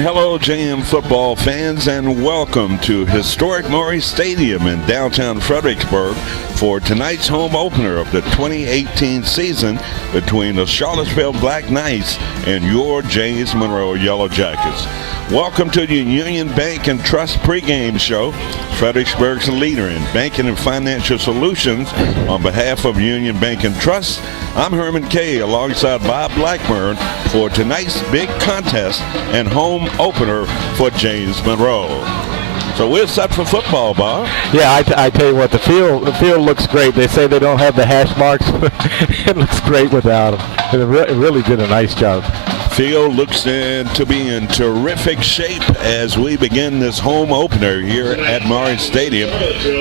hello, JM football fans, and welcome to historic Monroe Stadium in downtown Fredericksburg for tonight's home opener of the 2018 season between the Charlottesville Black Knights and your James Monroe Yellow Jackets. Welcome to the Union Bank and Trust pregame show, Fredericksburg's leader in banking and financial solutions. On behalf of Union Bank and Trust, I'm Herman Kay alongside Bob Blackburn for tonight's big contest and home opener for James Monroe. So we're set for football, Bob. Yeah, I tell you what, the field looks great. They say they don't have the hash marks, but it looks great without them. It really did a nice job. Field looks to be in terrific shape as we begin this home opener here at Monroe Stadium.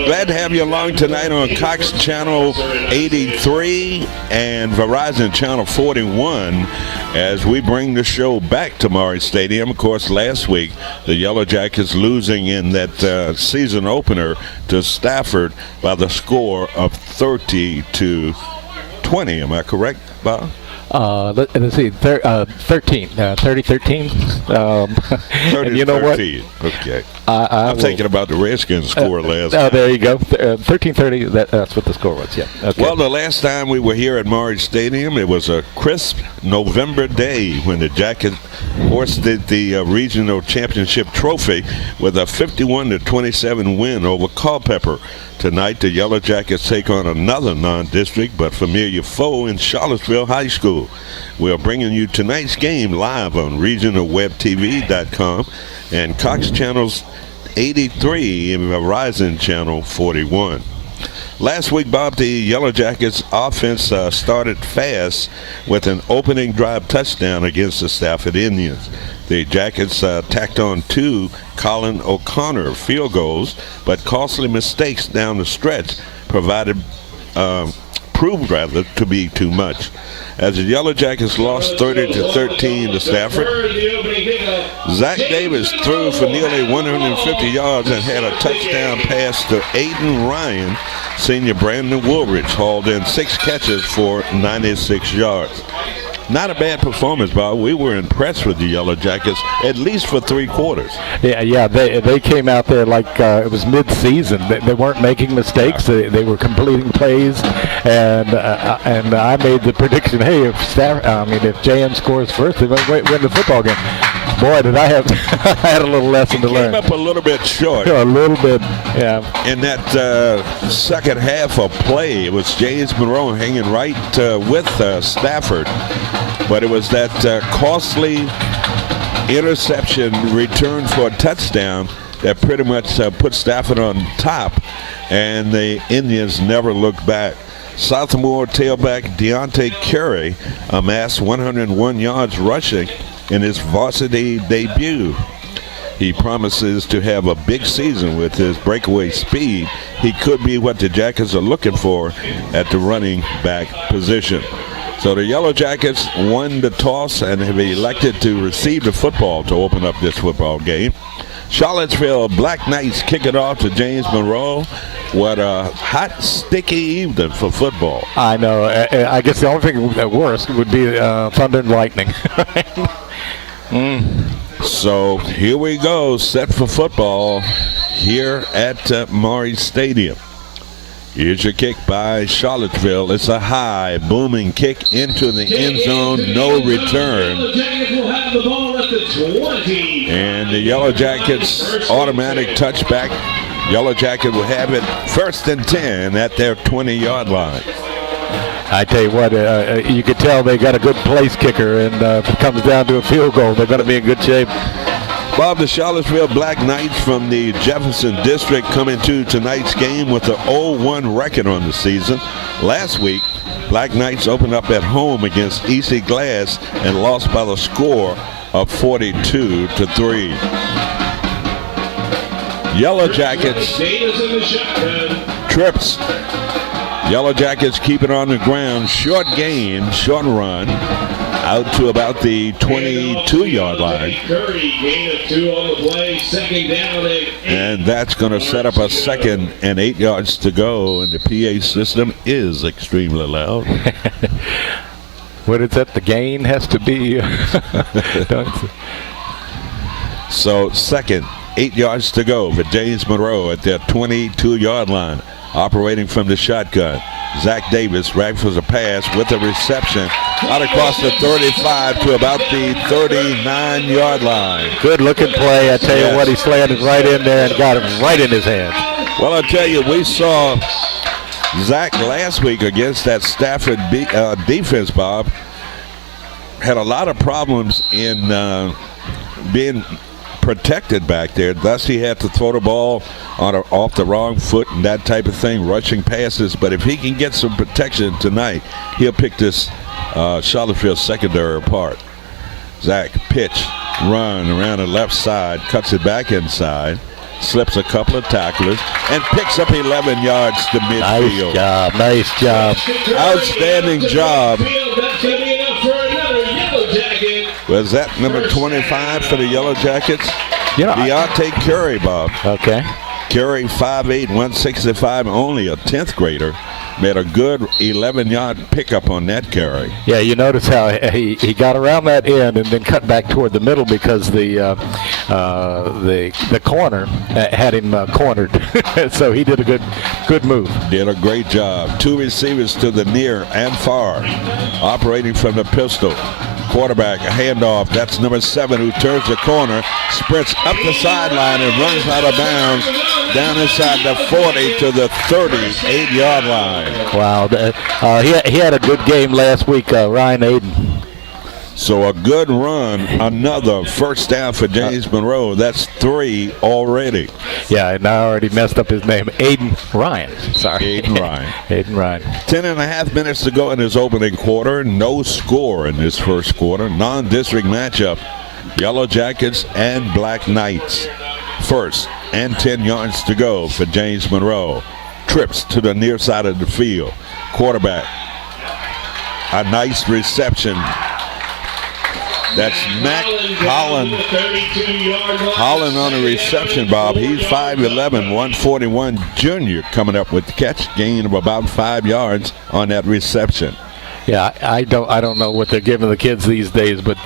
Glad to have you along tonight on Cox Channel 83 and Verizon Channel 41 as we bring the show back to Monroe Stadium. Of course, last week the Yellow Jackets losing in that season opener to Stafford by the score of 30-20. Am I correct, Bob? Let's see, 30-13. 30-13. You know what? Okay. I'm thinking about the Redskins score last time. Oh, there you go. 13-30, that's what the score was, yeah. Okay. Well, the last time we were here at Monroe Stadium, it was a crisp November day when the Jackets hoisted the regional championship trophy with a 51-27 win over Culpeper. Tonight, the Yellow Jackets take on another non-district but familiar foe in Charlottesville High School. We are bringing you tonight's game live on regionalwebtv.com and Cox Channels 83 and Verizon Channel 41. Last week, Bob, the Yellow Jackets offense started fast with an opening drive touchdown against the Stafford Indians. The Jackets tacked on 2 Colin O'Connor field goals, but costly mistakes down the stretch proved to be too much. As the Yellow Jackets lost 30-13 to Stafford, Zach Davis threw for nearly 150 yards and had a touchdown pass to Aiden Ryan. Senior Brandon Woolridge hauled in 6 catches for 96 yards. Not a bad performance, Bob. We were impressed with the Yellow Jackets, at least for 3 quarters. Yeah, they came out there like it was mid-season. They weren't making mistakes. They were completing plays, and I made the prediction, hey, if JM scores first, they're going to win the football game. Boy, did I have I had a little lesson to learn. Came up a little bit short. A little bit, yeah. In that second half of play, it was James Monroe hanging right with Stafford. But it was that costly interception return for a touchdown that pretty much put Stafford on top, and the Indians never looked back. Sophomore tailback Deontay Curry amassed 101 yards rushing in his varsity debut. He promises to have a big season with his breakaway speed. He could be what the Jackets are looking for at the running back position. So the Yellow Jackets won the toss and have elected to receive the football to open up this football game. Charlottesville Black Knights kick it off to James Monroe. What a hot, sticky evening for football. I know. I guess the only thing that worse would be thunder and lightning. So here we go, set for football here at Monroe Stadium. Here's your kick by Charlottesville. It's a high, booming kick into the end zone. No return. And the Yellow Jackets automatic touchback. Yellow Jacket will have it 1st and 10 at their 20-yard line. I tell you what, you could tell they got a good place kicker, and if it comes down to a field goal, they're going to be in good shape. Bob, the Charlottesville Black Knights from the Jefferson District come into tonight's game with an 0-1 record on the season. Last week, Black Knights opened up at home against EC Glass and lost by the score of 42-3. Yellow Jackets trips. Yellow Jackets keep it on the ground. Short game, short run. Out to about the 22-yard line. And that's going to set up a 2nd and 8 yards to go. And the PA system is extremely loud. What is that? The gain has to be. So second, 8 yards to go for James Monroe at their 22-yard line. Operating from the shotgun. Zach Davis rifles a pass with a reception out across the 35 to about the 39-yard line. Good looking play. I tell you what, he slanted right in there and got him right in his hands. Well, I tell you, we saw Zach last week against that Stafford defense, Bob. Had a lot of problems in being protected back there. Thus, he had to throw the ball off the wrong foot and that type of thing, rushing passes. But if he can get some protection tonight, he'll pick this Charlottesville secondary apart. Zach pitch, run around the left side, cuts it back inside, slips a couple of tacklers, and picks up 11 yards to midfield. Nice job. Outstanding job. Was that number 25 for the Yellow Jackets? Deontay Curry, Bob. Okay. Curry, 5'8", 165, only a 10th grader. Made a good 11-yard pickup on that carry. Yeah, you notice how he got around that end and then cut back toward the middle because the corner had him cornered. So he did a good move. Did a great job. 2 receivers to the near and far, operating from the pistol. Quarterback, a handoff. That's number 7 who turns the corner, sprints up the sideline and runs out of bounds down inside the 40 to the 38-yard line. Wow. He had a good game last week, Ryan Aiden. So a good run, another first down for James Monroe. That's 3 already. Yeah, and I already messed up his name. Aiden Ryan. Sorry. Aiden Ryan. Aiden Ryan. 10.5 minutes to go in his opening quarter. No score in this first quarter. Non-district matchup. Yellow Jackets and Black Knights. First and 10 yards to go for James Monroe. Trips to the near side of the field. Quarterback. A nice reception. That's Mac Holland. Holland on a reception, Bob. He's 5'11", 141 junior, coming up with the catch, gain of about 5 yards on that reception. Yeah, I don't know what they're giving the kids these days, but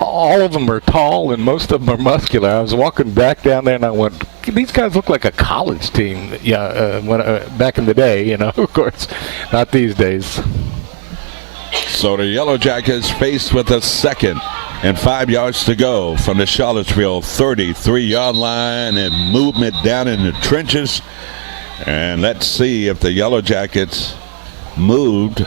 all of them are tall and most of them are muscular. I was walking back down there and I went, these guys look like a college team. Yeah, back in the day, of course, not these days. So the Yellow Jackets faced with a second and 5 yards to go from the Charlottesville 33-yard line and movement down in the trenches. And let's see if the Yellow Jackets moved.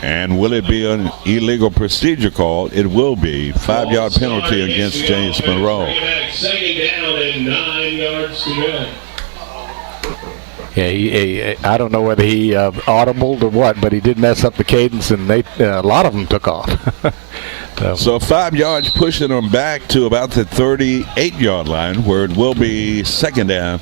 And will it be an illegal procedure call? It will be. 5-yard penalty against James Monroe. Second down and 9 yards to go. Yeah, I don't know whether he audibled or what, but he did mess up the cadence, and a lot of them took off. So 5 yards, pushing them back to about the 38-yard line, where it will be second down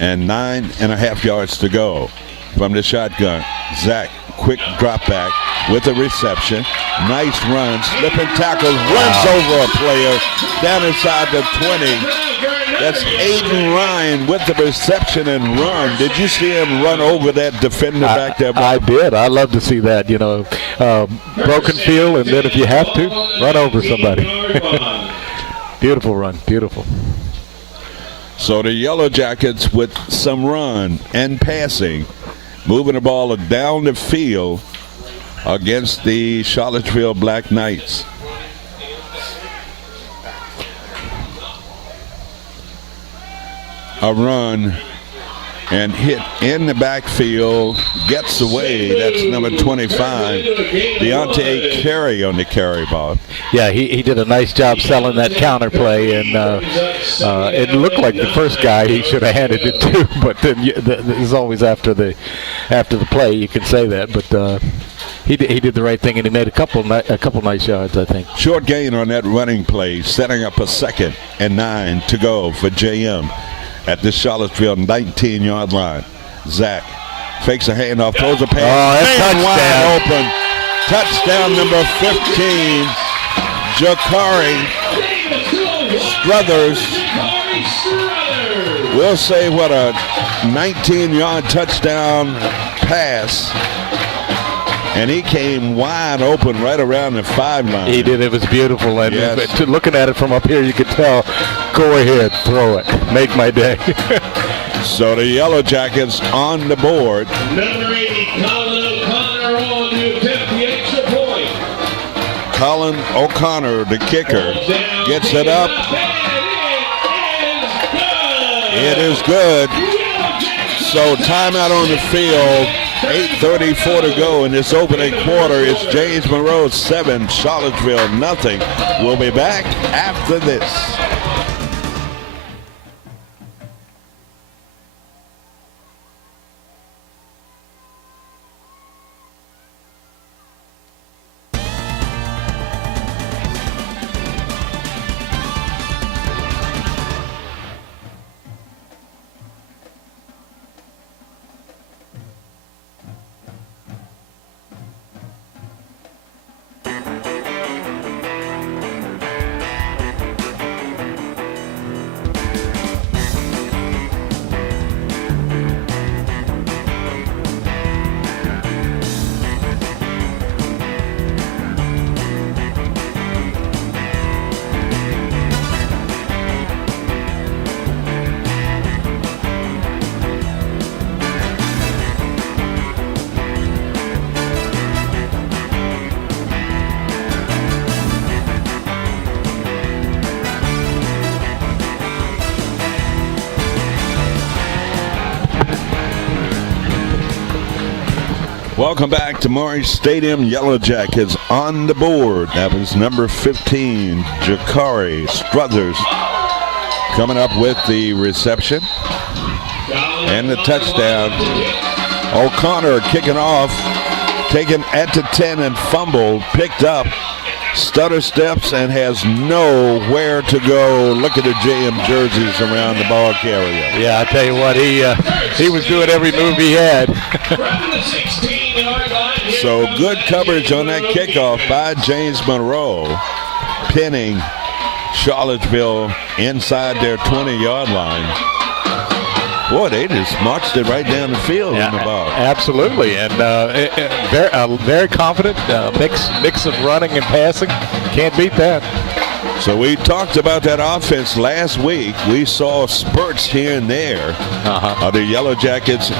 and 9.5 yards to go from the shotgun. Zach, quick drop back with a reception. Nice run, slipping tackles, runs over a player down inside the 20. That's Aiden Ryan with the reception and run. Did you see him run over that defender back there? I did. I love to see that, broken field, and then if you have to, run over somebody. Beautiful run, beautiful. So the Yellow Jackets with some run and passing, moving the ball down the field against the Charlottesville Black Knights. A run and hit in the backfield, gets away. That's number 25, Deontay Carey on the carry ball. Yeah, he did a nice job selling that counter play, and it looked like the first guy he should have handed it to, but then it's always after the play you can say that, but he did the right thing, and he made a couple nice yards, I think. Short gain on that running play, setting up a second and 9 to go for JM. At the Charlottesville 19-yard line. Zach fakes a handoff, throws a pass. Wide open. Touchdown number 15. Jakari Struthers. We'll say what a 19-yard touchdown pass and he came wide open right around the 5 line. He did. It was beautiful. And Yes. looking at it from up here, you could tell, go ahead, throw it. Make my day. So the Yellow Jackets on the board. Number 80, Colin O'Connor on to attempt the extra point. Colin O'Connor, the kicker, gets it up. It is good. So timeout on the field. 8:34 to go in this opening quarter. It's James Monroe 7, Charlottesville nothing. We'll be back after this. Welcome back to Morris Stadium. Yellow Jackets on the board. That was number 15, Jakari Struthers, coming up with the reception and the touchdown. O'Connor kicking off, taken at the 10 and fumbled, picked up, stutter steps, and has nowhere to go. Look at the JM jerseys around the ball carrier. Yeah, I tell you what, he was doing every move he had. So good coverage on that kickoff by James Monroe, pinning Charlottesville inside their 20-yard line. Boy, they just marched it right down the field in the ball. Absolutely, and very confident mix of running and passing. Can't beat that. So we talked about that offense last week. We saw spurts here and there of the Yellow Jackets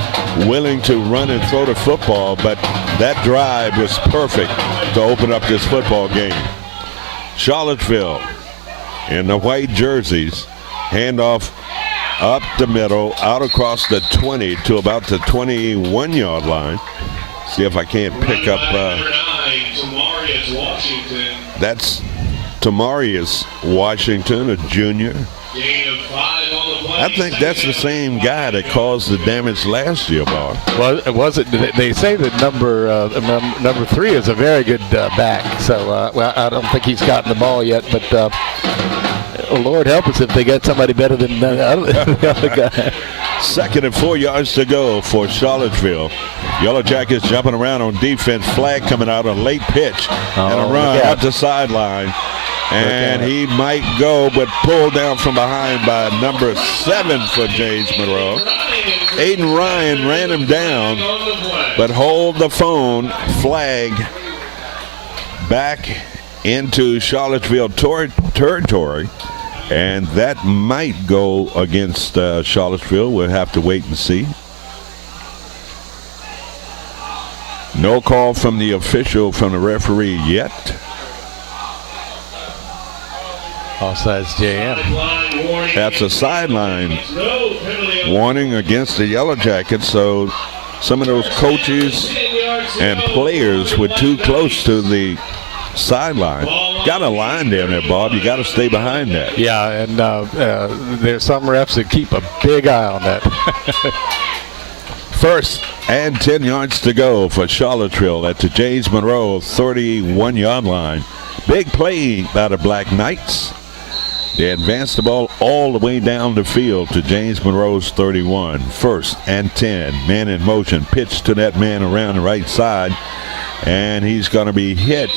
willing to run and throw the football, but that drive was perfect to open up this football game. Charlottesville in the white jerseys, handoff up the middle, out across the 20 to about the 21-yard line. See if I can't pick up. That's Tamarius Washington, a junior. I think that's the same guy that caused the damage last year, Bob. Well, was it? They say that number 3 is a very good back. So, well, I don't think he's gotten the ball yet, but Lord help us if they got somebody better than the other guy. 2nd and 4 yards to go for Charlottesville. Yellow Jackets jumping around on defense. Flag coming out, a late pitch and a run up the sideline. And he might go, but pulled down from behind by number 7 for James Monroe. Aiden Ryan ran him down, but hold the phone. Flag back into Charlottesville territory. And that might go against Charlottesville. We'll have to wait and see. No call from the official, from the referee yet. Offsides JM. That's a sideline warning against the Yellow Jackets. So some of those coaches and players were too close to the sideline. Got a line down there, Bob. You got to stay behind that. Yeah, and there's some refs that keep a big eye on that. 1st and 10 yards to go for Charlottesville at the James Monroe 31-yard line. Big play by the Black Knights. They advanced the ball all the way down the field to James Monroe's 31. 1st and 10. Man in motion. Pitch to that man around the right side. And he's going to be hit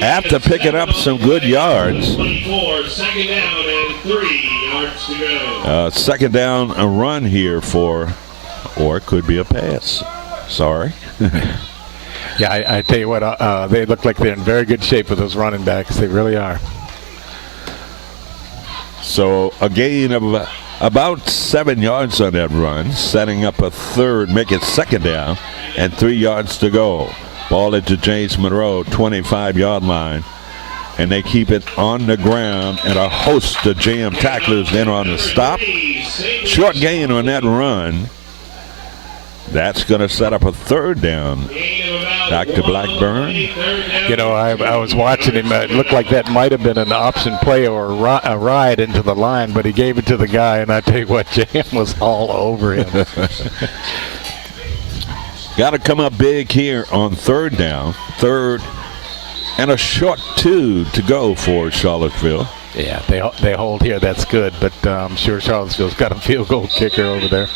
after picking up some good yards. 2nd down and 3 yards to go. 2nd down, a run here for, or it could be a pass. Sorry. Yeah, I tell you what, they look like they're in very good shape with those running backs. They really are. So a gain of about 7 yards on that run, setting up a third, make it second down, and 3 yards to go. Ball into James Monroe, 25-yard line. And they keep it on the ground, and a host of JM tacklers in on the stop. Short gain on that run. That's going to set up a third down. Dr. Blackburn. You know, I was watching him. It looked like that might have been an option play or a ride into the line, but he gave it to the guy, and I tell you what, JM was all over him. Got to come up big here on third down. Third and a short 2 to go for Charlottesville. Yeah, they hold here. That's good, but I'm sure Charlottesville's got a field goal kicker over there.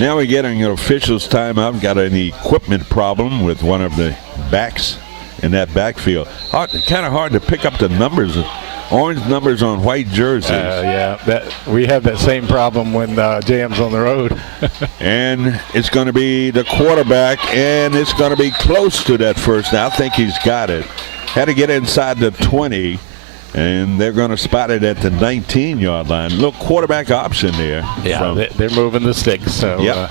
Now we're getting an official's timeout. Got an equipment problem with one of the backs in that backfield. Kind of hard to pick up the numbers, orange numbers on white jerseys. Yeah, we have that same problem when JM's on the road. And it's going to be the quarterback, and it's going to be close to that first down. I think he's got it. Had to get inside the 20, and they're going to spot it at the 19-yard line. Little quarterback option there. Yeah, they're moving the sticks. So, yep.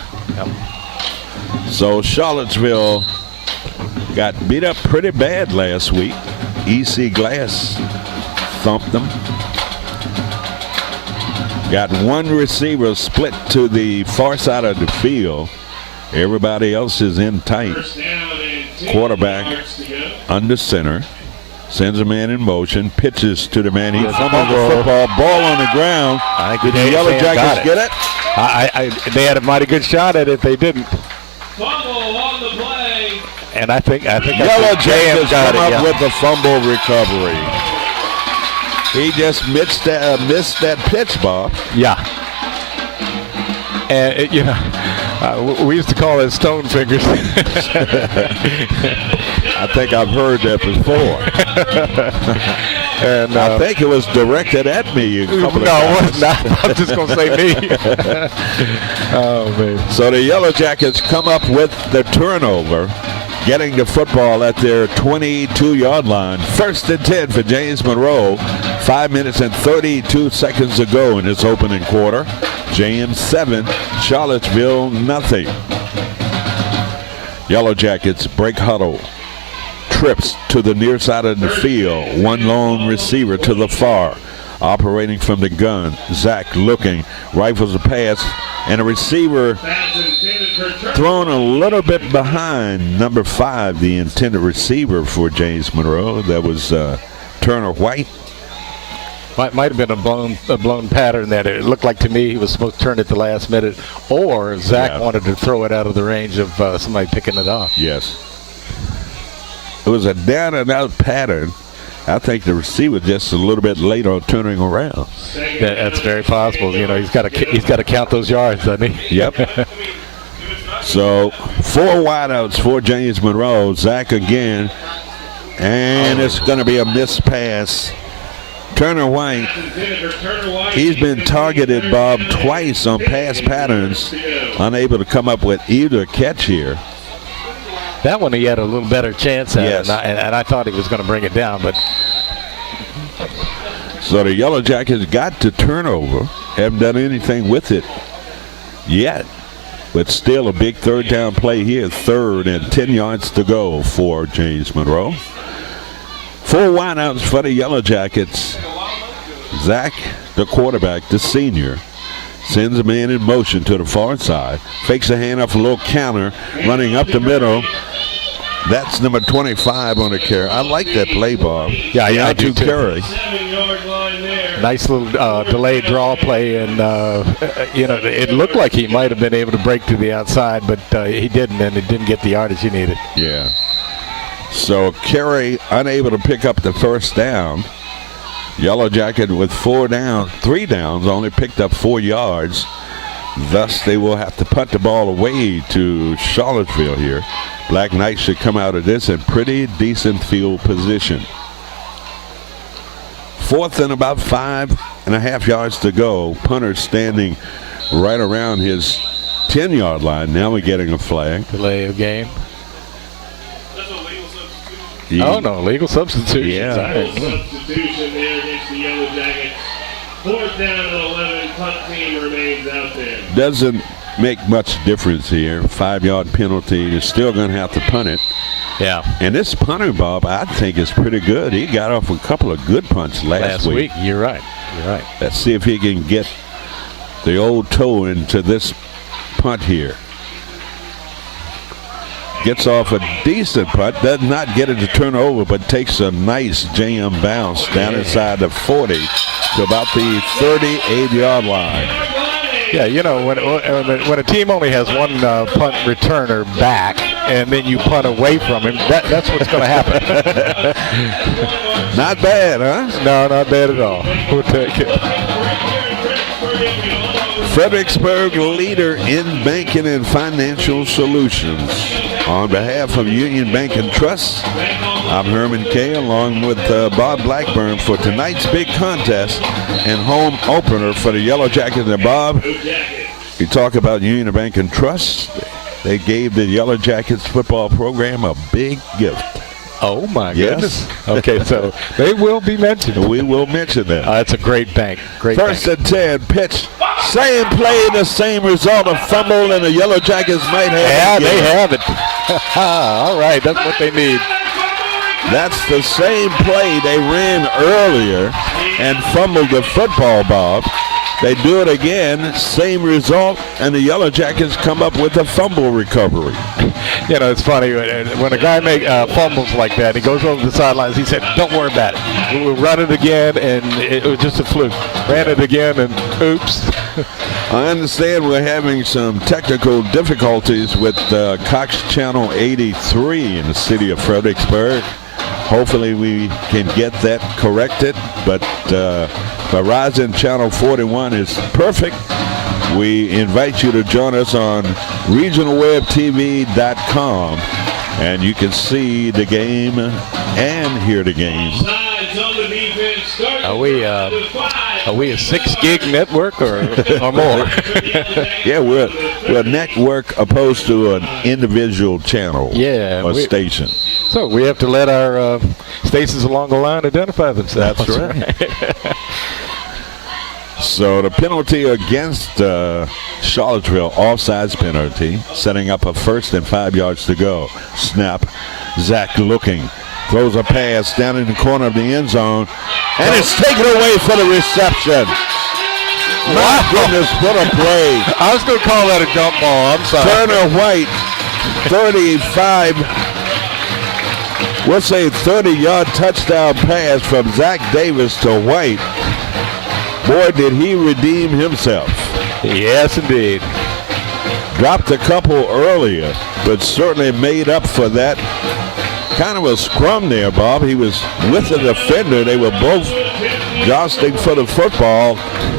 So Charlottesville got beat up pretty bad last week. EC Glass thumped them. Got one receiver split to the far side of the field. Everybody else is in tight. Quarterback under center. Sends a man in motion. Pitches to the man. He fumbled the football. Ball on the ground. Did the Yellow Jackets get it? They had a mighty good shot at it. They didn't. Fumble on the play. And I think Yellow Jackets come up with the fumble recovery. He just missed that pitch, Bob. Yeah. And we used to call it stone fingers. I think I've heard that before. And I think it was directed at me a couple of times. No, it was not. I'm just going to say me. Oh, man. So the Yellow Jackets come up with the turnover, getting the football at their 22-yard line. First and 10 for James Monroe. 5 minutes and 32 seconds to go in this opening quarter. James 7, Charlottesville nothing. Yellow Jackets break huddle. Trips to the near side of the field. One lone receiver to the far. Operating from the gun. Zach looking. Rifles a pass. And a receiver thrown a little bit behind number 5, the intended receiver for James Monroe. That was Turner White. Might have been a blown pattern that it looked like to me he was supposed to turn at the last minute, or Zach wanted to throw it out of the range of somebody picking it off. Yes. It was a down and out pattern. I think the receiver just a little bit late on turning around. That's very possible. You know, he's got to count those yards, doesn't he? Yep. So 4 wideouts for James Monroe. Zach again, and it's going to be a missed pass. Turner White, he's been targeted, Bob, twice on pass patterns, unable to come up with either catch here. That one he had a little better chance at, yes. and I thought he was going to bring it down. But so the Yellow Jackets got to turnover, haven't done anything with it yet, but still a big third down play here, 3rd and 10 yards to go for James Monroe. 4 wideouts for the Yellow Jackets. Zach, the quarterback, the senior, sends a man in motion to the far side. Fakes a handoff, a little counter, running up the middle. That's number 25 on the carry. I like that play, Bob. Yeah, I do too. Carry. Nice little delayed draw play, and it looked like he might have been able to break to the outside, but he didn't, and it didn't get the yardage he needed. Yeah. So Carey unable to pick up the first down. Yellow Jacket with 3 downs, only picked up 4 yards. Thus, they will have to punt the ball away to Charlottesville here. Black Knights should come out of this in pretty decent field position. 4th and about 5.5 yards to go. Punter standing right around his 10-yard line. Now we're getting a flag. Delay of game. Oh, no, legal substitution. Yeah. Substitution there against the Yellow Jackets. 4th down and 11. Punt team remains out there. Doesn't make much difference here. 5-yard penalty. You're still going to have to punt it. Yeah. And this punter, Bob, I think is pretty good. He got off a couple of good punts last week. You're right. You're right. Let's see if he can get the old toe into this punt here. Gets off a decent punt, does not get it to turn over, but takes a nice JM bounce down inside the 40 to about the 38-yard line. Yeah, you know, when a team only has one punt returner back and then you punt away from him, that's what's going to happen. Not bad, huh? No, not bad at all. We'll take it. Fredericksburg, leader in banking and financial solutions. On behalf of Union Bank and Trust, I'm Herman Kay along with Bob Blackburn for tonight's big contest and home opener for the Yellow Jackets. And Bob, you talk about Union Bank and Trust. They gave the Yellow Jackets football program a big gift. Oh, my goodness. Yes. Okay, so they will be mentioned. We will mention them. It's a great bank. Great First bank. and 10, pitch. Same play, the same result. A fumble, and the Yellow Jackets might have Yeah, it. they have it. All right, that's what they need. That's the same play they ran earlier and fumbled the football, Bob. They do it again, same result, and the Yellow Jackets come up with a fumble recovery. You know, it's funny when a guy fumbles like that. He goes over the sidelines. He said, "Don't worry about it. We'll run it again," and it was just a fluke. Ran it again, and oops. I understand we're having some technical difficulties with Cox Channel 83 in the city of Fredericksburg. Hopefully we can get that corrected, but Verizon Channel 41 is perfect. We invite you to join us on regionalwebtv.com, and you can see the game and hear the game. Are we a 6-gig network or more? Yeah, we're a network opposed to an individual channel or station. So we have to let our stations along the line identify themselves. That's right. So the penalty against Charlottesville, offsides penalty, setting up a 1st and 5 yards to go. Snap. Zach looking. Throws a pass down in the corner of the end zone. And it's taken away for the reception. My goodness, what a play. I was going to call that a jump ball. I'm sorry. Turner White, 35. What's a 30-yard touchdown pass from Zach Davis to White. Boy, did he redeem himself. Yes, indeed. Dropped a couple earlier, but certainly made up for that. Kind of a scrum there, Bob. He was with the defender. They were both jostling for the football,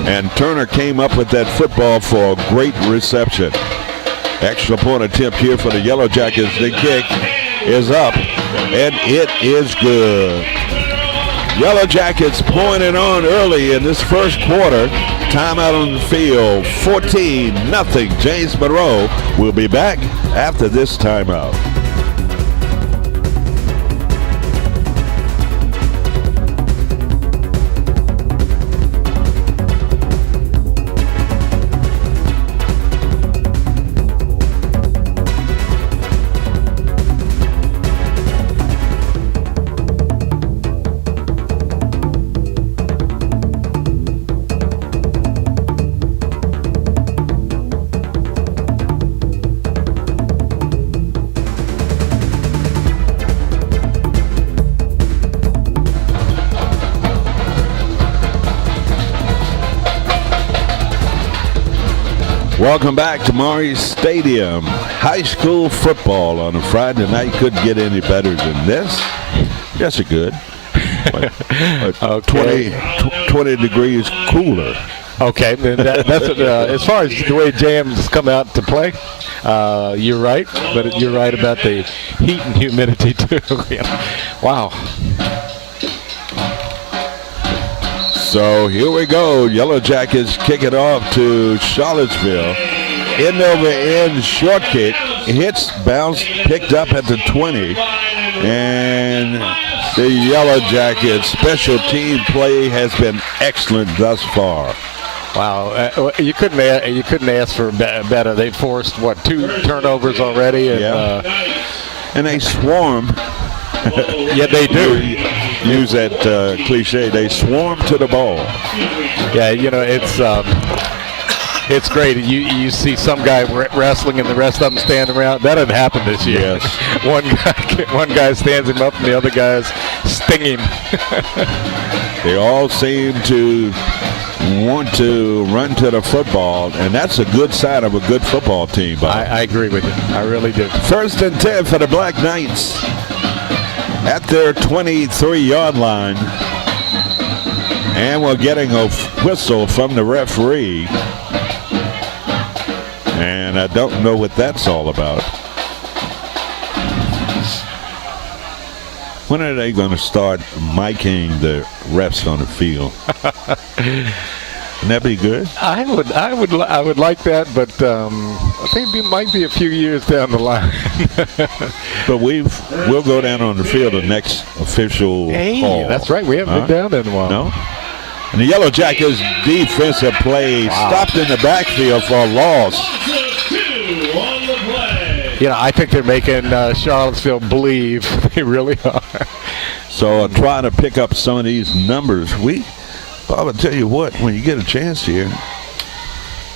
and Turner came up with that football for a great reception. Extra point attempt here for the Yellow Jackets. The kick is up, and it is good. Yellow Jackets pointed on early in this first quarter. Timeout on the field, 14-0. James Monroe will be back after this timeout. Welcome back to Maury Stadium. High school football on a Friday night. Couldn't get any better than this. Yes, it could. Okay. 20 degrees cooler. Okay, then that's as far as the way jams come out to play. You're right, but you're right about the heat and humidity too. Wow. So here we go. Yellow Jackets kick it off to Charlottesville. End over end short kick. Hits, bounce, picked up at the 20. And the Yellow Jackets special team play has been excellent thus far. Wow, you couldn't ask for better. They forced 2 turnovers already, and and they swarm. Yeah, they do. Use that cliche. They swarm to the ball. Yeah, it's great. You see some guy wrestling and the rest of them stand around. That didn't happen this year. Yes. One guy stands him up and the other guys sting him. They all seem to want to run to the football, and that's a good sign of a good football team. I agree with you. I really do. 1st and 10 for the Black Knights at their 23-yard line. And we're getting a whistle from the referee. And I don't know what that's all about. When are they going to start miking the refs on the field? Wouldn't that be good? I would like that, but I think it might be a few years down the line. But we'll go down on the field the next official call. That's right. We haven't been down there in a while. No. And the Yellow Jackets defensive play stopped in the backfield for a loss. I think they're making Charlottesville believe. They really are. So trying to pick up some of these numbers. Bob, I'll tell you what, when you get a chance here,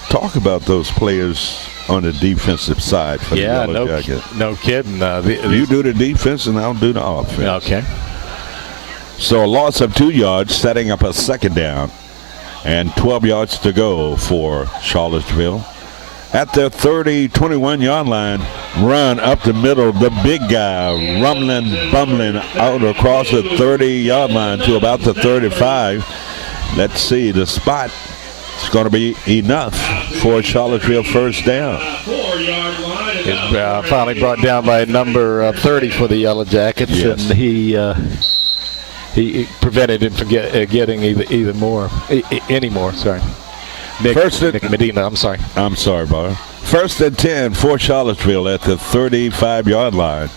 talk about those players on the defensive side for the Yellow Jackets. No kidding. You do the defense and I'll do the offense. Okay. So a loss of 2 yards, setting up a 2nd down. And 12 yards to go for Charlottesville. At their 21-yard line, run up the middle. The big guy bumbling out across the 30-yard line to about the 35. Let's see, the spot is going to be enough for Charlottesville 1st down. It's finally brought down by number 30 for the Yellow Jackets, yes. And he prevented him from getting any more. Sorry. Nick Medina, I'm sorry. I'm sorry, Bob. 1st and 10 for Charlottesville at the 35-yard line.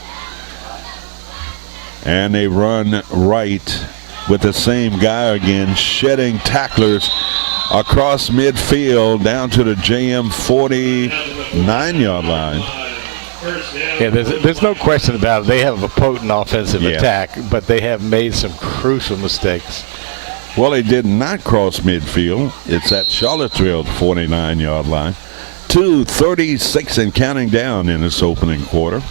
And they run right with the same guy again, shedding tacklers across midfield down to the JM 49-yard line. Yeah, there's no question about it. They have a potent offensive attack, but they have made some crucial mistakes. Well, they did not cross midfield. It's at Charlottesville's 49-yard line. 2:36 and counting down in this opening quarter.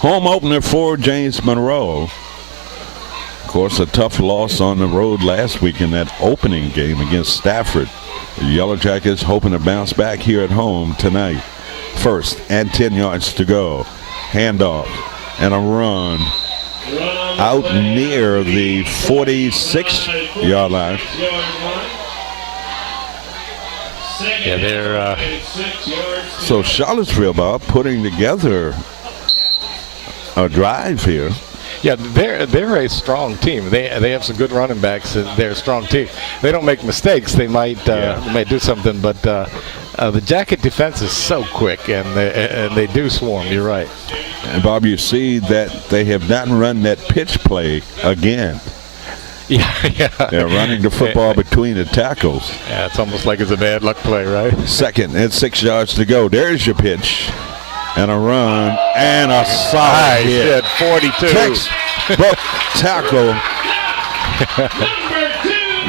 Home opener for James Monroe. Of course, a tough loss on the road last week in that opening game against Stafford. The Yellow Jackets hoping to bounce back here at home tonight. 1st and 10 yards to go. Handoff and a run out near the 46-yard line. Yeah, they're so Charlottesville, Bob, putting together a drive here. Yeah, they're a strong team. They have some good running backs. They're a strong team. They don't make mistakes. They might do something, but the Jacket defense is so quick, and they do swarm. You're right. And Bob, you see that they have not run that pitch play again. Yeah. They're running the football between the tackles. Yeah, it's almost like it's a bad luck play, right? 2nd and 6 yards to go. There's your pitch. And a run and a solid hit. 42. Textbook tackle.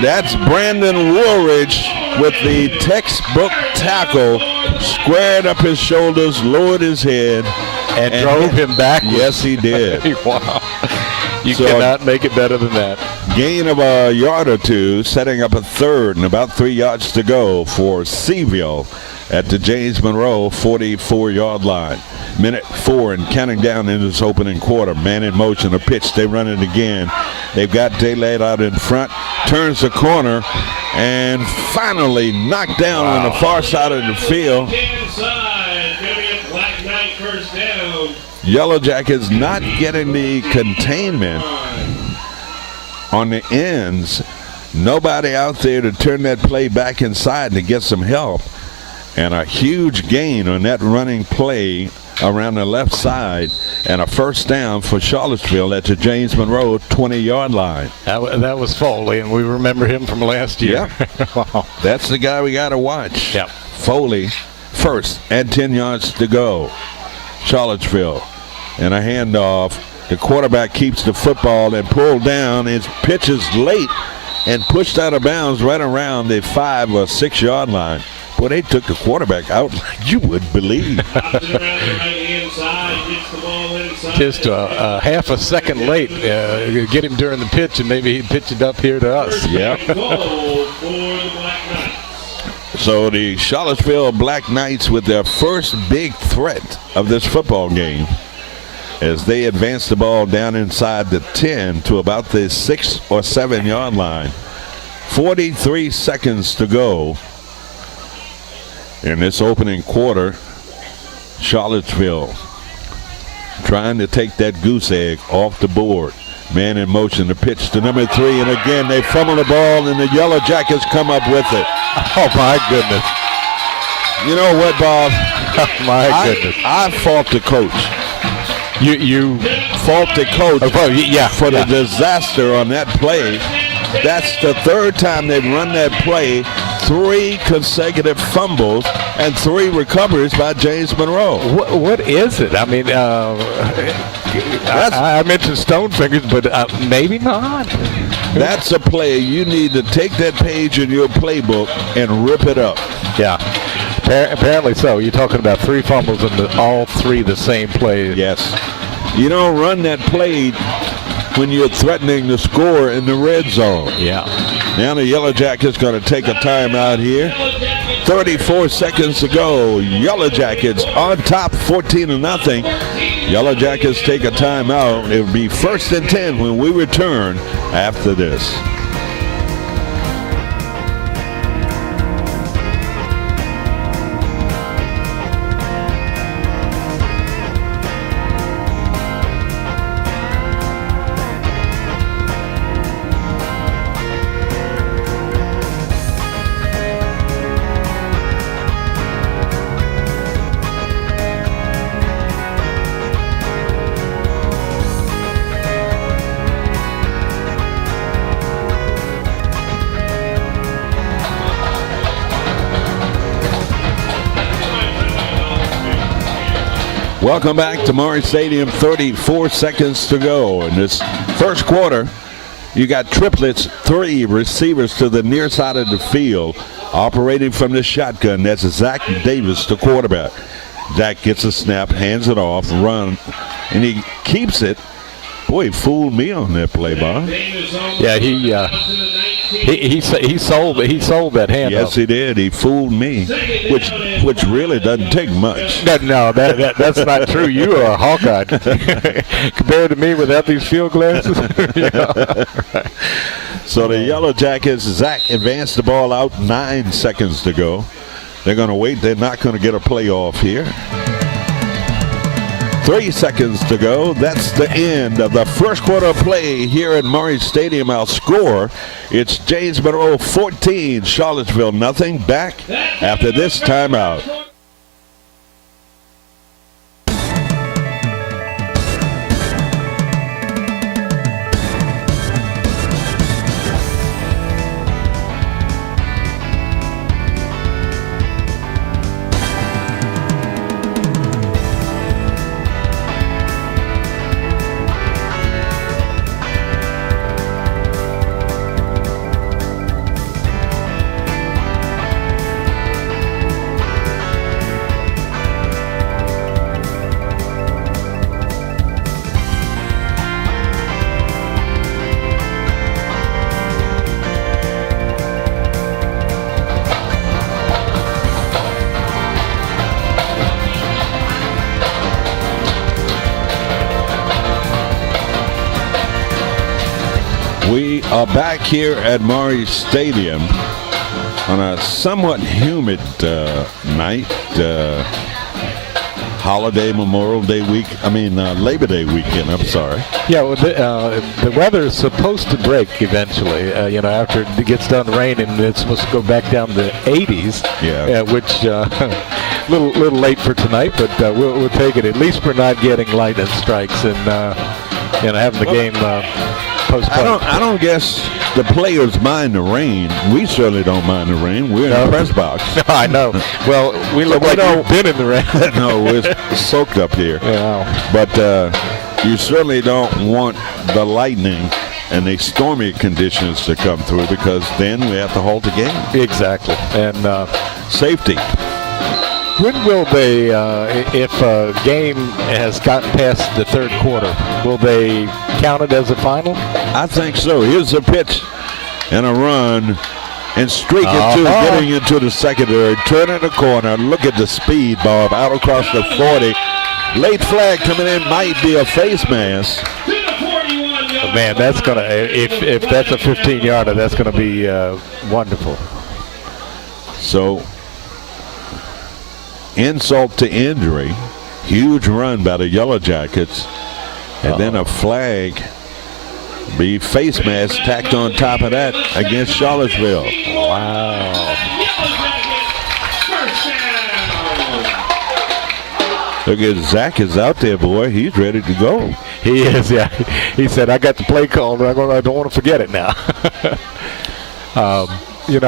That's Brandon Woolridge with the textbook tackle. Squared up his shoulders, lowered his head. And drove him backwards. Yes, he did. Wow. You cannot make it better than that. Gain of a yard or two, setting up a 3rd and about 3 yards to go for Seville at the James Monroe 44-yard line. Minute 4 and counting down in this opening quarter. Man in motion, a pitch. They run it again. They've got daylight out in front. Turns the corner and finally knocked down on the far side of the field. Yellow Jackets not getting the containment on the ends. Nobody out there to turn that play back inside to get some help. And a huge gain on that running play around the left side, and a first down for Charlottesville at the James Monroe 20-yard line. That was Foley, and we remember him from last year. Yeah. Wow. That's the guy we got to watch. Yep. Foley, first and 10 yards to go. Charlottesville, and a handoff. The quarterback keeps the football and pulled down. His pitch is late and pushed out of bounds right around the 5 or 6 yard line. Boy, they took the quarterback out like you would believe. Just a half a second late. Get him during the pitch, and maybe he'd pitch it up here to us. Yeah. So the Charlottesville Black Knights with their first big threat of this football game, as they advance the ball down inside the 10 to about the 6 or 7 yard line. 43 seconds to go in this opening quarter. Charlottesville trying to take that goose egg off the board. Man in motion, the pitch to number 3, and again they fumble the ball, and the Yellow Jackets come up with it. Oh my goodness. You know what, Bob? Oh my goodness. I fault the coach. You Fault the coach for the yeah. disaster on that play. That's the third time they've run that play. 3 consecutive fumbles and 3 recoveries by James Monroe. What is it? I mean, I mentioned stone fingers, but maybe not. That's a play you need to take that page in your playbook and rip it up. Yeah. Apparently so. You're talking about 3 fumbles and all 3 the same play. Yes. You don't run that play when you're threatening to score in the red zone. Yeah. Now the Yellow Jackets going to take a timeout here. 34 seconds to go. Yellow Jackets on top 14-0. Yellow Jackets take a timeout. It will be 1st and 10 when we return after this. Welcome back to Maury Stadium. 34 seconds to go in this first quarter. You got triplets, 3 receivers to the near side of the field, operating from the shotgun. That's Zach Davis, the quarterback. Zach gets a snap, hands it off, run, and he keeps it. Boy, he fooled me on that play, Bob. Yeah, he sold that handoff. Yes, he did. He fooled me, which really doesn't take much. No, that's not true. You are a Hawkeye compared to me without these field glasses. Yeah. So the Yellow Jackets, Zach advanced the ball out, 9 seconds to go. They're going to wait. They're not going to get a playoff here. 3 seconds to go. That's the end of the first quarter of play here at Maury Stadium. Our score, it's James Monroe 14, Charlottesville nothing. Back after this timeout. We are back here at Maury Stadium on a somewhat humid night. holiday Memorial Day Labor Day weekend. I'm sorry. Yeah, well, the weather is supposed to break eventually. After it gets done raining, it's supposed to go back down to 80s. Yeah. Which little late for tonight, but we'll take it. At least we're not getting lightning strikes and having the game postponed. I don't guess the players mind the rain. We certainly don't mind the rain. We're in the press box. I know. Well, we look like we've been in the rain. No, we're soaked up here. Yeah. But you certainly don't want the lightning and the stormy conditions to come through, because then we have to halt the game. Exactly. And safety. When will they, if a game has gotten past the third quarter, will they count it as a final? I think so. Here's a pitch and a run and getting into the secondary, turning the corner. Look at the speed, Bob, out across the 40. Late flag coming in, might be a face mask. Man, that's going to, if that's a 15-yarder, that's going to be wonderful. So, insult to injury, huge run by the Yellow Jackets, and then a flag, be face mask tacked on top of that against Charlottesville. Wow. Look at Zach is out there, boy. He's ready to go. He is, yeah. He said, I got the play call, but I don't want to forget it now. I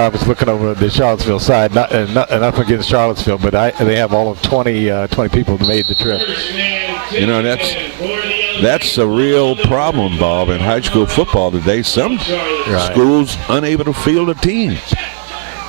was looking over the Charlottesville side, nothing against Charlottesville, but they have all of 20 people that made the trip. That's a real problem, Bob, in high school football today. Some schools unable to field a team.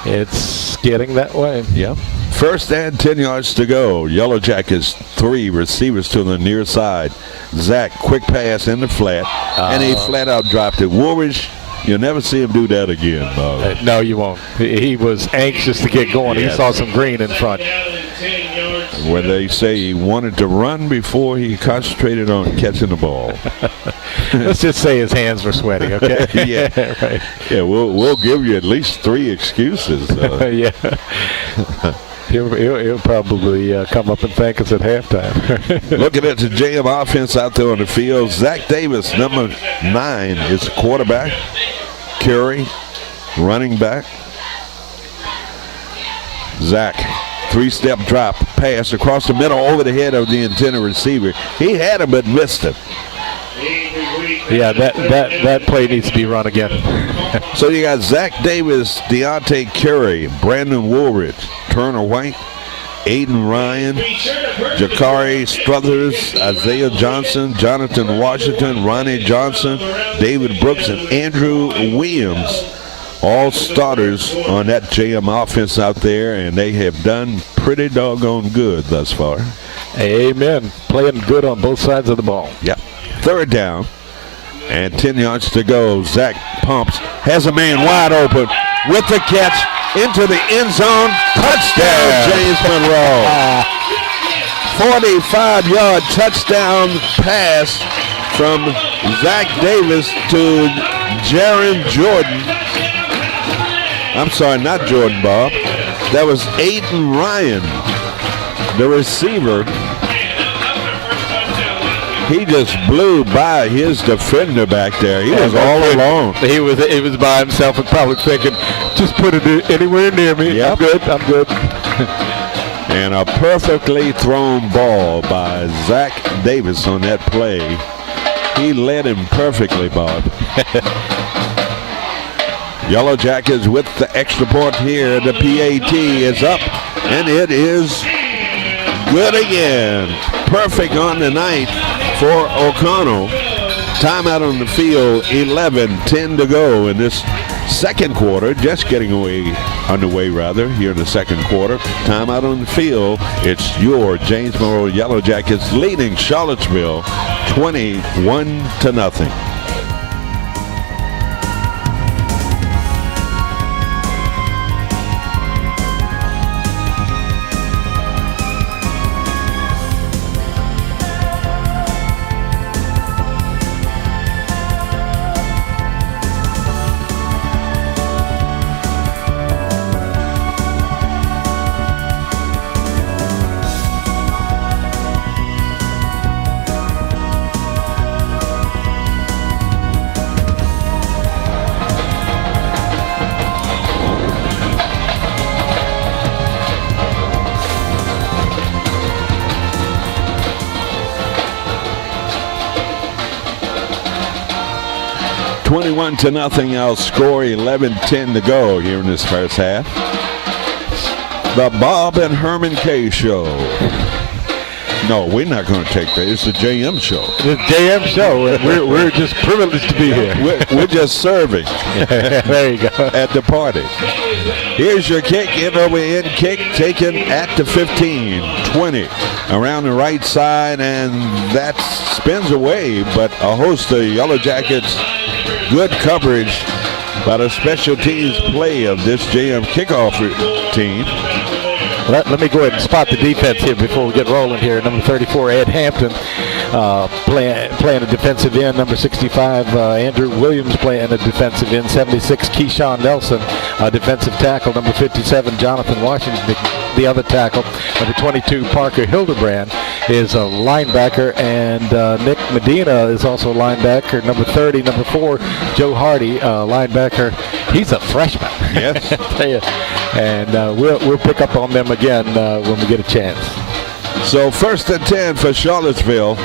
It's getting that way. Yep. First and 10 yards to go. Yellow Jackets 3 receivers to the near side. Zach, quick pass in the flat, and he flat out dropped it. Woolridge, you'll never see him do that again, Bob. No, you won't. He was anxious to get going. Yes. He saw some green in front. Where they say he wanted to run before he concentrated on catching the ball. Let's just say his hands were sweaty, okay? Yeah. Right. Yeah, we'll give you at least 3 excuses. Yeah. He'll probably come up and thank us at halftime. Looking at the JM offense out there on the field, Zach Davis, number 9, is the quarterback. Curry, running back. Zach, 3-step drop, pass across the middle over the head of the intended receiver. He had him but missed him. Yeah, that play needs to be run again. So you got Zach Davis, Deontay Curry, Brandon Woolridge, Turner White, Aiden Ryan, Jakari Struthers, Isaiah Johnson, Jonathan Washington, Ronnie Johnson, David Brooks, and Andrew Williams. All starters on that JM offense out there, and they have done pretty doggone good thus far. Amen. Playing good on both sides of the ball. Yep. Third down and 10 yards to go. Zach pumps, has a man wide open with the catch into the end zone. Touchdown, James Monroe. 45-yard touchdown pass from Zach Davis to Jaron Jordan. I'm sorry, not Jordan, Bob. That was Aiden Ryan, the receiver. He just blew by his defender back there. He was all alone. He was by himself and probably thinking, just put it anywhere near me. Yep. I'm good. And a perfectly thrown ball by Zach Davis on that play. He led him perfectly, Bob. Yellow Jackets with the extra point here. The PAT is up, and it is good again. Perfect on the night for O'Connell. Timeout on the field, 11:10 to go in this second quarter. Just getting underway here in the second quarter. Timeout on the field. It's your James Monroe Yellow Jackets leading Charlottesville 21-0. 21-0 our score, 11:10 to go here in this first half. The Bob and Herman K Show. No, we're not going to take that. It's the JM Show. The JM Show, and we're just privileged to be here. We're just serving. There you go. At the party. Here's your kick, in over in kick, taken at the 15, 20, around the right side, and that spins away, but a host of Yellow Jackets, good coverage by the special teams play of this JM kickoff team. Let me go ahead and spot the defense here before we get rolling here. Number 34, Ed Hampton, playing a defensive end. Number 65, Andrew Williams playing a defensive end. 76, Keyshawn Nelson, defensive tackle. Number 57, Jonathan Washington, the other tackle. Number 22, Parker Hildebrand is a linebacker, and Nick Medina is also a linebacker. Number 30, number 4, Joe Hardy, linebacker. He's a freshman. Yes. And we'll pick up on them again when we get a chance. So 1st and 10 for Charlottesville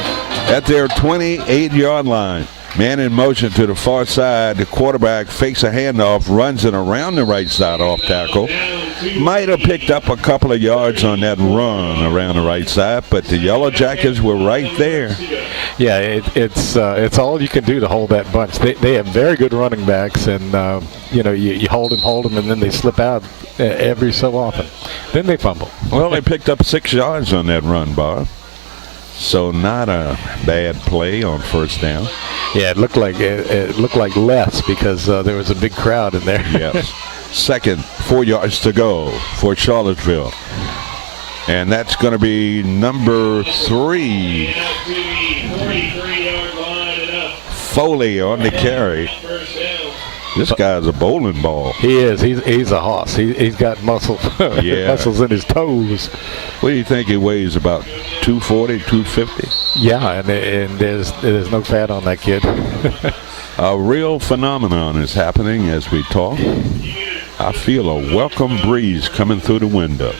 at their 28-yard line. Man in motion to the far side. The quarterback fakes a handoff, runs it around the right side off tackle. Might have picked up a couple of yards on that run around the right side, but the Yellow Jackets were right there. Yeah, it's all you can do to hold that bunch. They have very good running backs, and you hold them, and then they slip out every so often. Then they fumble. Well, they picked up 6 yards on that run, Bob. So not a bad play on first down. Yeah, it looked like less because there was a big crowd in there. Yes. Second, 4 yards to go for Charlottesville. And that's going to be number 3. Foley on the carry. This guy's a bowling ball. He is. He's a hoss. He's got muscle. Yeah. Muscles in his toes. What do you think he weighs? About 240, 250? Yeah, and there's no fat on that kid. A real phenomenon is happening as we talk. I feel a welcome breeze coming through the window.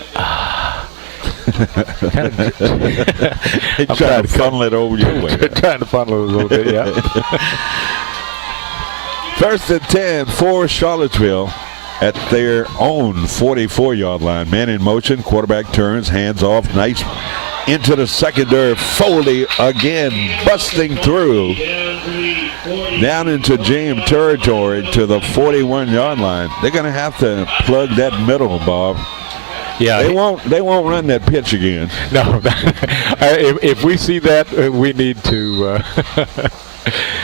I'm trying to funnel it over your way. Trying to funnel it a little bit, yeah. 1st and 10 for Charlottesville at their own 44-yard line. Man in motion, quarterback turns, hands off, nice into the secondary. Foley again busting through down into James territory to the 41-yard line. They're going to have to plug that middle, Bob. Yeah, they won't run that pitch again. No, if we see that, we need to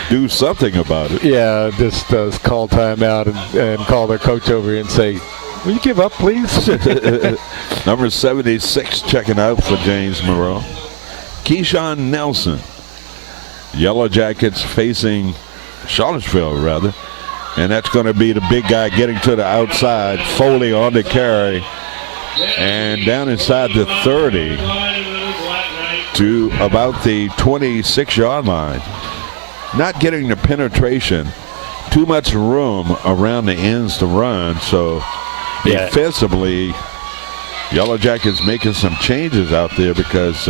do something about it. Yeah, just call timeout and call their coach over here and say, "Will you give up, please?" Number 76 checking out for James Monroe. Keyshawn Nelson. Yellow Jackets facing Charlottesville, rather. And that's going to be the big guy getting to the outside. Foley on the carry. And down inside the 30 to about the 26-yard line. Not getting the penetration. Too much room around the ends to run. So defensively, Yellow Jackets making some changes out there because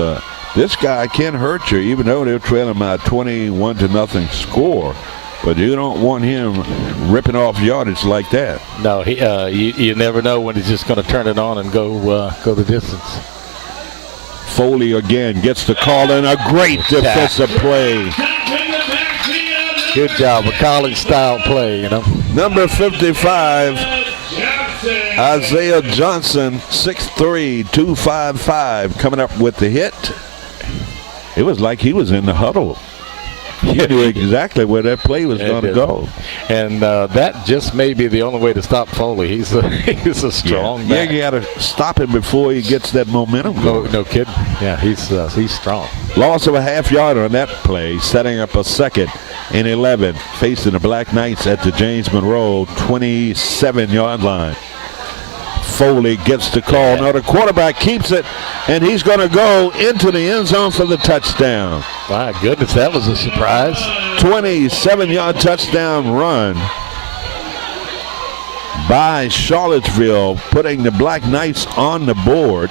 this guy can hurt you, even though they're trailing by 21-0 score. But you don't want him ripping off yardage like that. No, you never know when he's just going to turn it on and go the distance. Foley again gets the call and a great defensive play. Good job, a college-style play, you know. Number 55, Isaiah Johnson, 6'3", 255, coming up with the hit. It was like he was in the huddle. He knew exactly where that play was going to go. And that just may be the only way to stop Foley. He's a strong back. Yeah, you got to stop him before he gets that momentum going. No kidding. Yeah, he's strong. Loss of a half yard on that play, setting up a 2nd and 11, facing the Black Knights at the James Monroe 27-yard line. Foley gets the call. Now the quarterback keeps it, and he's going to go into the end zone for the touchdown. My goodness, that was a surprise. 27-yard touchdown run by Charlottesville, putting the Black Knights on the board.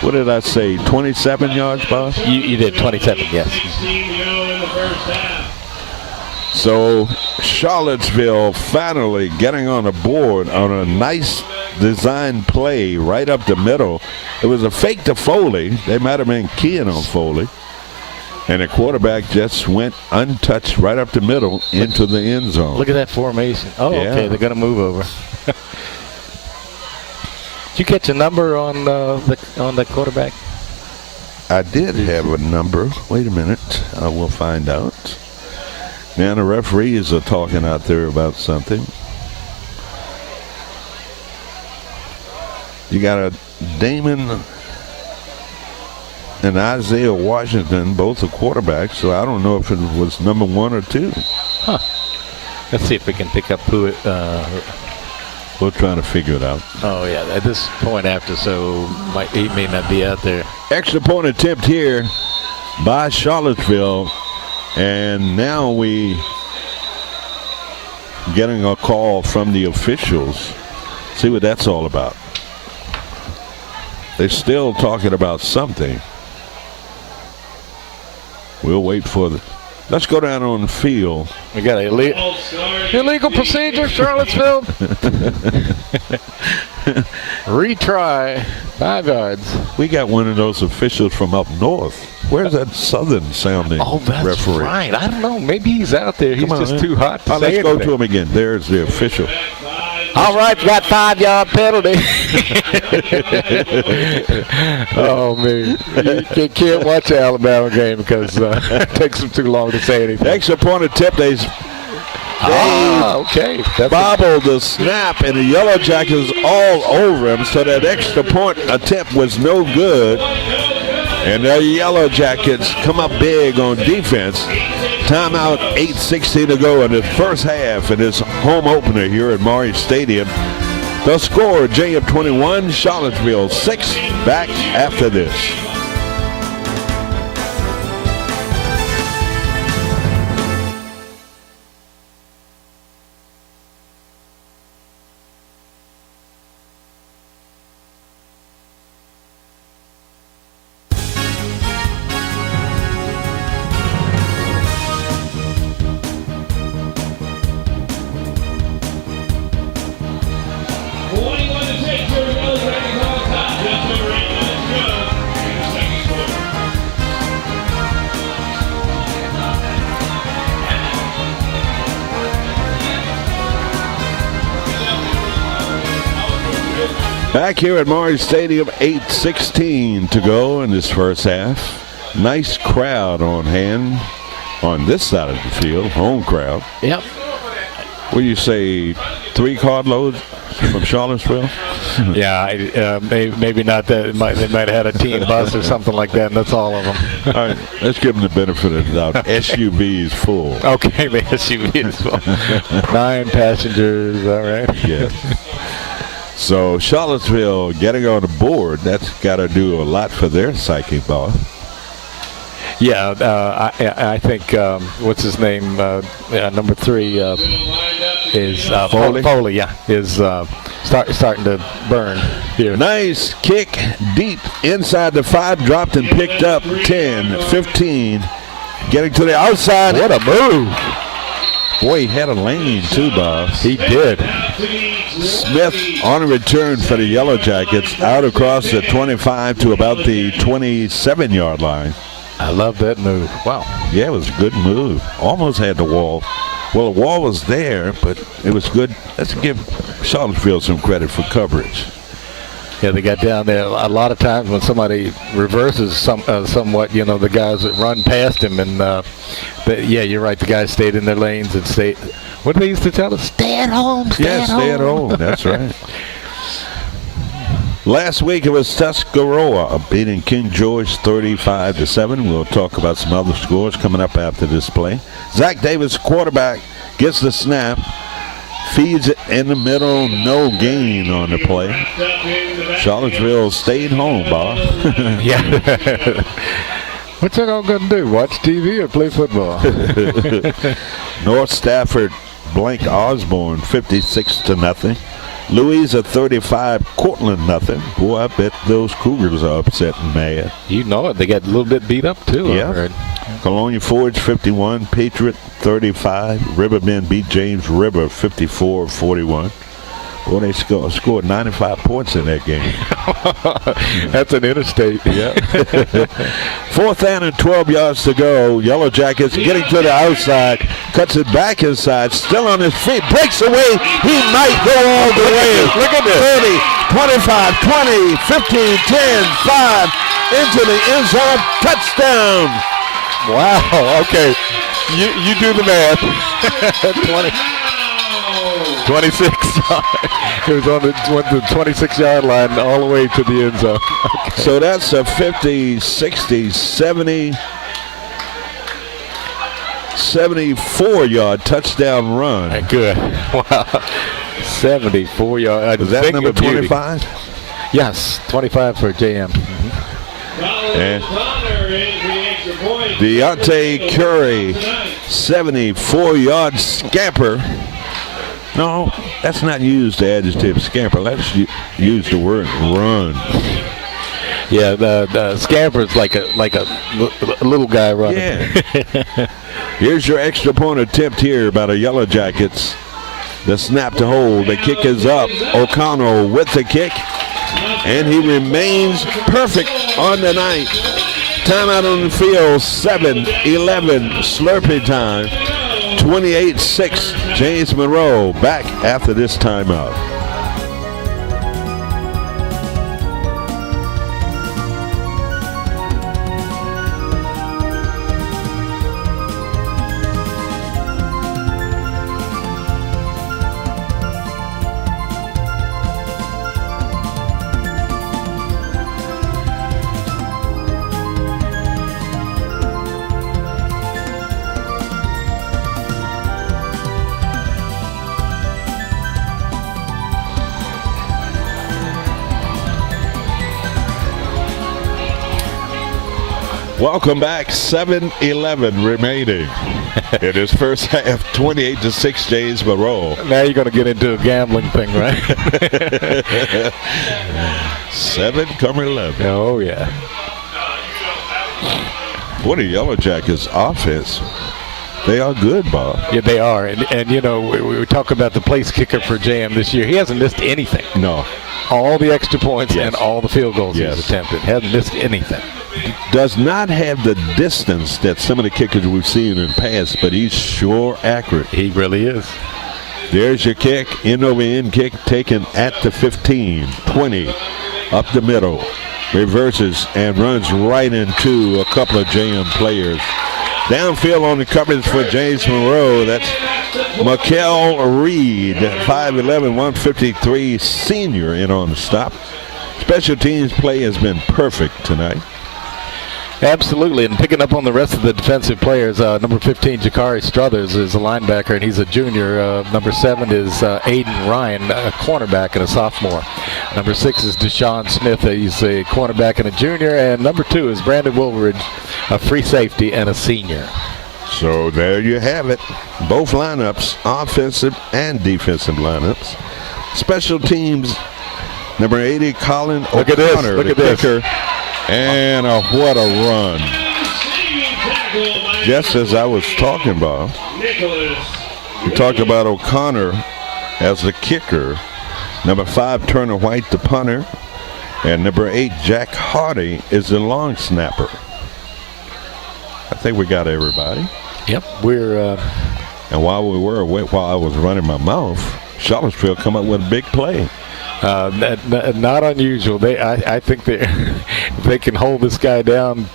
What did I say, 27 yards, Bob? You did 27, yes. So Charlottesville finally getting on the board on a nice design play right up the middle. It was a fake to Foley. They might have been keying on Foley. And the quarterback just went untouched right up the middle into the end zone. Look at that formation. Oh, Yeah. okay. They're going to move over. Did you catch a number on the quarterback? I did have a number. Wait a minute. I will find out. Now the referees are talking out there about something. You got a Damon and Isaiah Washington, both are quarterbacks, so I don't know if it was number 1 or 2. Huh. Let's see if we can pick up who it. We're trying to figure it out. Oh, yeah. At this point after, so he may not be out there. Extra point attempt here by Charlottesville. And now we getting a call from the officials. See what that's all about. They're still talking about something. We'll wait for the. Let's go down on the field. We got an illegal procedure, Charlottesville. Retry. 5 yards. We got one of those officials from up north. Where's that southern sounding referee? Right. I don't know. Maybe he's out there. He's just too hot to say let's go anything. to him again. There's the official. All right, got 5-yard penalty. Oh, man. You can't watch the Alabama game because it takes them too long to say anything. Extra point attempt. They okay. bobbled the snap, and the Yellow Jackets all over him, so that extra point attempt was no good. And the Yellow Jackets come up big on defense. Timeout, 8:16 to go in the first half in this home opener here at Maury Stadium. The score, JM 21, Charlottesville 6. Back after this. Back here at Maury Stadium, 8:16 to go in this first half. Nice crowd on hand on this side of the field, home crowd. Yep. What do you say, 3 carloads from Charlottesville? Yeah, maybe not that. They might have had a team bus or something like that, and that's all of them. All right, let's give them the benefit of the doubt. SUV is full. Okay, the SUV is full. 9 passengers, all right. Yeah. So Charlottesville getting on the board, that's got to do a lot for their psyche, boss. Yeah, I think, what's his name, number 3 is Foley? Foley, yeah, is starting to burn here. Nice kick deep inside the 5, dropped and picked up 10, 15, getting to the outside. What a move. Boy, he had a lane too, Bob. He did. Smith on a return for the Yellow Jackets out across the 25 to about the 27-yard line. I love that move. Wow. Yeah, it was a good move. Almost had the wall. Well, the wall was there, but it was good. Let's give Charlottesville some credit for coverage. Yeah, they got down there. A lot of times when somebody reverses somewhat, you know, the guys that run past him. And, but yeah, you're right. The guys stayed in their lanes and stayed. What did they used to tell us? Stay at home. Stay at home. That's right. Last week it was Tuscarora beating King George 35-7. We'll talk about some other scores coming up after this play. Zach Davis, quarterback, gets the snap. Feeds it in the middle, no gain on the play. Charlottesville stayed home, Bob. Yeah. What's that all going to do? Watch TV or play football? North Stafford blanked Osborne 56-0. Louisa 35, Cortland nothing. Boy, I bet those Cougars are upset and mad. You know it. They got a little bit beat up, too. I Yeah. heard. Colonia Forge 51, Patriot 35. Riverbend beat James River 54-41. Boy, they scored 95 points in that game. That's an interstate. Yeah. 4th down and 12 yards to go. Yellow Jackets getting to the outside. Cuts it back inside. Still on his feet. Breaks away. He might go all the way. Look at this. 30, 25, 20, 15, 10, 5. Into the end zone. Touchdown. Wow. Okay. You do the math. 26 yards. It was on the 26-yard line all the way to the end zone. Okay. So that's a 50, 60, 70, 74-yard touchdown run. Good. Wow. 74 yards. Is that number 25? Yes, 25 for JM. And Deontay Curry, 74-yard scamper. No, that's not used the adjective scamper. Let's use the word run. Yeah, the scamper's like a little guy running. Yeah. Here's your extra point attempt here by the Yellow Jackets. The snap to hold. The kick is up. O'Connell with the kick. And he remains perfect on the night. Timeout on the field, 7-11 Slurpee time. 28-6, James Monroe back after this timeout. Welcome back. 7-11 remaining. It is first half, 28-6, James Monroe. Now you're going to get into a gambling thing, right? 7, come 11. Oh, yeah. What a Yellow Jackets offense. They are good, Bob. Yeah, they are. And you know, we were talking about the place kicker for JM this year. He hasn't missed anything. No. All the extra points Yes. and all the field goals Yes. he's attempted. Hasn't missed anything. Does not have the distance that some of the kickers we've seen in the past, but he's sure accurate. He really is. There's your kick, end over end kick taken at the 15, 20, up the middle, reverses and runs right into a couple of JM players. Downfield on the coverage for James Monroe. That's Mikel Reed, 5'11", 153 senior in on the stop. Special teams play has been perfect tonight. Absolutely, and picking up on the rest of the defensive players, number 15, Jakari Struthers, is a linebacker, and he's a junior. Number 7 is Aiden Ryan, a cornerback and a sophomore. Number 6 is Deshaun Smith. He's a cornerback and a junior. And number 2 is Brandon Woolridge, a free safety and a senior. So there you have it. Both lineups, offensive and defensive lineups. Special teams, number 80, Colin O'Connor. Look at this. Look at this. Kicker. And what a run. Just as I was talking about, we talked about O'Connor as the kicker. Number 5, Turner White, the punter. And number 8, Jack Hardy, is the long snapper. I think we got everybody. Yep, we're... And while I was running my mouth, Charlottesville come up with a big play. not unusual. I think if they can hold this guy down.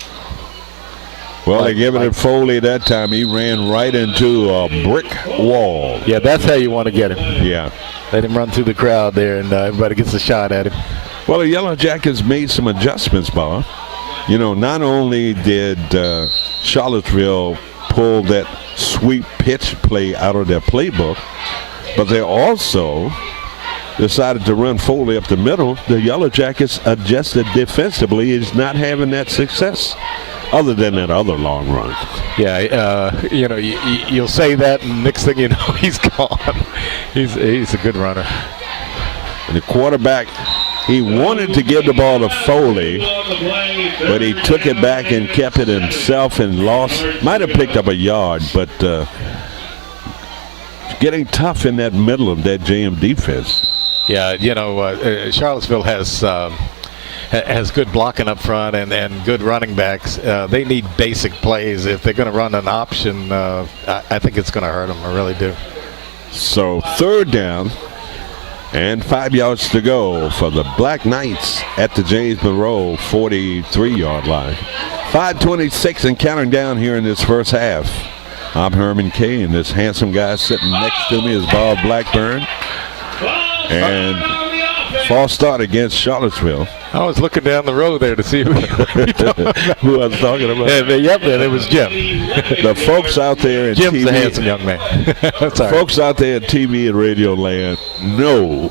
Well, they gave it to Foley that time. He ran right into a brick wall. Yeah, that's how you want to get him. Yeah. Let him run through the crowd there, and everybody gets a shot at him. Well, the Yellow Jackets made some adjustments, Bob. You know, not only did Charlottesville pull that sweep pitch play out of their playbook, but they also decided to run Foley up the middle. The Yellow Jackets adjusted defensively. Is not having that success other than that other long run. Yeah, you know, you'll say that, and next thing you know, he's gone. He's a good runner. And the quarterback, he wanted to give the ball to Foley, but he took it back and kept it himself and lost. Might have picked up a yard, but getting tough in that middle of that JM defense. Yeah, you know, Charlottesville has good blocking up front and good running backs. They need basic plays. If they're going to run an option, I think it's going to hurt them. I really do. So 3rd down and 5 yards to go for the Black Knights at the James Monroe 43-yard line. 5:26 and counting down here in this first half. I'm Herman Kay, and this handsome guy sitting next to me is Bob Blackburn. And false start against Charlottesville. I was looking down the road there to see who Who I was talking about. Yep, and it was Jim. The folks out there in Jim's TV, the handsome young man. Sorry. folks out there in TV and radio land know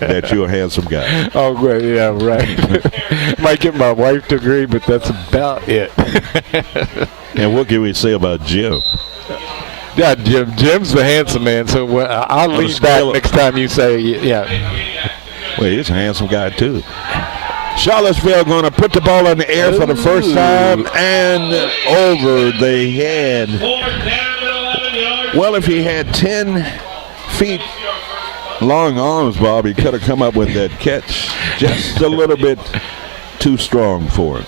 that you're a handsome guy. Oh, great. Yeah, right. Might get my wife to agree, but that's about it. And what can we say about Jim? Yeah, Jim's the handsome man, so I'll lean back next time you say, yeah. Well, he's a handsome guy, too. Charlottesville going to put the ball in the air for the first time and over the head. Well, if he had 10 feet long arms, Bob, he could have come up with that catch just a little bit too strong for him.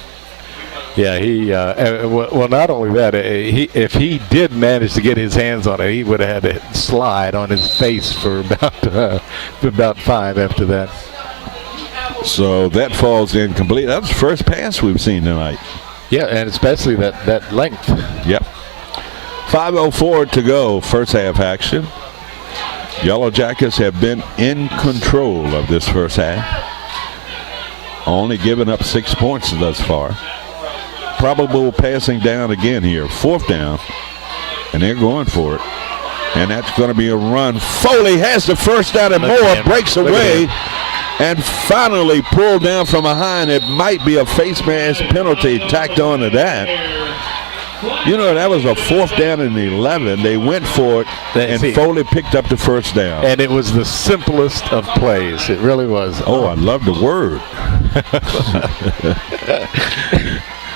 Yeah, he well, not only that, if he did manage to get his hands on it, he would have had to slide on his face for about 5 after that. So that falls incomplete. That was the first pass we've seen tonight. Yeah, and especially that length. Yep. 5:04 to go, first half action. Yellow Jackets have been in control of this first half. Only giving up 6 points thus far. Probable passing down again here. 4th down. And they're going for it. And that's going to be a run. Foley has the first down and more. Breaks away. And finally pulled down from behind. It might be a face mask penalty tacked on to that. You know, that was a 4th down and 11. They went for it, and Foley picked up the first down. And it was the simplest of plays. It really was. Oh, I love the word.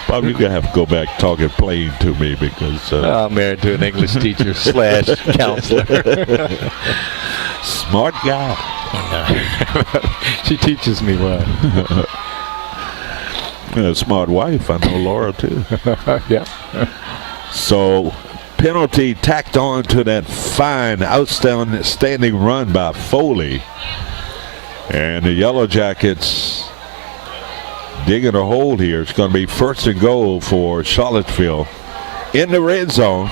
Bob, you're going to have to go back talking plain to me because... I'm married to an English teacher / counselor. Smart guy. She teaches me well. A smart wife. I know Laura, too. Yeah. So, penalty tacked on to that fine, outstanding run by Foley. And the Yellow Jackets... digging a hole here. It's going to be 1st and goal for Charlottesville in the red zone,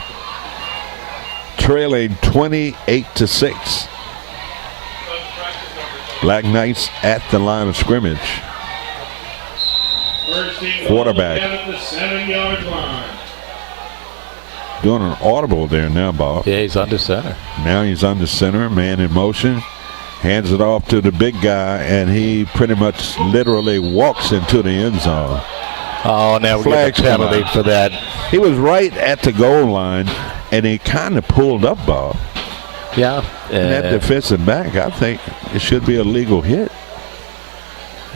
trailing 28-6. Black Knights at the line of scrimmage. Quarterback doing an audible there now, Bob. Yeah, he's under center. Now he's under center, man in motion. Hands it off to the big guy, and he pretty much literally walks into the end zone. Oh, now we get a penalty for that. He was right at the goal line, and he kind of pulled up, Bob. Yeah. And that defensive back, I think it should be a legal hit.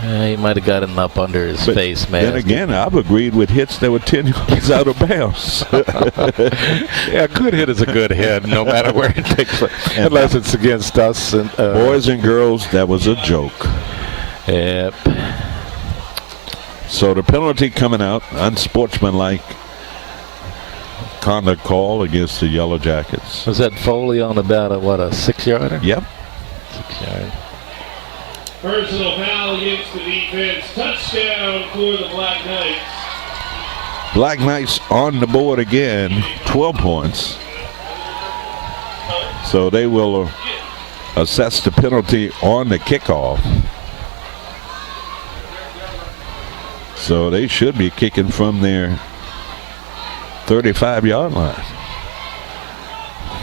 He might have gotten up under his face, man. Then again, I've agreed with hits that were 10 yards out of bounds. Yeah, a good hit is a good hit, no matter where it takes place, unless it's against us. And, boys and girls, that was a joke. Yep. So the penalty coming out, unsportsmanlike conduct call against the Yellow Jackets. Was that Foley on about a 6-yarder? Yep. 6-yarder. Personal foul against the defense. Touchdown for the Black Knights. Black Knights on the board again, 12 points. So they will assess the penalty on the kickoff. So they should be kicking from their 35-yard line.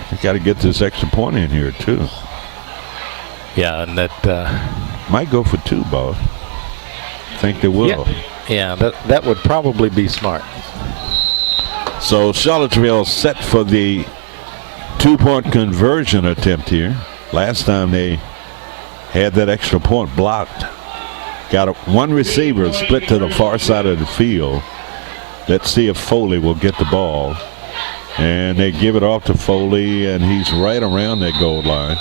They got to get this extra point in here, too. Yeah, and that... might go for 2, Bob. Think they will. Yeah, that would probably be smart. So Charlottesville set for the 2-point conversion attempt here. Last time they had that extra point blocked. Got one receiver split to the far side of the field. Let's see if Foley will get the ball. And they give it off to Foley, and he's right around that goal line.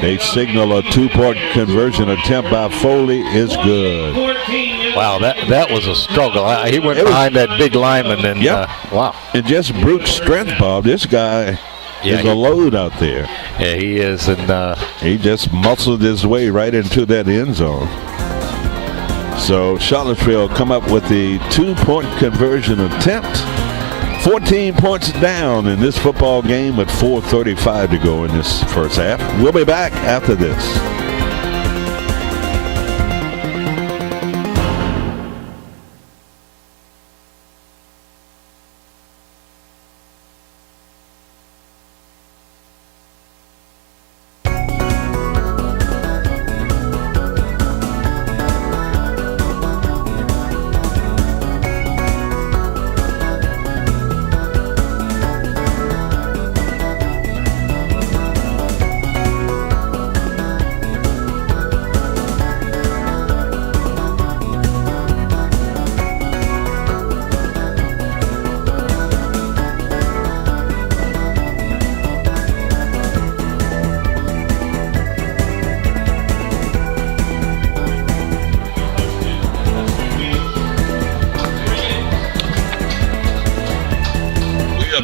They signal a 2-point conversion attempt by Foley is good. Wow, that was a struggle. He went behind that big lineman, and wow. And just brute strength, Bob. This guy is a load out there. Yeah, he is, and he just muscled his way right into that end zone. So Charlottesville come up with the 2-point conversion attempt. 14 points down in this football game with 4:35 to go in this first half. We'll be back after this.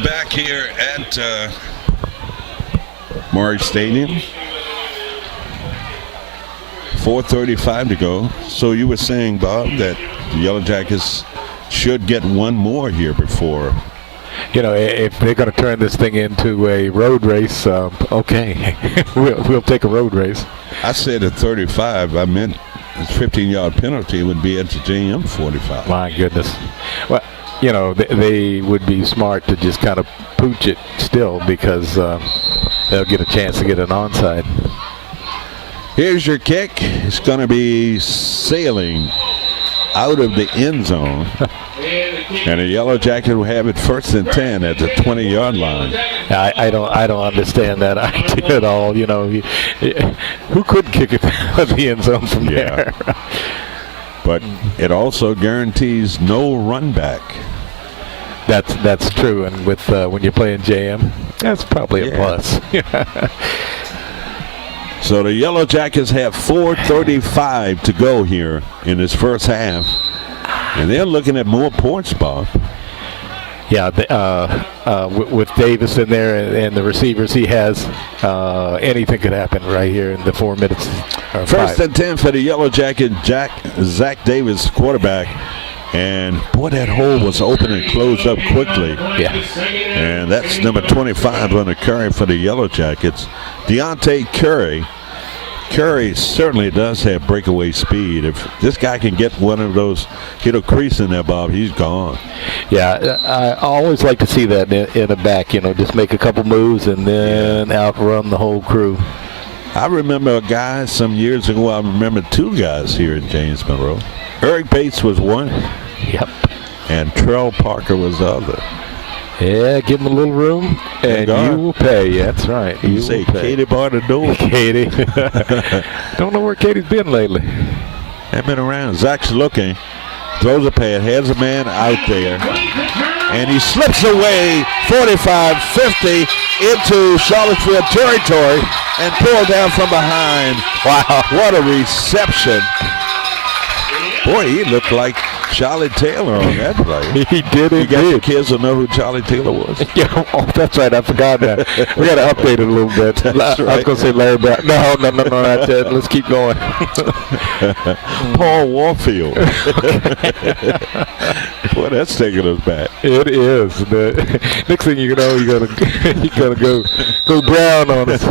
Back here at Monroe Stadium. 4:35 to go. So you were saying, Bob, that the Yellow Jackets should get one more here before. You know, if they're going to turn this thing into a road race, okay, we'll take a road race. I said at 35. I meant a 15-yard penalty would be at the JM 45. My goodness. Well, you know, they would be smart to just kind of pooch it still, because they'll get a chance to get an onside. Here's your kick. It's going to be sailing out of the end zone. And the Yellow Jacket will have it 1st and 10 at the 20-yard line. I don't understand that idea at all. You know, who could kick it out of the end zone from there? But it also guarantees no run back. That's true, and with when you're playing JM, that's probably a plus. So the Yellow Jackets have 4:35 to go here in this first half, and they're looking at more points, Bob. Yeah, with Davis in there and the receivers he has, anything could happen right here in the 4 minutes. 1st and 10 for the Yellow Jacket, Zach Davis, quarterback. And, boy, that hole was open and closed up quickly. Yeah. And that's number 25 on the carry for the Yellow Jackets. Deontay Curry. Curry certainly does have breakaway speed. If this guy can get one of those, hit a crease in there, Bob, he's gone. Yeah, I always like to see that in a back, you know, just make a couple moves and then outrun the whole crew. I remember a guy some years ago, I remember 2 guys here in James Monroe. Eric Bates was one. Yep. And Terrell Parker was the other. Yeah, give him a little room, and you will pay. Yeah, that's right. You say Katie barred the door. Katie. Don't know where Katie's been lately. Haven't been around. Zach's looking. Throws a pad. Has a man out there. And he slips away 45-50 into Charlottesville territory and pulled down from behind. Wow, what a reception. Boy, he looked like Charlie Taylor on that play. He did. You got the kids to know who Charlie Taylor was. Yeah, that's right. I forgot that. We got to update it a little bit. That's right. I was going to say Larry Brown. No, not that. Let's keep going. Paul Warfield. Boy, that's taking us back. It is. The next thing you know, you're gonna go brown on us.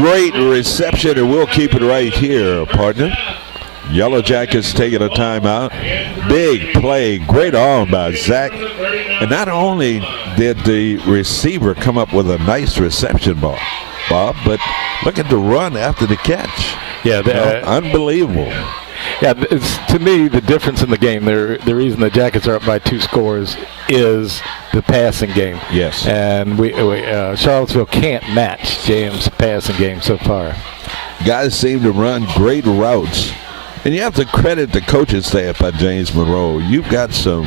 Great reception, and we'll keep it right here, partner. Yellow Jackets taking a timeout. Big play, great arm by Zach. And not only did the receiver come up with a nice reception, Bob, but look at the run after the catch. Yeah, unbelievable. Yeah, to me, the difference in the game, the reason the Jackets are up by 2 scores is the passing game. Yes. And Charlottesville can't match JM's passing game so far. Guys seem to run great routes. And you have to credit the coaching staff by James Monroe. You've got some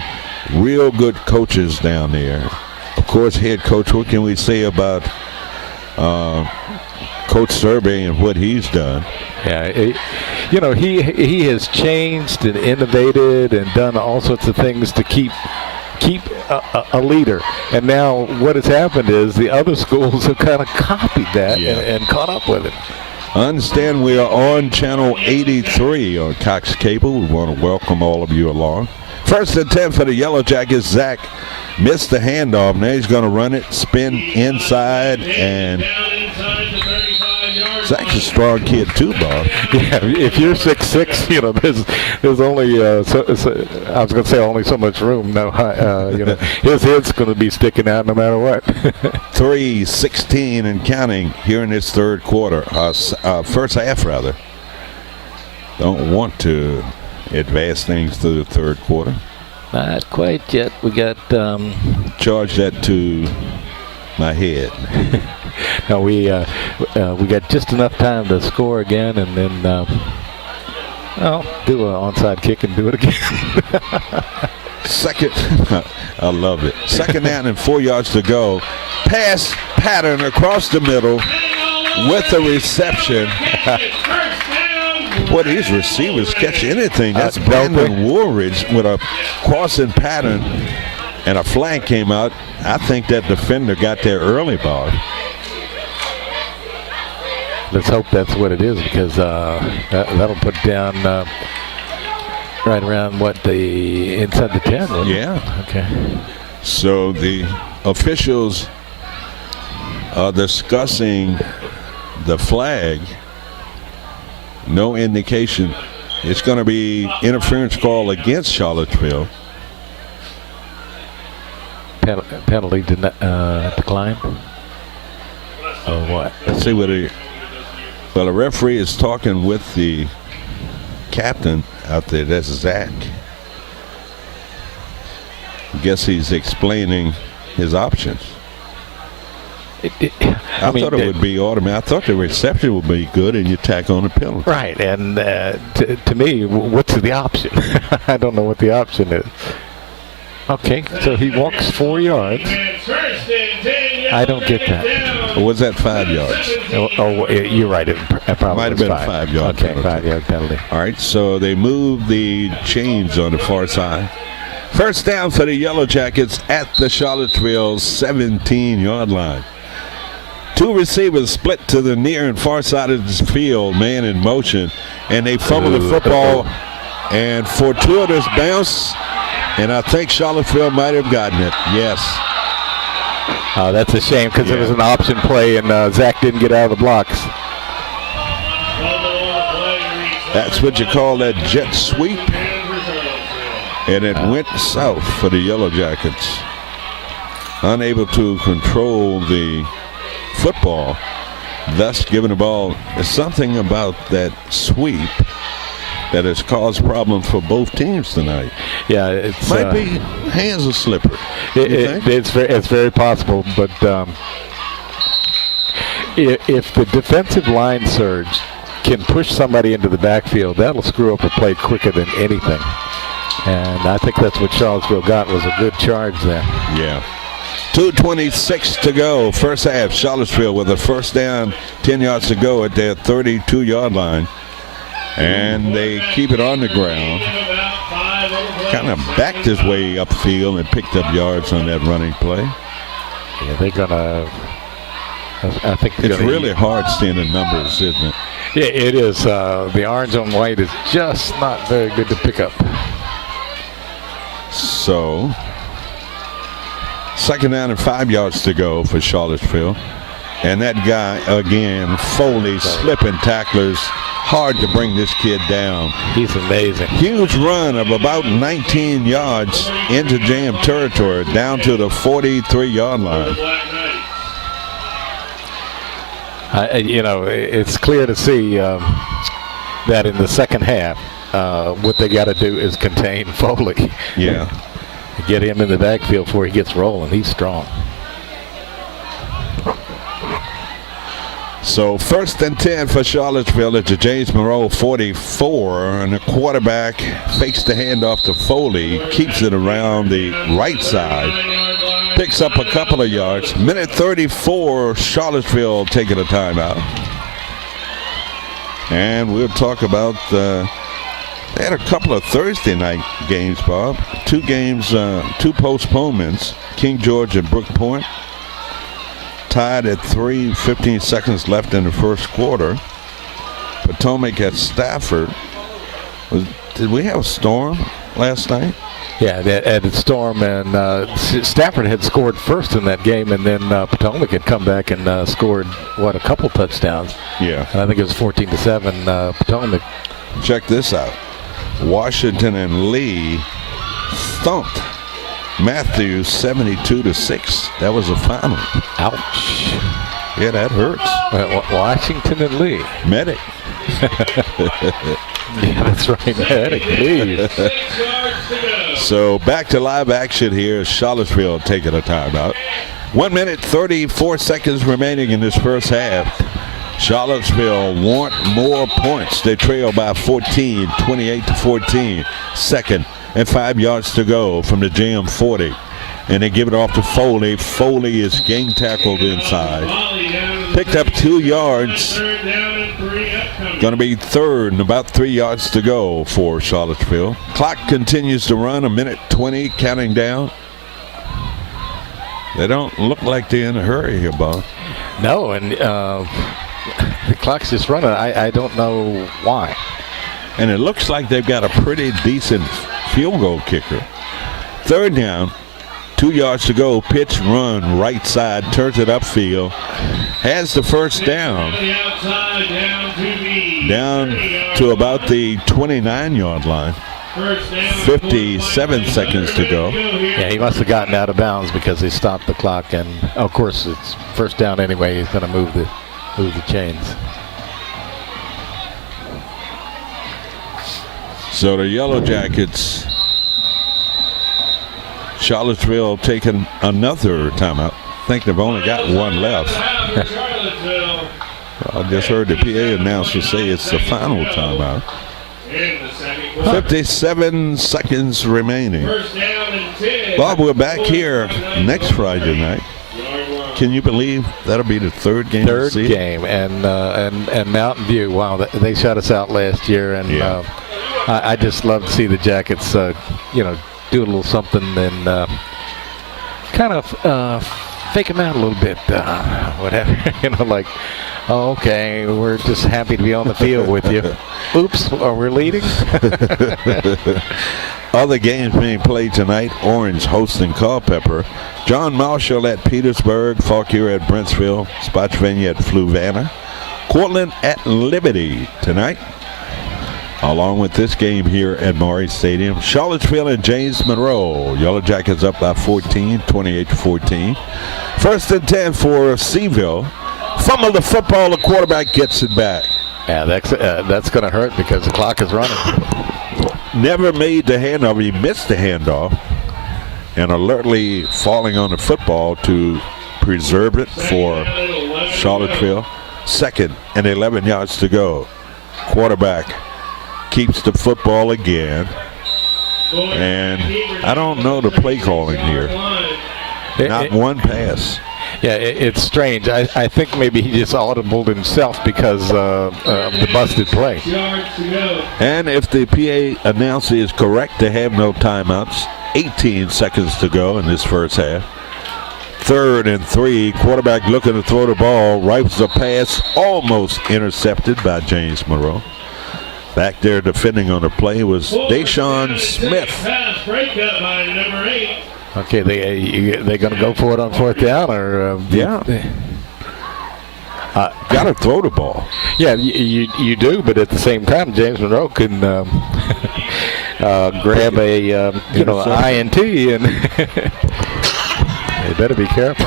real good coaches down there. Of course, head coach, what can we say about Coach Serby and what he's done? Yeah, he has changed and innovated and done all sorts of things to keep a leader. And now what has happened is the other schools have kind of copied that and caught up with it. I understand we are on channel 83 on Cox Cable. We want to welcome all of you along. First and 10 for the Yellow Jackets. Zach missed the handoff. Now he's going to run it, spin inside, and Zach's a strong kid too, Bob. Yeah, if you're 6'6", there's only I was going to say only so much room. No, his head's going to be sticking out no matter what. 3:16 and counting here in this third quarter, first half rather. Don't want to advance things to the third quarter. Not quite yet. We got charge that to my head. No, we got just enough time to score again, and then do an onside kick and do it again. Second, I love it. Second down and 4 yards to go. Pass pattern across the middle with the reception. Boy, these receivers catch anything. That's Brandon Woolridge with a crossing pattern, and a flag came out. I think that defender got there early, Bob. Let's hope that's what it is, because that'll put down right around inside the 10. Yeah. Okay. So the officials are discussing the flag. No indication. It's going to be interference call against Charlottesville. Penalty decline. Or what? Let's see what the referee is talking with the captain out there. That's Zach. I guess he's explaining his options. I thought it would be automatic. I thought the reception would be good, and you tack on a penalty. Right, and to me, what's the option? I don't know what the option is. Okay, so he walks 4 yards. I don't get that. Or was that 5 yards? Oh, you're right. It probably might have been a 5 yard penalty. Okay, 5 yard penalty. All right, so they move the chains on the far side. First down for the Yellow Jackets at the Charlottesville 17-yard line. 2 receivers split to the near and far side of the field, man in motion, and they fumble the football, and fortuitous bounce, and I think Charlottesville might have gotten it. Yes. That's a shame, because it was an option play, and Zach didn't get out of the blocks. That's what you call that jet sweep, and it went south for the Yellow Jackets. Unable to control the football, thus giving the ball. There's something about that sweep that has caused problems for both teams tonight. Yeah, it might be hands are slippery. It's very possible, but if the defensive line surge can push somebody into the backfield, that'll screw up a play quicker than anything. And I think that's what Charlottesville got, was a good charge there. Yeah. 2:26 to go, first half. Charlottesville with a first down, 10 yards to go at their 32-yard line. And they keep it on the ground. Kind of backed his way upfield and picked up yards on that running play. Yeah, they're going to, I think it's really hard seeing the numbers, isn't it? Yeah, it is. The orange on white is just not very good to pick up. So, second down and 5 yards to go for Charlottesville. And that guy, again, Foley, slipping tacklers. Hard to bring this kid down. He's amazing. Huge run of about 19 yards into jam territory, down to the 43-yard line. It's clear to see that in the second half, what they got to do is contain Foley. Yeah. Get him in the backfield before he gets rolling. He's strong. So 1st and 10 for Charlottesville at the James Monroe 44, and the quarterback fakes the handoff to Foley, keeps it around the right side, picks up a couple of yards. Minute 34, Charlottesville taking a timeout. And we'll talk about they had a couple of Thursday night games, Bob. 2 games, 2 postponements. King George and Brook Point tied at 3:15 seconds left in the first quarter. Potomac at Stafford. Did we have a storm last night? Yeah, at the Storm, and Stafford had scored first in that game, and then Potomac had come back and scored, a couple touchdowns. Yeah. And I think it was 14-7 Potomac. Check this out. Washington and Lee thumped Matthews 72-6. That was the final. Ouch. Yeah, that hurts. Washington and Lee. Medic. Yeah, that's right. Medic, please. So back to live action here. Charlottesville taking a timeout. 1 minute, 34 seconds remaining in this first half. Charlottesville want more points. They trail by 14, 28-14. 2nd and 5 yards to go from the JM 40. And they give it off to Foley. Foley is gang tackled inside. Picked up 2 yards. Going to be 3rd and about 3 yards to go for Charlottesville. Clock continues to run, 1:20 counting down. They don't look like they're in a hurry here, Bob. No, and the clock's just running. I don't know why. And it looks like they've got a pretty decent field goal kicker. 3rd down, 2 yards to go. Pitch, run, right side, turns it upfield. Has the first down. Down to about the 29-yard line. 57 seconds to go. Yeah, he must have gotten out of bounds because they stopped the clock, and of course it's first down anyway. He's going to move the chains. So the Yellow Jackets, Charlottesville taking another timeout. I think they've only got one left. I just heard the PA announcer say it's the final timeout. 57 seconds remaining. Bob, we're back here next Friday night. Can you believe that'll be the 3rd game? 3rd game, and Mountain View. Wow, they shut us out last year, and yeah. I just love to see the Jackets, do a little something and kind of fake them out a little bit, whatever. Like, oh, okay, we're just happy to be on the field with you. Oops, are we leading? Other games being played tonight: Orange hosting Culpeper, John Marshall at Petersburg, Fauquier at Brentsville, Spotsylvania at Fluvanna, Cortland at Liberty tonight. Along with this game here at Maury Stadium, Charlottesville and James Monroe. Yellow Jackets up by 14, 28-14. 1st and 10 for Seaville. Fumble the football, the quarterback gets it back. Yeah, that's going to hurt because the clock is running. Never made the handoff. He missed the handoff, and alertly falling on the football to preserve it for Charlottesville. 2nd and 11 yards to go. Quarterback keeps the football again, and I don't know the play calling here. Not one pass. Yeah, it's strange. I think maybe he just audibled himself because of the busted play. And if the PA announcer is correct, they have no timeouts. 18 seconds to go in this first half. 3rd and 3. Quarterback looking to throw the ball. Rifles a pass, almost intercepted by James Monroe. Back there defending on the play was Deshaun Smith. Okay, they going to go for it on 4th down, or yeah. Got to throw the ball. Yeah, you do, but at the same time, James Monroe can grab a INT, and they better be careful.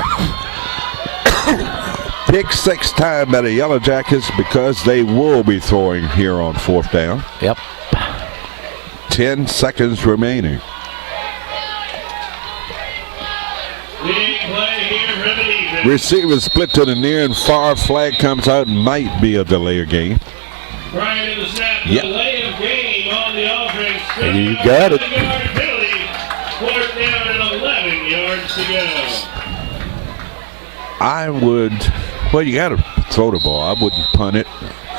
Pick 6 time by the Yellow Jackets because they will be throwing here on 4th down. Yep. 10 seconds remaining. Big play here for the defense. Receiver split to the near and far. Flag comes out and might be a delay of game. Prior to the snap, Yep. delay of game on the offense. You got it. 11-yard penalty. 4th down and 11 yards to go. I would, well, you got to throw the ball. I wouldn't punt it.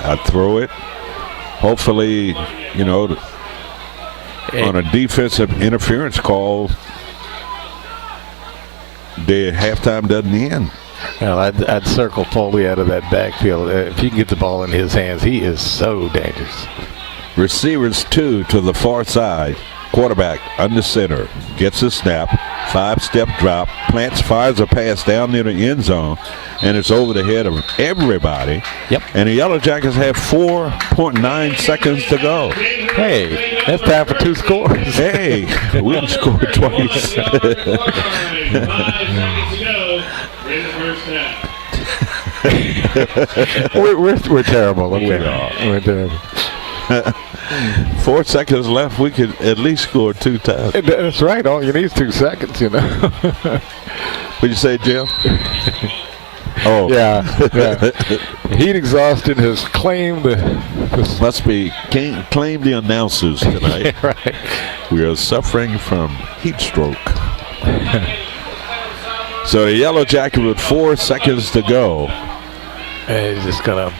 I'd throw it. Hopefully, you know, on a defensive interference call, the halftime doesn't end. Well, I'd circle Foley out of that backfield. If you can get the ball in his hands, he is so dangerous. Receivers 2 to the far side. Quarterback under center. Gets a snap. 5-step drop. Plants, fires a pass down near the end zone. And it's over the head of everybody. Yep. And the Yellow Jackets have 4.9 seconds to go. Hey, that's time for 2 scores. Hey, we done scored twice. 5 seconds to go in the first half. we're terrible. Okay. We are. We're terrible. 4 seconds left. We could at least score 2 times. That's right. All you need is 2 seconds, you know. What'd you say, Jim? Oh. Yeah. Heat exhaustion has claimed Must be claim the announcers tonight. right. We are suffering from heat stroke. So the Yellow Jacket with 4 seconds to go. They're just gonna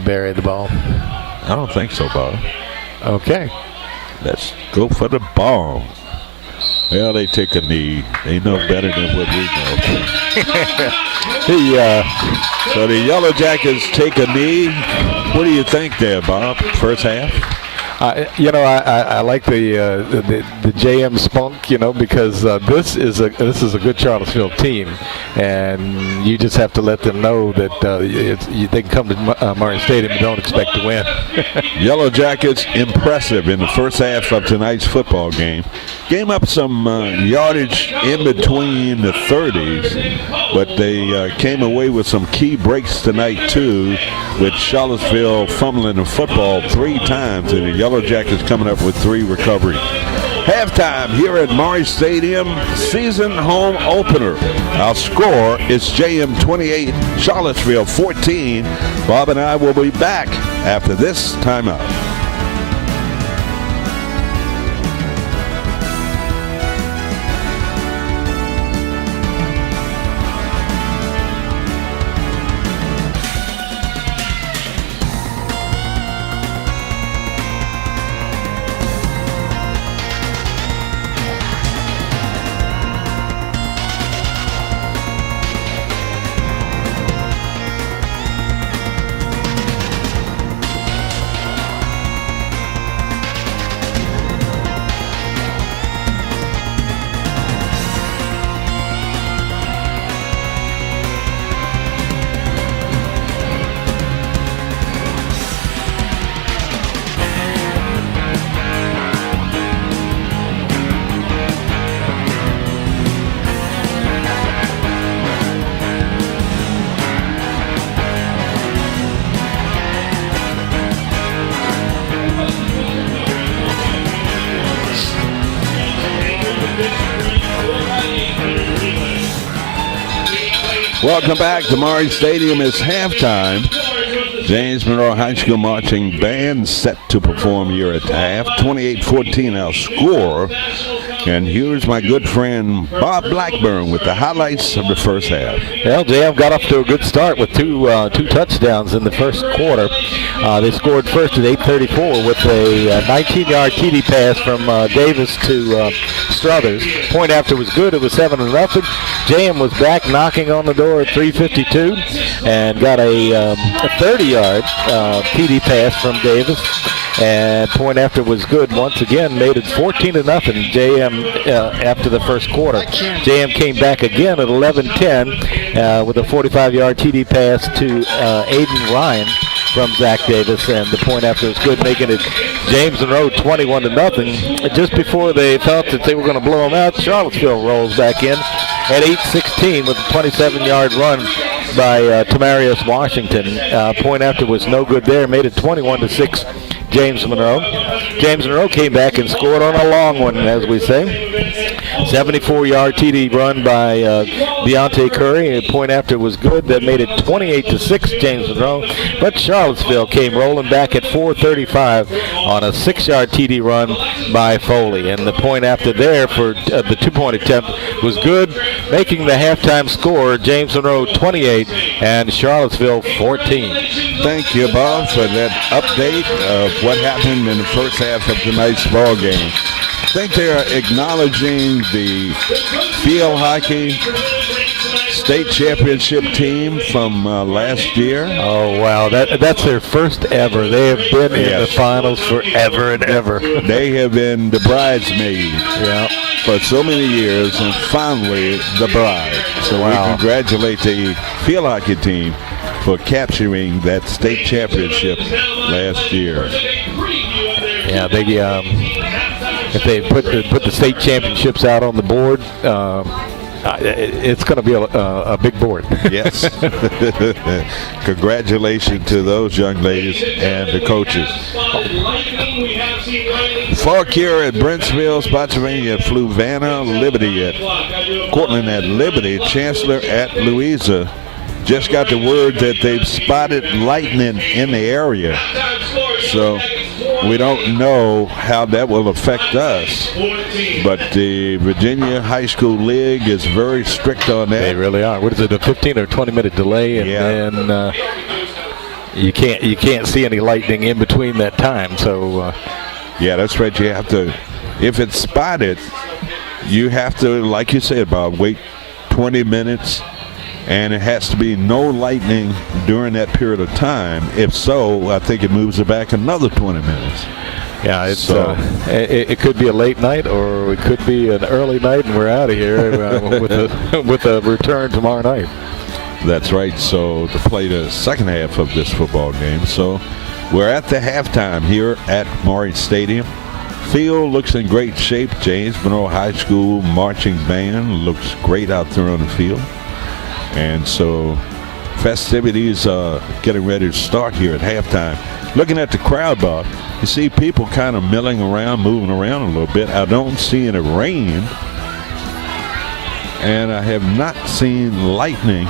bury the ball. I don't think so, Bob. Okay. Let's go for the ball. Well, they take a knee. They know better than what we know. So the Yellow Jackets take a knee. What do you think there, Bob? First half? I like the JM spunk, you know, because this is a good Charlottesville team, and you just have to let them know that they can come to Monroe Stadium and don't expect to win. Yellow Jackets impressive in the first half of tonight's football game. Gave up some yardage in between the 30s, but they came away with some key breaks tonight too, with Charlottesville fumbling the football 3 times, and the Yellow Jackets coming up with 3 recoveries. Halftime here at Monroe Stadium, season home opener. Our score is JM 28, Charlottesville 14. Bob and I will be back after this timeout. Welcome back to Monroe Stadium. It's halftime. James Monroe High School Marching Band set to perform here at the half. 28-14 our score. And here's my good friend Bob Blackburn with the highlights of the first half. Well, JM got off to a good start with two touchdowns in the first quarter. They scored first at 8:34 with a 19-yard TD pass from Davis to Struthers. Point after was good. It was 7-0. JM was back knocking on the door at 3:52 and got a 30-yard TD pass from Davis. And point after was good once again, made it 14-0 JM after the first quarter. JM came back again at 11-10 with a 45-yard TD pass to Aiden Ryan from Zach Davis, and the point after was good, making it James Monroe 21-0. Just before they thought that they were going to blow them out, Charlottesville rolls back in at 8:16 with a 27-yard run by Tamarius Washington. Point after was no good there, made it 21-6 James Monroe. James Monroe came back and scored on a long one, as we say. 74-yard TD run by Deontay Curry. The point after was good. That made it 28-6, James Monroe. But Charlottesville came rolling back at 4:35 on a 6-yard TD run by Foley. And the point after there for the 2-point attempt was good, making the halftime score James Monroe 28 and Charlottesville 14. Thank you, Bob, for that update of what happened in the first half of tonight's ball game. I think they're acknowledging the field hockey state championship team from last year. Oh, wow. That's their first ever. They have been in the finals forever and ever. They have been the bridesmaid for so many years, and finally the bride. So we congratulate the field hockey team for capturing that state championship last year. Yeah, they if they put the state championships out on the board, it's going to be a big board. Yes. Congratulations to those young ladies and the coaches. Falk here at Brentsville, Spotsylvania, Fluvanna, Liberty at Cortland at Liberty, Chancellor at Louisa. Just got the word that they've spotted lightning in the area. So we don't know how that will affect us, but the Virginia High School League is very strict on that. They really are. What is it, a 15 or 20-minute delay, and then you can't see any lightning in between that time. So yeah, that's right. You have to, if it's spotted, you have to, like you said, Bob, wait 20 minutes. And it has to be no lightning during that period of time. If so, I think it moves it back another 20 minutes. Yeah, it's it could be a late night, or it could be an early night, and we're out of here with a return tomorrow night. That's right. So to play the second half of this football game. So we're at the halftime here at Maury Stadium. Field looks in great shape. James Monroe High School marching band looks great out there on the field. And so festivities are getting ready to start here at halftime. Looking at the crowd, Bob, you see people kind of milling around, moving around a little bit. I don't see any rain, and I have not seen lightning,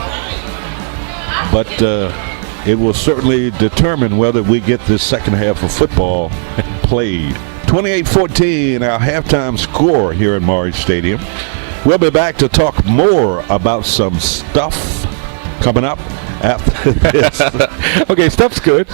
but it will certainly determine whether we get this second half of football played. 28-14, our halftime score here at Maury Stadium. We'll be back to talk more about some stuff coming up after this. Okay, stuff's good.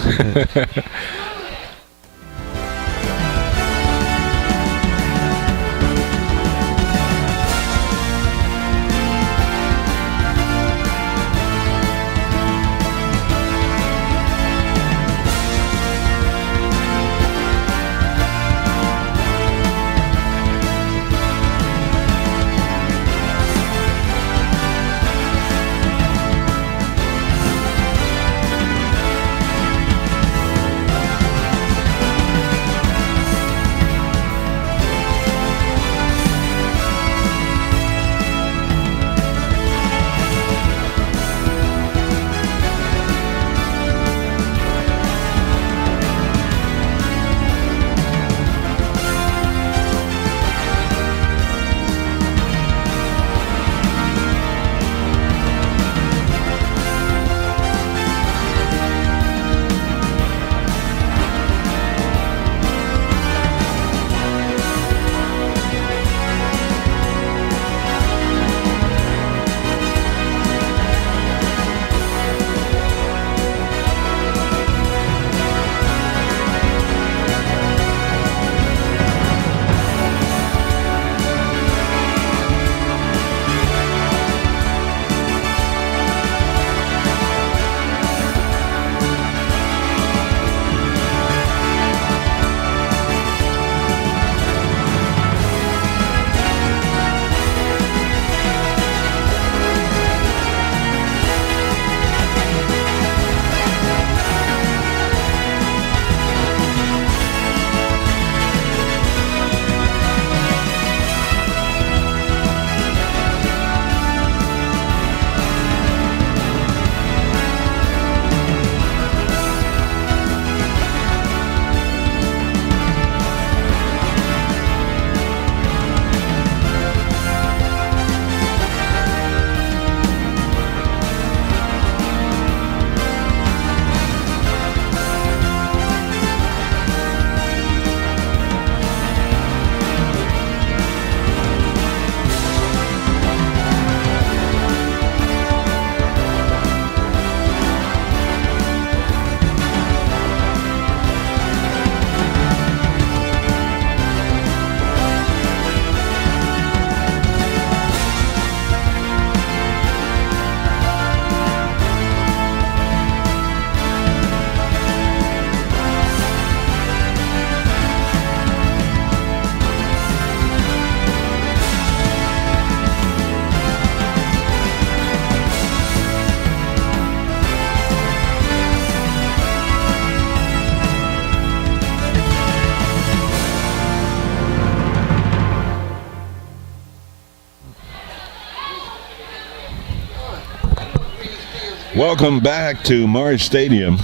Welcome back to Morris Stadium.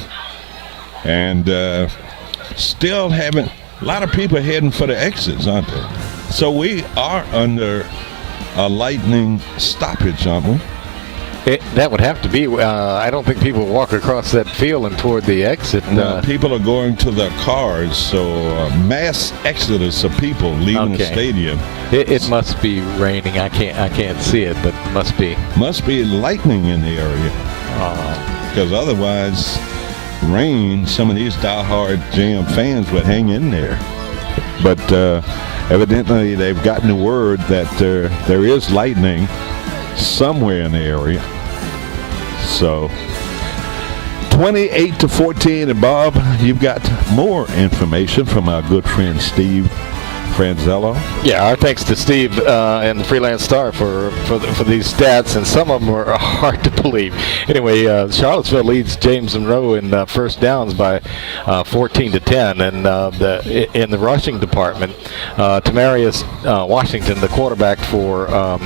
And still having a lot of people heading for the exits, aren't they? So we are under a lightning stoppage, aren't we? That would have to be. I don't think people walk across that field and toward the exit. No, people are going to their cars, so mass exodus of people leaving the stadium. It must be raining. I can't see it, but it must be. Must be lightning in the area. Because otherwise, rain, some of these diehard JM fans would hang in there. But evidently, they've gotten the word that there is lightning somewhere in the area. So 28-14, and Bob, you've got more information from our good friend Steve Franzello. Yeah, our thanks to Steve and the Freelance Star for these stats, and some of them are hard to believe. Anyway, Charlottesville leads James Monroe in first downs by 14-10, and in the rushing department, Tamarius Washington, the quarterback for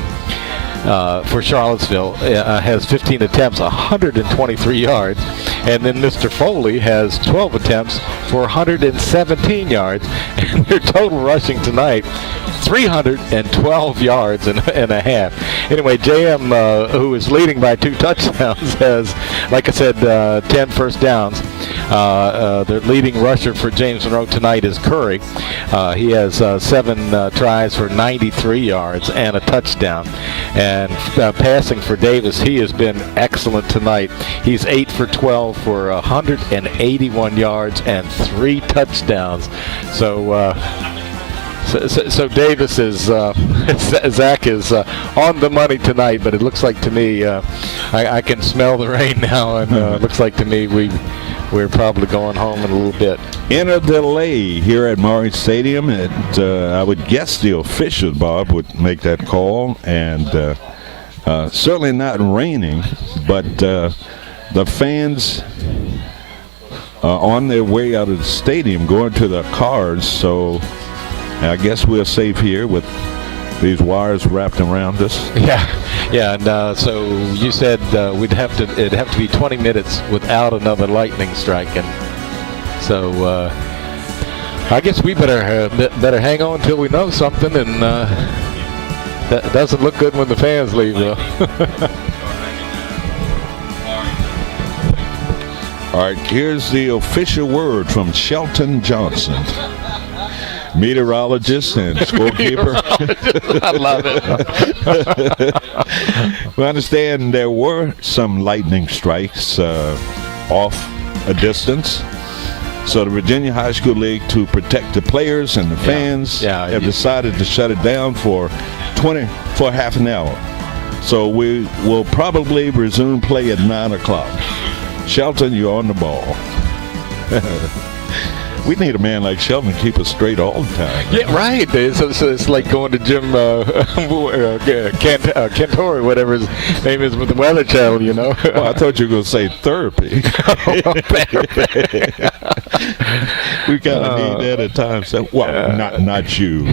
Charlottesville, has 15 attempts, 123 yards. And then Mr. Foley has 12 attempts for 117 yards. And their total rushing tonight, 312 yards and a half. Anyway, JM, who is leading by 2 touchdowns, has, like I said, 10 first downs. The leading rusher for James Monroe tonight is Curry. He has 7 tries for 93 yards and a touchdown. And passing for Davis, he has been excellent tonight. He's 8 for 12 for 181 yards and 3 touchdowns. So Davis is Zach is on the money tonight, but it looks like to me I can smell the rain now, and it looks like to me we're probably going home in a little bit. In a delay here at Morris Stadium, I would guess the official, Bob, would make that call, and certainly not raining, but the fans on their way out of the stadium going to their cars, so I guess we're safe here with these wires wrapped around us. Yeah, and so you said it'd have to be 20 minutes without another lightning strike, and so I guess we better hang on until we know something, and that doesn't look good when the fans leave, though. All right, here's the official word from Shelton Johnson, meteorologist and scorekeeper. I love it. We understand there were some lightning strikes off a distance. So the Virginia High School League, to protect the players and the fans, have decided to shut it down for half an hour. So we will probably resume play at 9 o'clock. Shelton, you're on the ball. We need a man like Shelton to keep us straight all the time. Yeah, right. So it's like going to Jim Cantor, whatever his name is, with the Weather Channel, you know. Well, I thought you were going to say therapy. We kind of need that at times. So, well, not you.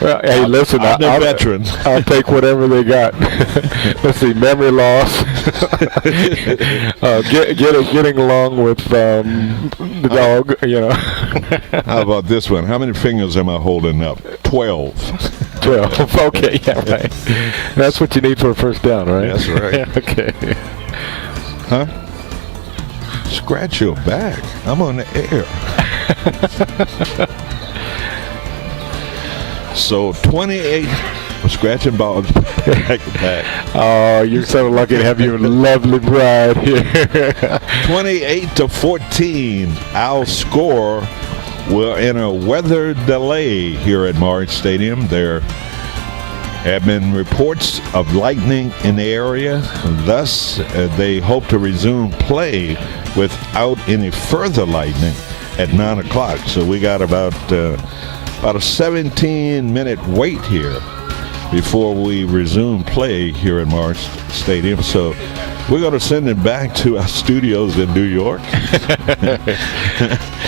Hey, listen, I'm a veteran. I'll take whatever they got. Let's see, memory loss, getting along with the dog, you know. How about this one? How many fingers am I holding up? 12. 12. Okay, yeah, right. That's what you need for a first down, right? That's right. Okay. Huh? Scratch your back. I'm on the air. So 28. Scratching balls back. Oh, you're so lucky to have your lovely bride here. 28-14. Our score. We're in a weather delay here at Morris Stadium. There have been reports of lightning in the area. Thus, they hope to resume play without any further lightning at 9 o'clock. So we got about a 17-minute wait here before we resume play here at Morris Stadium. So we're going to send it back to our studios in New York.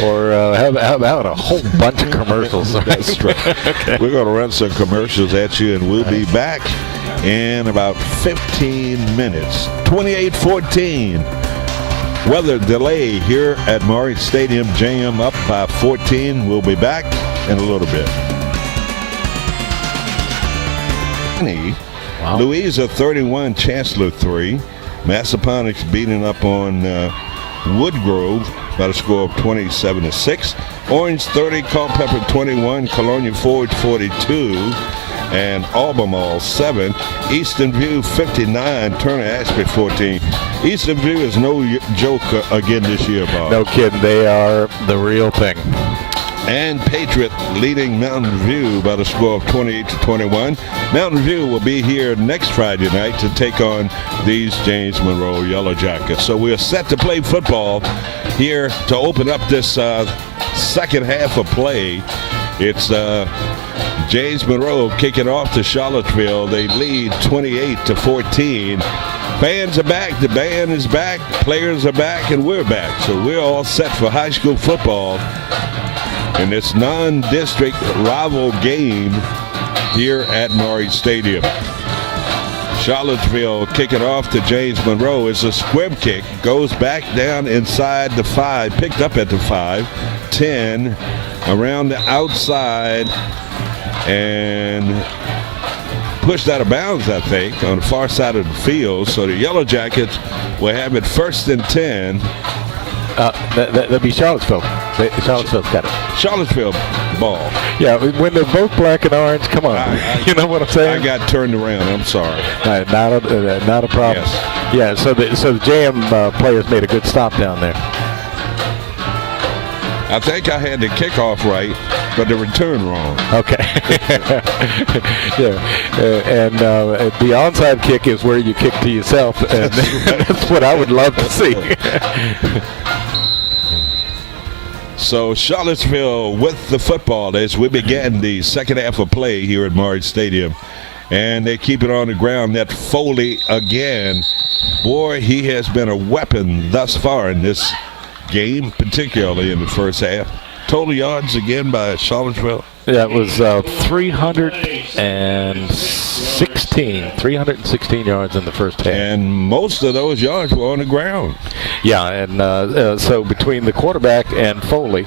Or how about a whole bunch of commercials? That's right. Okay. We're going to run some commercials at you, and we'll be back in about 15 minutes. 28-14. Weather delay here at Monroe Stadium. JM up by 14. We'll be back in a little bit. Wow. Louisa 31, Chancellor 3. Massaponax beating up on Woodgrove by the score of 27-6. Orange 30, Culpeper 21, Colonia Forge 42, and Albemarle 7. Eastern View 59, Turner Ashby 14. Eastern View is no joke again this year, Bob. No kidding. They are the real thing. And Patriot leading Mountain View by the score of 28-21. Mountain View will be here next Friday night to take on these James Monroe Yellow Jackets. So we're set to play football here to open up this second half of play. It's James Monroe kicking off to Charlottesville. They lead 28-14. Fans are back. The band is back. Players are back, and we're back. So we're all set for high school football in this non-district rival game here at Monroe Stadium. Charlottesville kicking off to James Monroe. It's a squib kick. Goes back down inside the 5. Picked up at the 5. 10. Around the outside. And pushed out of bounds, I think, on the far side of the field. So the Yellow Jackets will have it 1st and 10. That'd be Charlottesville. Charlottesville's got it. Charlottesville ball. Yeah, when they're both black and orange, come on. You know what I'm saying? I got turned around. I'm sorry. Not a problem. Yes. Yeah, so the JM players made a good stop down there. I think I had the kickoff right, but the return wrong. Okay. Yeah, and the onside kick is where you kick to yourself, and that's what I would love to see. So Charlottesville with the football as we begin the second half of play here at Monroe Stadium. And they keep it on the ground. That Foley again. Boy, he has been a weapon thus far in this game, particularly in the first half. Total yards again by Charlottesville. Yeah, it was 316 yards in the first half. And most of those yards were on the ground. Yeah, and so between the quarterback and Foley,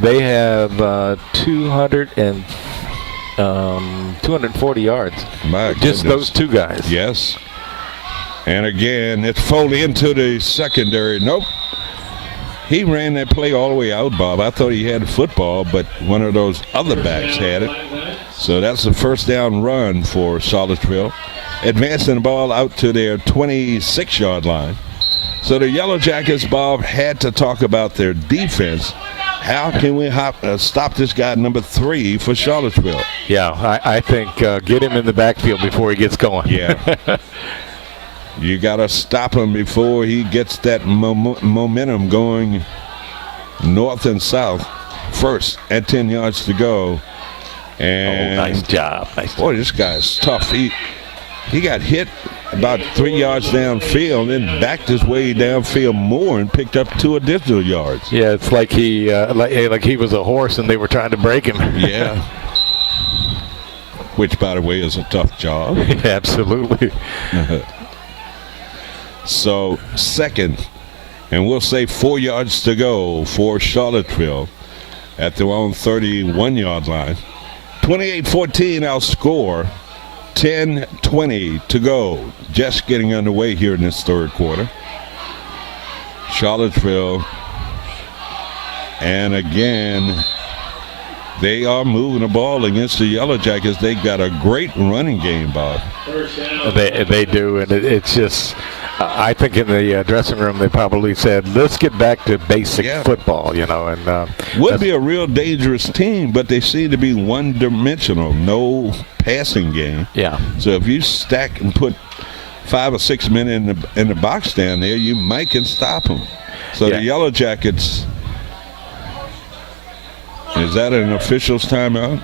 they have 240 yards. My Just goodness. those two guys. Yes. And again, it's Foley into the secondary. Nope. He ran that play all the way out, Bob. I thought he had the football, but one of those other backs had it. So that's the first down run for Charlottesville. Advancing the ball out to their 26-yard line. So the Yellow Jackets, Bob, had to talk about their defense. How can we stop this guy, number 3, for Charlottesville? Yeah, I think get him in the backfield before he gets going. Yeah. You got to stop him before he gets that momentum going north and south. First at 10 yards to go. And nice job. Nice job. Boy, this guy's tough. He got hit about 3 yards downfield, then backed his way downfield more and picked up 2 additional yards. Yeah, it's like he like he was a horse and they were trying to break him. Yeah. Which, by the way, is a tough job. Absolutely. So, second, and we'll say 4 yards to go for Charlottesville at their own 31-yard line. 28-14 our score. 10-20 to go. Just getting underway here in this third quarter. Charlottesville, and again, they are moving the ball against the Yellow Jackets. They got a great running game, Bob. They do, and it's just... I think in the dressing room they probably said, let's get back to basic football, you know. And would be a real dangerous team, but they seem to be one-dimensional, no passing game. Yeah. So if you stack and put 5 or 6 men in the box down there, you might can stop them. So the Yellow Jackets, is that an official's timeout?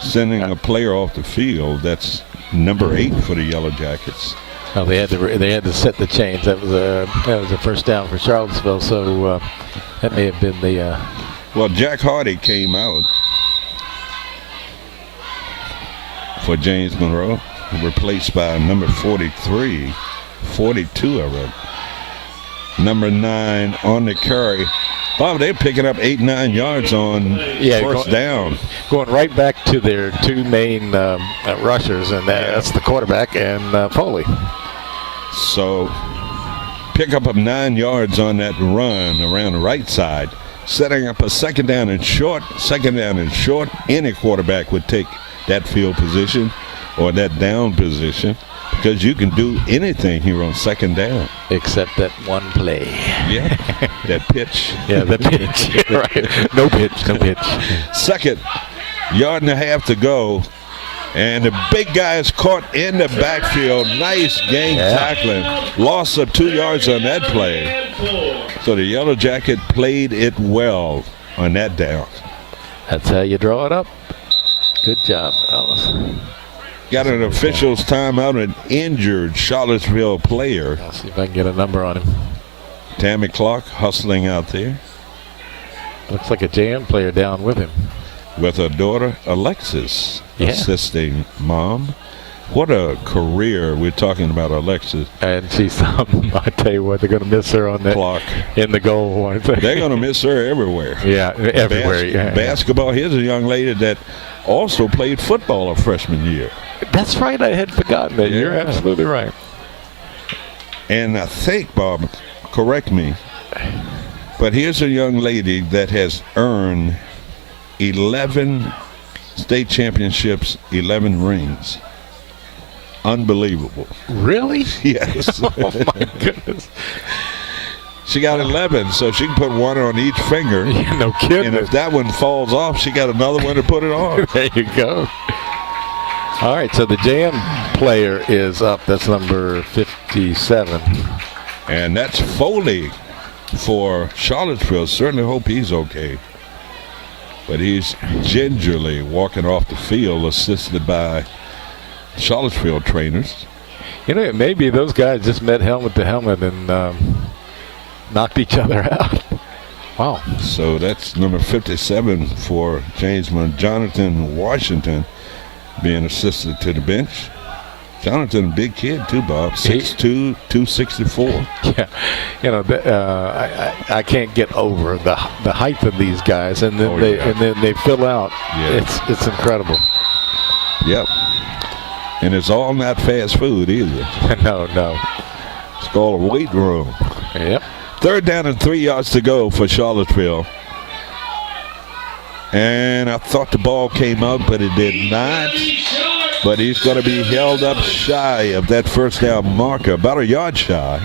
Sending a player off the field. That's number 8 for the Yellow Jackets. Well, they had to set the chains. That was a first down for Charlottesville. So that may have been the. Well, Jack Hardy came out for James Monroe. replaced by number 43, 42 I read. Number 9 on the carry. Bob, they're picking up 8-9 yards on first down. Going right back to their two main rushers, and that's the quarterback and Foley. So pick up 9 yards on that run around the right side, setting up a second down and short. Any quarterback would take that field position or that down position, because you can do anything here on second down. Except that one play. Yeah, that pitch. Yeah, the pitch. Right. No pitch. Second, 1.5 yards to go. And the big guy is caught in the backfield. Nice game tackling. Loss of 2 yards on that play. So the Yellow Jacket played it well on that down. That's how you draw it up. Good job, fellas. Got an official's timeout, an injured Charlottesville player. I'll see if I can get a number on him. Tammy Clark hustling out there. Looks like a JM player down with him. With her daughter, Alexis, assisting mom. What a career we're talking about, Alexis. And she's something. I tell you what, they're going to miss her on that Clark in the goal. They're going to miss her everywhere. Yeah, everywhere. Basketball. Here's a young lady that also played football her freshman year. That's right. I had forgotten that. You're absolutely right. And I think, Bob, correct me, but here's a young lady that has earned 11 state championships, 11 rings. Unbelievable. Really? Yes. Oh, my goodness. She got 11, so she can put one on each finger. No kidding. And if that one falls off, she got another one to put it on. There you go. All right, so the JM player is up. That's number 57. And that's Foley for Charlottesville. Certainly hope he's okay. But he's gingerly walking off the field, assisted by Charlottesville trainers. You know, maybe those guys just met helmet to helmet and knocked each other out. Wow. So that's number 57 for Jonathan Washington being assisted to the bench. Jonathan, a big kid too, Bob. 6'2", 264. Yeah, you know, I can't get over the height of these guys, and then they fill out. Yeah. It's incredible. Yep. And it's all not fast food either. No. It's called a weight room. Yep. 3rd down and 3 yards to go for Charlottesville. And I thought the ball came out, but it did not. But he's going to be held up shy of that first down marker, about a yard shy.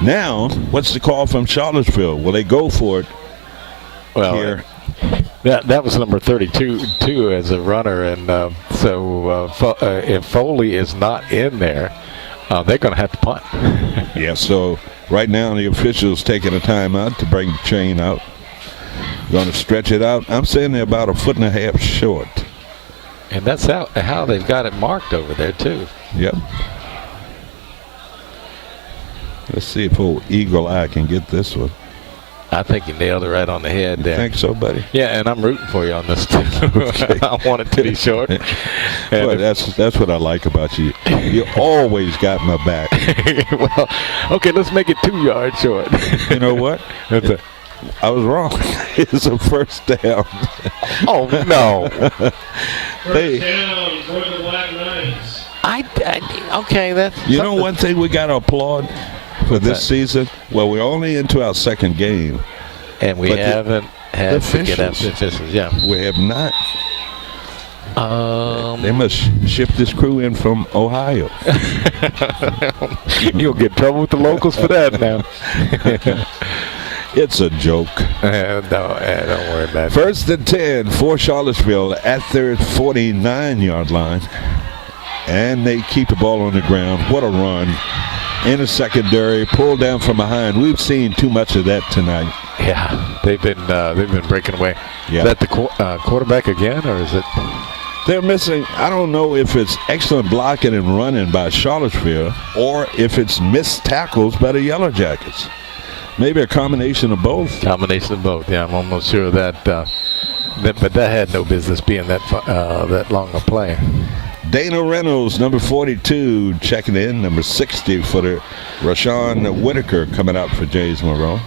Now, what's the call from Charlottesville? Will they go for it here? That was number 32 too as a runner, and if Foley is not in there, they're going to have to punt. Yeah, so right now the officials taking a timeout to bring the chain out. Going to stretch it out. I'm saying they're about 1.5 feet short. And that's how they've got it marked over there too. Yep. Let's see if old Eagle Eye can get this one. I think you nailed it right on the head there. Think so, buddy? Yeah, and I'm rooting for you on this too. Okay. I want it to be short. Well, that's what I like about you. You always got my back. Well, okay, let's make it 2 yards short. You know what? I was wrong. It's a first down. Oh, no. First down for the Black Knights. Okay, that's... You know one thing we got to applaud for this season? Well, we're only into our second game. And we haven't had to get out the officials. Yeah. We have not. They must ship this crew in from Ohio. You'll get in trouble with the locals for that now. It's a joke. Don't worry about it. 1st and 10 for Charlottesville at their 49-yard line. And they keep the ball on the ground. What a run. In the secondary, pulled down from behind. We've seen too much of that tonight. Yeah, they've been breaking away. Yeah. Is that the quarterback again, or is it? They're missing, I don't know if it's excellent blocking and running by Charlottesville or if it's missed tackles by the Yellow Jackets. Maybe a combination of both. Combination of both, yeah. I'm almost sure of that. But that had no business being that long a play. Dana Reynolds, number 42, checking in. Number 60 for the Rashawn Whitaker coming out for James Monroe.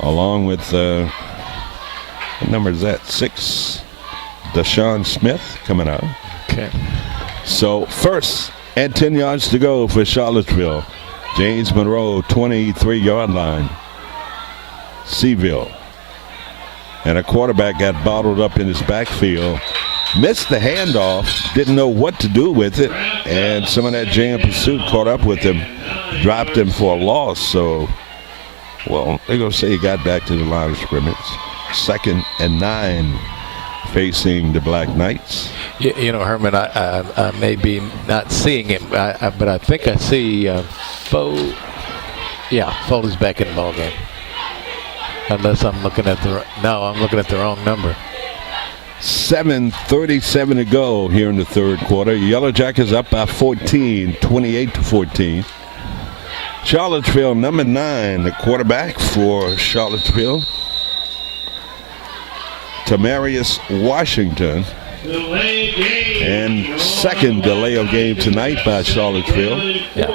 Along with, what number is that? 6, Deshaun Smith coming out. Okay. So first and 10 yards to go for Charlottesville. James Monroe, 23-yard line. Seville. And a quarterback got bottled up in his backfield. Missed the handoff, didn't know what to do with it, and some of that jam pursuit caught up with him, dropped him for a loss. So, well, they're going to say he got back to the line of scrimmage. 2nd and 9 facing the Black Knights. You know, Herman, I may be not seeing him, but I think I see Foley's back in the ballgame. Unless I'm looking at I'm looking at the wrong number. 7:37 to go here in the third quarter. Yellow Jackets up by 14, 28-14. Charlottesville, number 9, the quarterback for Charlottesville, Tamarius Washington. And second delay of game tonight by Charlottesville. Yeah.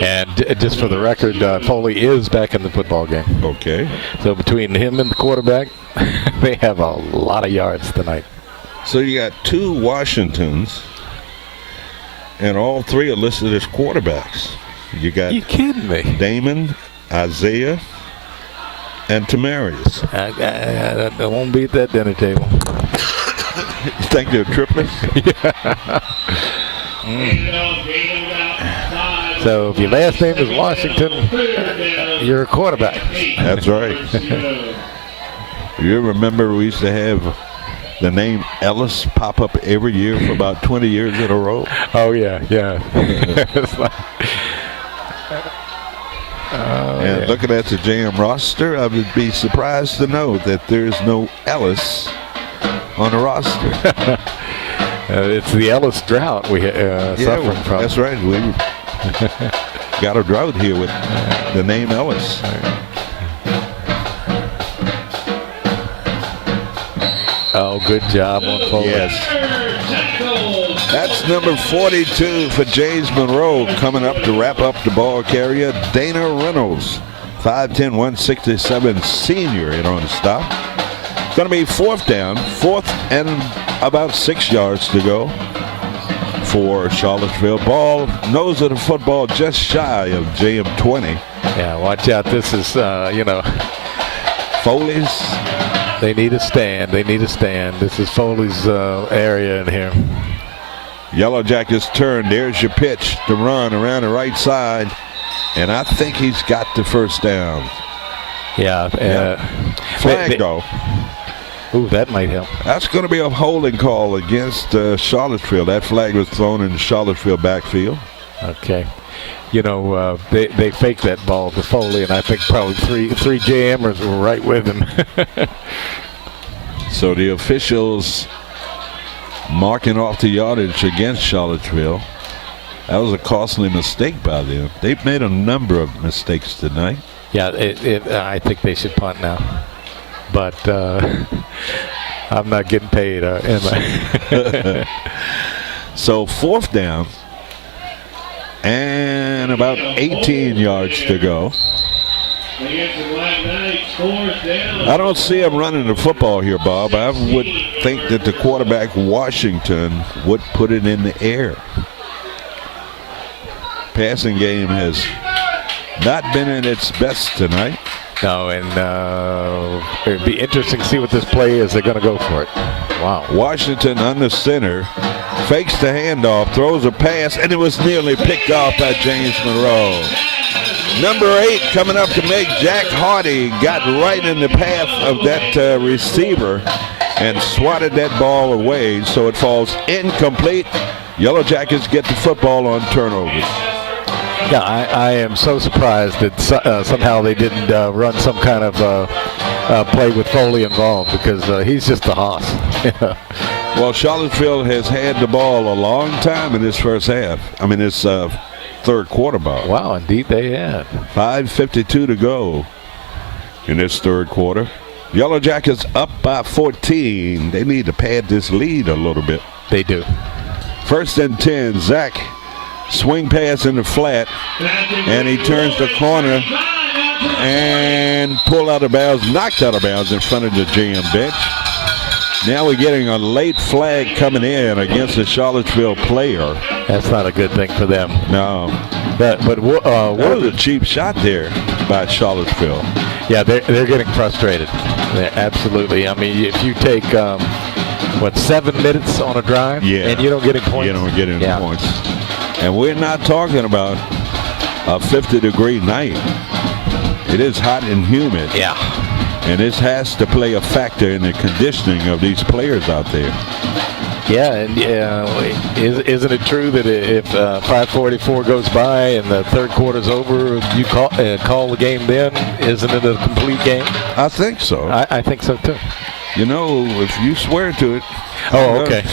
And just for the record, Foley is back in the football game. Okay. So between him and the quarterback, they have a lot of yards tonight. So you got 2 Washingtons, and all 3 are listed as quarterbacks. You got You kidding me? Damon, Isaiah, and Tamarius. I won't be at that dinner table. You think they're triplets? So if your last name is Washington, you're a quarterback. That's right. You remember we used to have the name Ellis pop up every year for about 20 years in a row? Oh, yeah. It's like, and looking at the JM roster, I would be surprised to know that there's no Ellis on the roster. It's the Ellis drought we suffering from. That's right. We got a drought here with the name Ellis. Oh, good job on Foley. Yes. That's number 42 for James Monroe, coming up to wrap up the ball carrier, Dana Reynolds. 5'10", 167 senior in on the stop. Going to be 4th down, 4th and about 6 yards to go for Charlottesville. Ball, nose of the football just shy of JM 20. Yeah, watch out. This is, Foley's. They need a stand. This is Foley's area in here. Yellow Jackets turn. There's your pitch to run around the right side. And I think he's got the first down. Yeah. Flag though. Ooh, that might help. That's going to be a holding call against Charlottesville. That flag was thrown in the Charlottesville backfield. Okay. You know, they faked that ball to Foley, and I think probably three jammers were right with him. So the officials marking off the yardage against Charlottesville. That was a costly mistake by them. They've made a number of mistakes tonight. Yeah, I think they should punt now. But I'm not getting paid, am I? So 4th down and about 18 yards to go. I don't see him running the football here, Bob. I would think that the quarterback, Washington, would put it in the air. Passing game has not been in its best tonight. No, and it'd be interesting to see what this play is. They're going to go for it. Wow. Washington under center, fakes the handoff, throws a pass, and it was nearly picked off by James Monroe. Number 8 coming up to make. Jack Hardy got right in the path of that receiver and swatted that ball away, so it falls incomplete. Yellow Jackets get the football on turnovers. Yeah, I am so surprised that somehow they didn't run some kind of play with Foley involved, because he's just a hoss. Well, Charlottesville has had the ball a long time in this first half. I mean, it's third quarter ball. Wow, indeed they have. 5:52 to go in this third quarter. Yellow Jackets up by 14. They need to pad this lead a little bit. They do. 1st and 10. Zach swing pass in the flat, and he turns the corner and pulled out of bounds, knocked out of bounds in front of the JM bench. Now we're getting a late flag coming in against the Charlottesville player. That's not a good thing for them. No. But That was a cheap shot there by Charlottesville. yeah, they're getting frustrated. Absolutely. I mean, if you take 7 minutes on a drive, and you don't get any points. You don't get any points. And we're not talking about a 50-degree night. It is hot and humid. Yeah. And this has to play a factor in the conditioning of these players out there. Yeah, and isn't it true that if 5:44 goes by and the third quarter's over, you call the game then? Isn't it a complete game? I think so. I think so too. You know, if you swear to it. Oh, okay.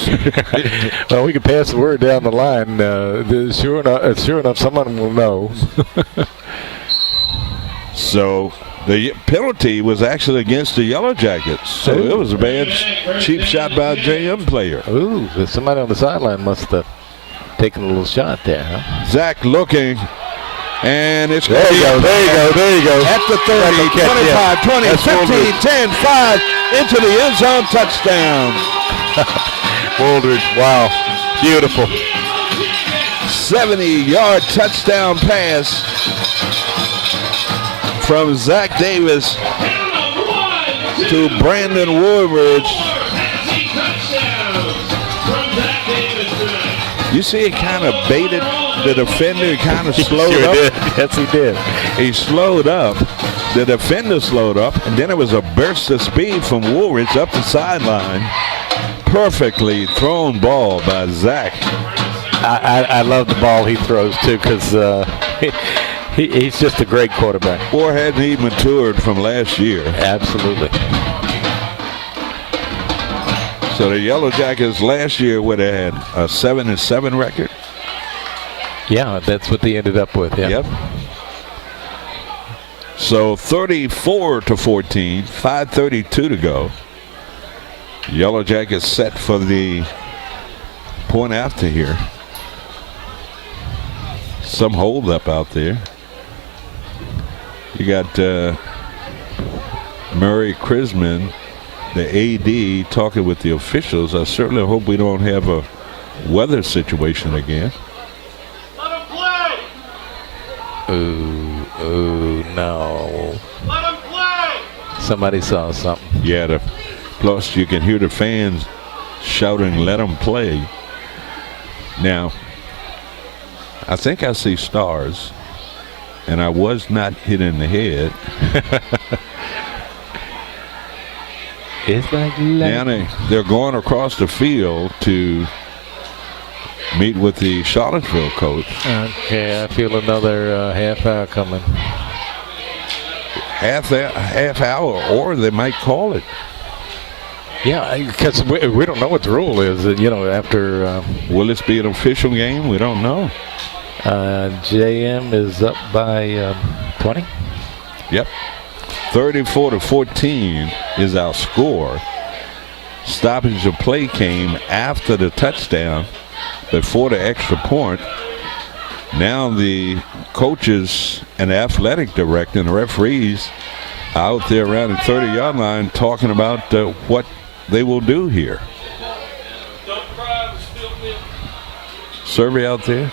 Well, we can pass the word down the line. Sure enough, someone will know. So the penalty was actually against the Yellow Jackets. So it was a bad, cheap shot by a JM player. Ooh, somebody on the sideline must have taken a little shot there, huh? Zach looking, and it's There you go. at the 30, 25, 20, 15, 10, 5, into the end zone, touchdown. Wooldridge, wow, beautiful. 70-yard touchdown pass from Zach Davis to Brandon Woodridge. You see, it kind of baited the defender. He kind of slowed up. Did. Yes, he did. He slowed up. The defender slowed up, and then it was a burst of speed from Woolridge up the sideline. Perfectly thrown ball by Zach. I love the ball he throws too, because he's just a great quarterback. Or hadn't he matured from last year? Absolutely. So the Yellow Jackets last year would have had a 7-7 record. Yeah, that's what they ended up with. Yeah. Yep. So 34-14, 5:32 to go. Yellow Jackets set for the point after here. Some hold up out there. You got Murray Krisman, the AD, talking with the officials. I certainly hope we don't have a weather situation again. Let him play! Ooh, no. Let him play! Somebody saw something. Yeah, plus you can hear the fans shouting, "Let them play." Now, I think I see stars, and I was not hit in the head. It's like Now they're going across the field to meet with the Charlottesville coach. Okay, I feel another half hour coming. Half hour, or they might call it. Yeah, because we don't know what the rule is. After Will this be an official game? We don't know. JM is up by 20. Yep. 34-14 is our score. Stoppage of play came after the touchdown, before the extra point. Now the coaches and the athletic director and the referees are out there around the 30-yard line talking about what they will do here. Survey out there?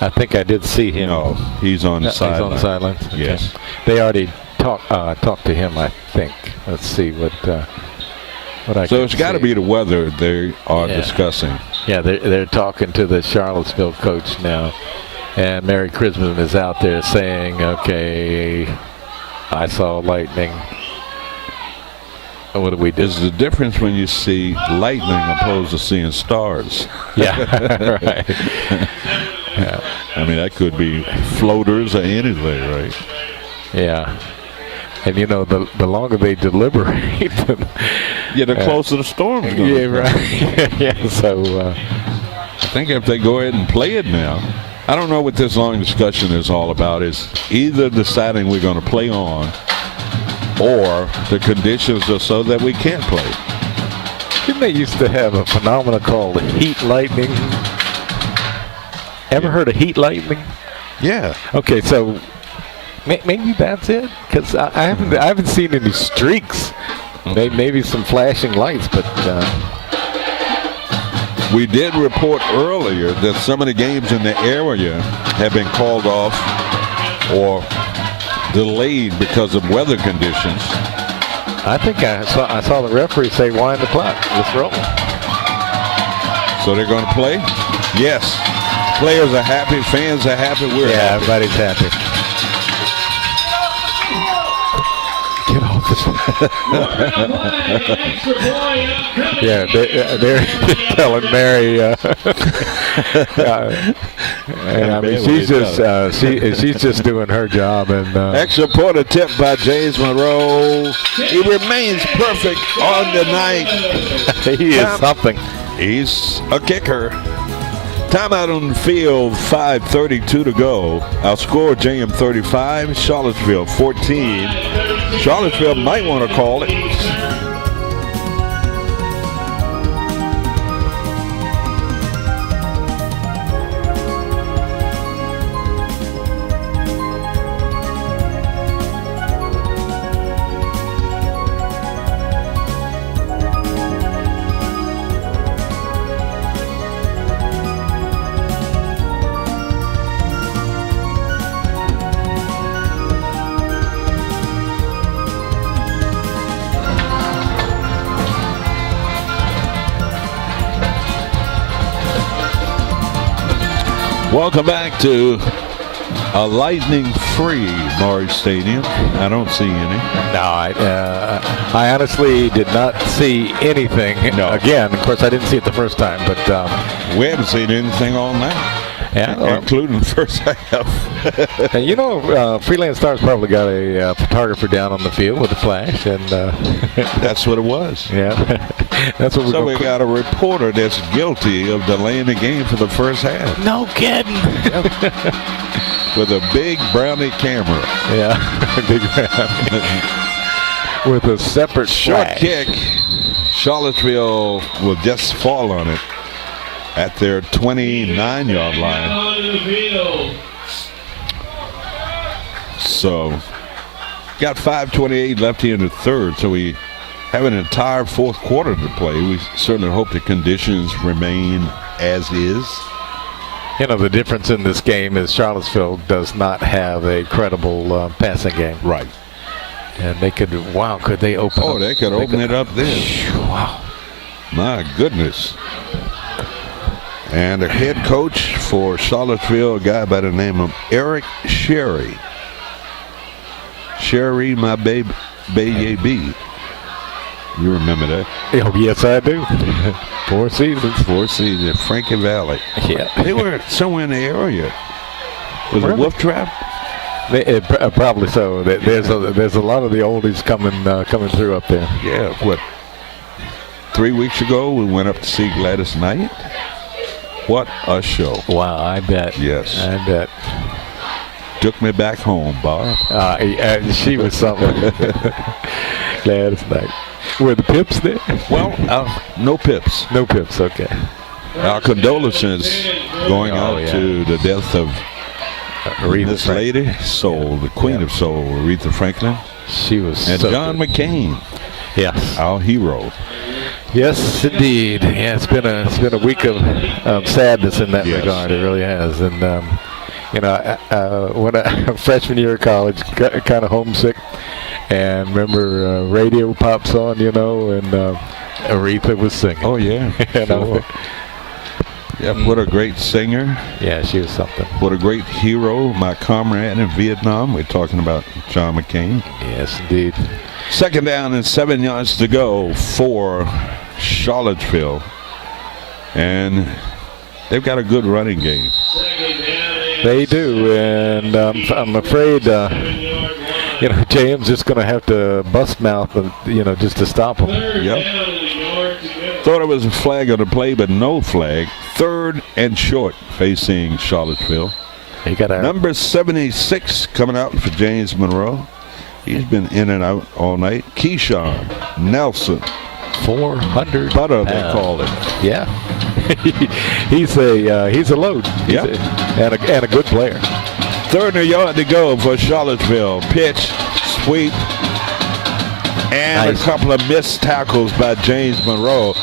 I think I did see him. No, he's on the sideline. He's on the sidelines. Okay. Yes. They already talked to him, I think. Let's see what I. So it's got to be the weather they are discussing. Yeah, they're talking to the Charlottesville coach now, and Mary Krisman is out there saying, "Okay, I saw lightning. What do we do?" There's the difference when you see lightning opposed to seeing stars. Yeah, right. Yeah. I mean, that could be floaters or anything, right? Yeah. And the longer they deliberate, the closer the storm's going. Yeah, right. Yeah. So I think if they go ahead and play it now, I don't know what this long discussion is all about. It's either deciding we're going to play on, or the conditions are so that we can't play. Didn't they used to have a phenomenon called heat lightning? Ever heard of heat lightning? Yeah. Okay, so maybe that's it, because I haven't seen any streaks. Maybe some flashing lights, but We did report earlier that some of the games in the area have been called off or delayed because of weather conditions. I think I saw the referee say, "Wind the clock. Let's roll." So they're going to play? Yes. Players are happy. Fans are happy. We're happy. Everybody's happy. Get off this. Yeah, they're telling Mary. And I mean, she's just doing her job. And extra point attempt by James Monroe. He remains perfect on the night. He is something. He's a kicker. Timeout on the field, 5:32 to go. Our score, JM 35, Charlottesville 14. Charlottesville might want to call it. Welcome back to a lightning-free Morris Stadium. I don't see any. No, I honestly did not see anything. No. Again, of course, I didn't see it the first time, but We haven't seen anything all night, including the first half. and you know, Freelance Stars probably got a photographer down on the field with a flash, and That's what it was. yeah, that's what So we're we got a reporter that's guilty of delaying the game for the first half No kidding. with a big brownie camera. Yeah, big with a separate Short flash. kick. Charlottesville will just fall on it at their 29-yard line. So, got 5:28 left here in the third, so we have an entire fourth quarter to play. We certainly hope the conditions remain as is. You know, the difference in this game is Charlottesville does not have a credible passing game. Right. And they could, could they open Oh, up? they could open it up then. Wow. My goodness. And the head coach for Charlottesville, a guy by the name of Eric Sherry. Sherry, my baby. You remember that? Oh, yes, I do. 4 seasons. 4 seasons at Frankie Valley. Yeah. They were somewhere in the area. Was it Wolf Trap? Probably so. There's a lot of the oldies coming through up there. Yeah, what? 3 weeks ago, we went up to see Gladys Knight. What a show. Wow, I bet. Yes. I bet. Took me back home, Bob. She was something. Gladys Knight. Were the Pips there? Well, no Pips. No Pips, okay. Our condolences going out yeah. to the death of this lady, Soul, the Queen of Soul, Aretha Franklin, She was and so John good. McCain, Yes. our hero. Yes, indeed. Yeah, it's been a week of sadness in that Yes. regard. It really has. And you know, when I freshman year of college, kind of homesick, and remember radio pops on, you know, and Aretha was singing. Oh yeah, You know? sure. Yep, what a great singer. Yeah, she was something. What a great hero, my comrade in Vietnam. We're talking about John McCain. Yes, indeed. Second down and 7 yards to go for Charlottesville. And they've got a good running game. They do, and I'm afraid, you know, JM's just going to have to bust mouth, you know, just to stop them. Yep. Thought it was a flag on the play, but no flag. Third and short facing Charlottesville. He got a Number 76 coming out for James Monroe. He's been in and out all night. Keyshawn Nelson 400 Butter, they pounds. call it. Yeah. he's a load. Yeah. And a good player. 3rd and a yard to go for Charlottesville. Pitch, sweep, and Nice. a couple of missed tackles by James Monroe.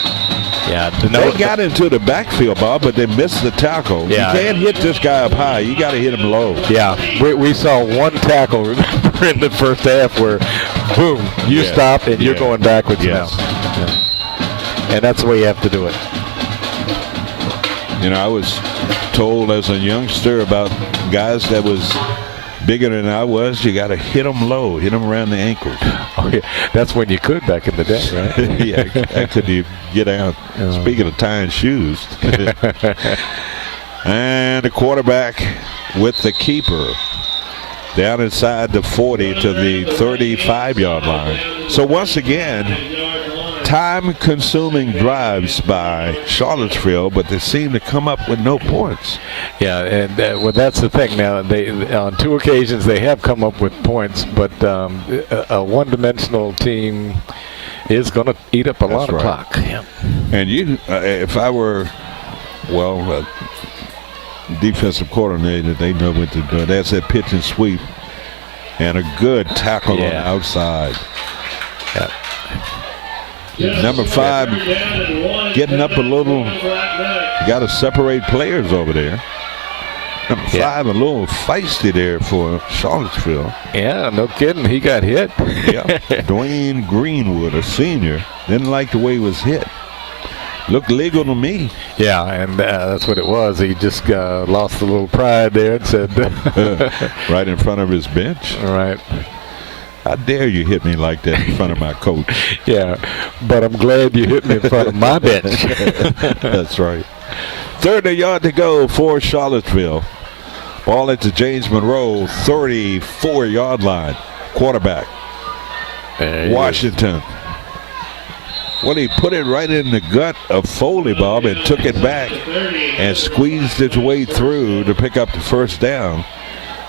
Yeah. They got into the backfield, Bob, but they missed the tackle. Yeah. You can't hit this guy up high. You got to hit him low. Yeah, we saw one tackle remember, in the first half where, boom, you Yeah. stop and you're Yeah. going backwards Yes. now. Yeah. And that's the way you have to do it. You know, I was told as a youngster about guys that was bigger than I was, you got to hit them low, hit them around the ankles. Oh, yeah. That's when you could back in the day, right? Yeah, I couldn't even get out. Speaking of tying shoes. And the quarterback with the keeper down inside the 40 to the 35-yard line. So once again, time-consuming drives by Charlottesville, but they seem to come up with no points. Yeah, and well, that's the thing. Now, they on 2 occasions they have come up with points, but a one-dimensional team is going to eat up a lot of right. clock. Yeah. And you, if I were, defensive coordinator, they know what to do. That's that pitch and sweep, and a good tackle on the outside. Yeah. Number 5 getting up a little. Got to separate players over there. Number 5 a little feisty there for Charlottesville. Yeah, no kidding. He got hit. Yeah. Dwayne Greenwood, a senior, didn't like the way he was hit. Looked legal to me. Yeah, and that's what it was. He just lost a little pride there and said, right in front of his bench. all right. How dare you hit me like that in front of my coach? Yeah, but I'm glad you hit me in front of my bench. That's right. 3rd and a yard to go for Charlottesville. Ball at the James Monroe 34-yard line. Quarterback, Washington. Well, he put it right in the gut of Foley, Bob, and took it back and squeezed its way through to pick up the first down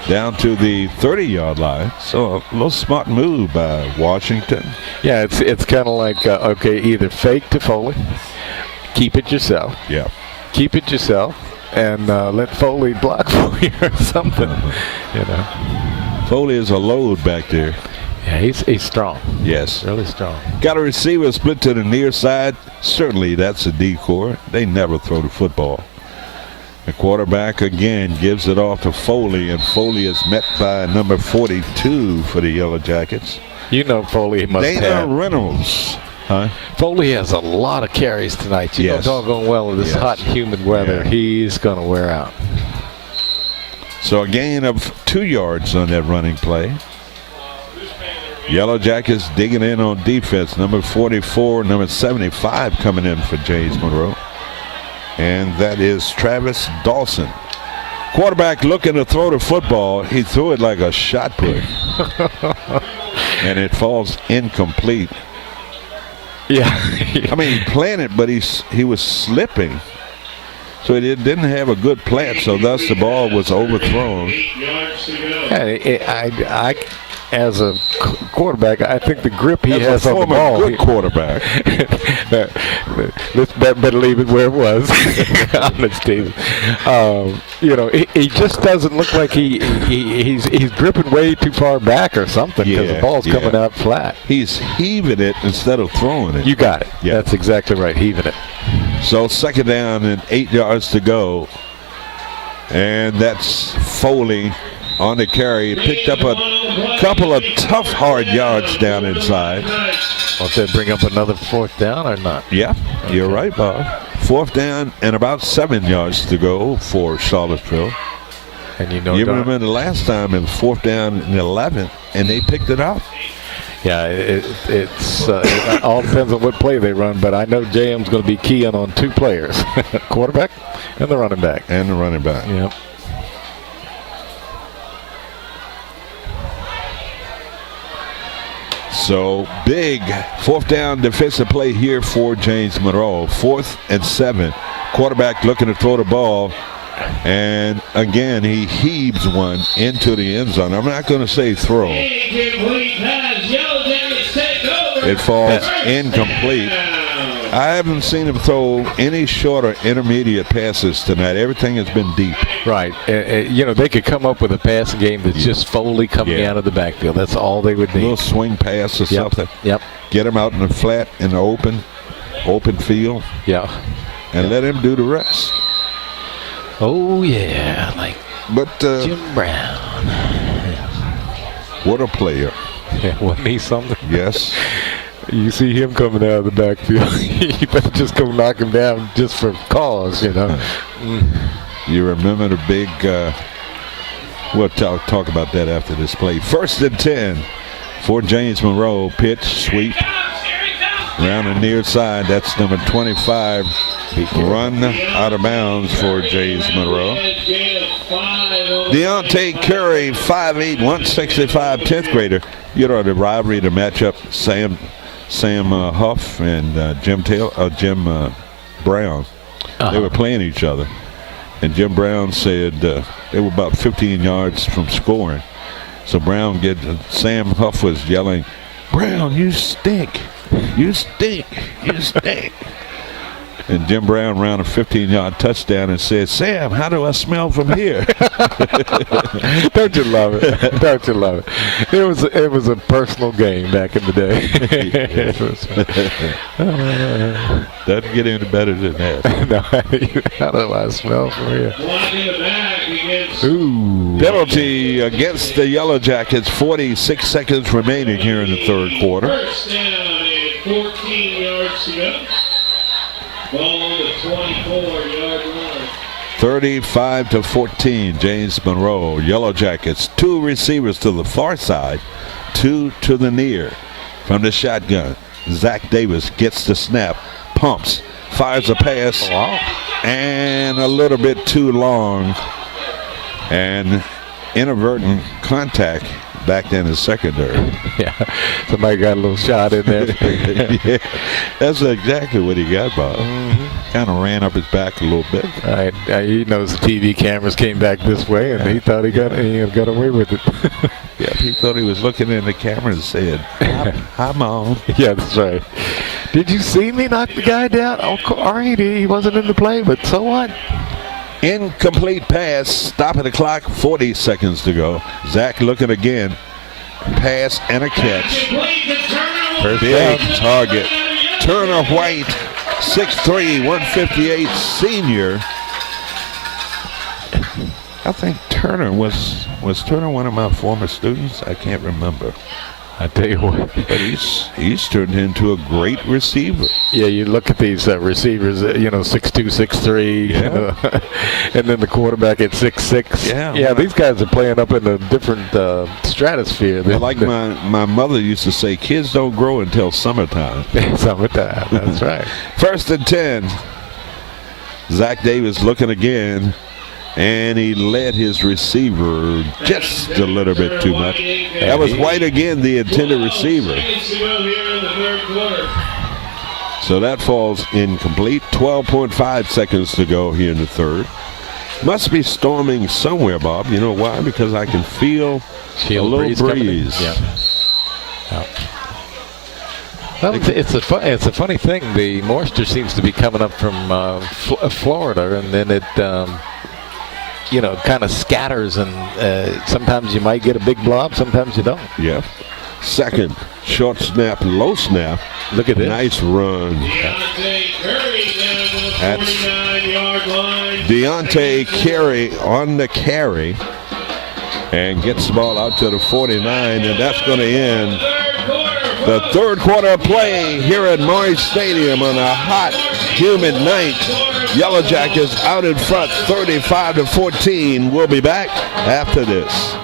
to the 30-yard line. So a little smart move by Washington. Yeah, it's kind of like, okay, either fake to Foley, keep it yourself. Yeah. Keep it yourself, and let Foley block for you or something. You know. Foley is a load back there. Yeah, he's strong. Yes. Really strong. Got a receiver split to the near side. Certainly that's a decoy. They never throw the football. The quarterback again gives it off to Foley, and Foley is met by number 42 for the Yellow Jackets. You know Foley must Dana have. Reynolds. Huh? Foley has a lot of carries tonight. You know, it's all going well with this hot and humid weather. Yeah. He's going to wear out. So a gain of 2 yards on that running play. Yellow Jackets digging in on defense. Number 44, number 75 coming in for James Monroe. And that is Travis Dawson. Quarterback looking to throw the football. He threw it like a shot put. And it falls incomplete. Yeah. I mean, he planted, but he was slipping. So he didn't have a good plant, so thus the ball was overthrown. I as a quarterback, I think the grip he has on the ball. Good quarterback. Let's better leave it where it was. Honesty. You know, he just doesn't look like he's gripping way too far back or something because the ball's coming out flat. He's heaving it instead of throwing it. You got it. Yeah. That's exactly right. Heaving it. So 2nd down and 8 yards to go. And that's Foley on the carry. He picked up a couple of tough, hard yards down inside. Will they bring up another 4th down or not? Yeah, you're right, Bob. 4th down and about 7 yards to go for Charlottesville. And you know, you remember the last time it was 4th down and 11, and they picked it up. Yeah, it all depends on what play they run, but I know JM's going to be keying on 2 players, quarterback and the running back. Yep. So big 4th down defensive play here for James Monroe. 4th and 7. Quarterback looking to throw the ball. And again, he heaves one into the end zone. I'm not going to say throw. It falls incomplete. I haven't seen him throw any short or intermediate passes tonight. Everything has been deep. Right. They could come up with a passing game that's just Foley coming out of the backfield. That's all they would A need. little swing pass or something. Yep. Get him out in the flat, in the open field. Yeah. And let him do the rest. Oh, yeah. But Jim Brown. what a player. Yeah, wasn't he something? Yes. You see him coming out of the backfield, you better just go knock him down just for cause, You remember the big, we'll talk about that after this play. 1st and 10 for James Monroe. Pitch, sweep, around the near side. That's number 25. Run out of bounds for James Monroe. Deontay Curry, 5'8", 165, 10th grader. The rivalry, the matchup, Sam Huff and Jim Brown. They were playing each other. And Jim Brown said they were about 15 yards from scoring. So Sam Huff was yelling, "Brown, you stink. You stink. You stink." And Jim Brown ran a 15-yard touchdown and said, "Sam, how do I smell from here?" Don't you love it? Don't you love it? It was a personal game back in the day. Doesn't get any better than that. No, how do I smell from here? Ooh. Penalty against the Yellow Jackets. 46 seconds remaining here in the third quarter. First down and 14 yards to go. Ball on the 24-yard line. 35-14, James Monroe. Yellow Jackets, 2 receivers to the far side, 2 to the near. From the shotgun, Zach Davis gets the snap, pumps, fires a pass, and a little bit too long. And inadvertent contact back in the secondary. Yeah, somebody got a little shot in there. Yeah, that's exactly what he got, Bob. Kind of ran up his back a little bit. Right, he knows the TV cameras came back this way, and he thought he got away with it. Yeah, he thought he was looking in the camera and said, "Hi, Mom." Yeah, that's right. Did you see me knock the guy down? Oh, all right, he wasn't in the play, but so what? Incomplete pass. Stopping the clock. 40 seconds to go. Zach looking again. Pass and a catch. Big target. Turner White, 6'3", 158 senior. I think Turner was Turner one of my former students? I can't remember. I tell you what, but he's turned into a great receiver. Yeah, you look at these receivers, 6'2", 6'3", and then the quarterback at 6'6". Yeah, these guys are playing up in a different stratosphere. Like my mother used to say, kids don't grow until summertime. Summertime, that's right. 1st and 10. Zach Davis looking again. And he led his receiver just a little bit too much. That was White again, the intended receiver. So that falls incomplete. 12.5 seconds to go here in the third. Must be storming somewhere, Bob. You know why? Because I can feel a little breeze. Yeah. Well, it's a funny thing. The moisture seems to be coming up from Florida, and then it kind of scatters, and sometimes you might get a big blob, sometimes you don't. Yeah. Second, short snap, low snap. Look at this. Nice run. That's Deontay Curry on the carry and gets the ball out to the 49, and that's going to end the third quarter of play here at Morris Stadium on a hot, humid night. Yellow Jackets out in front, 35-14. We'll be back after this.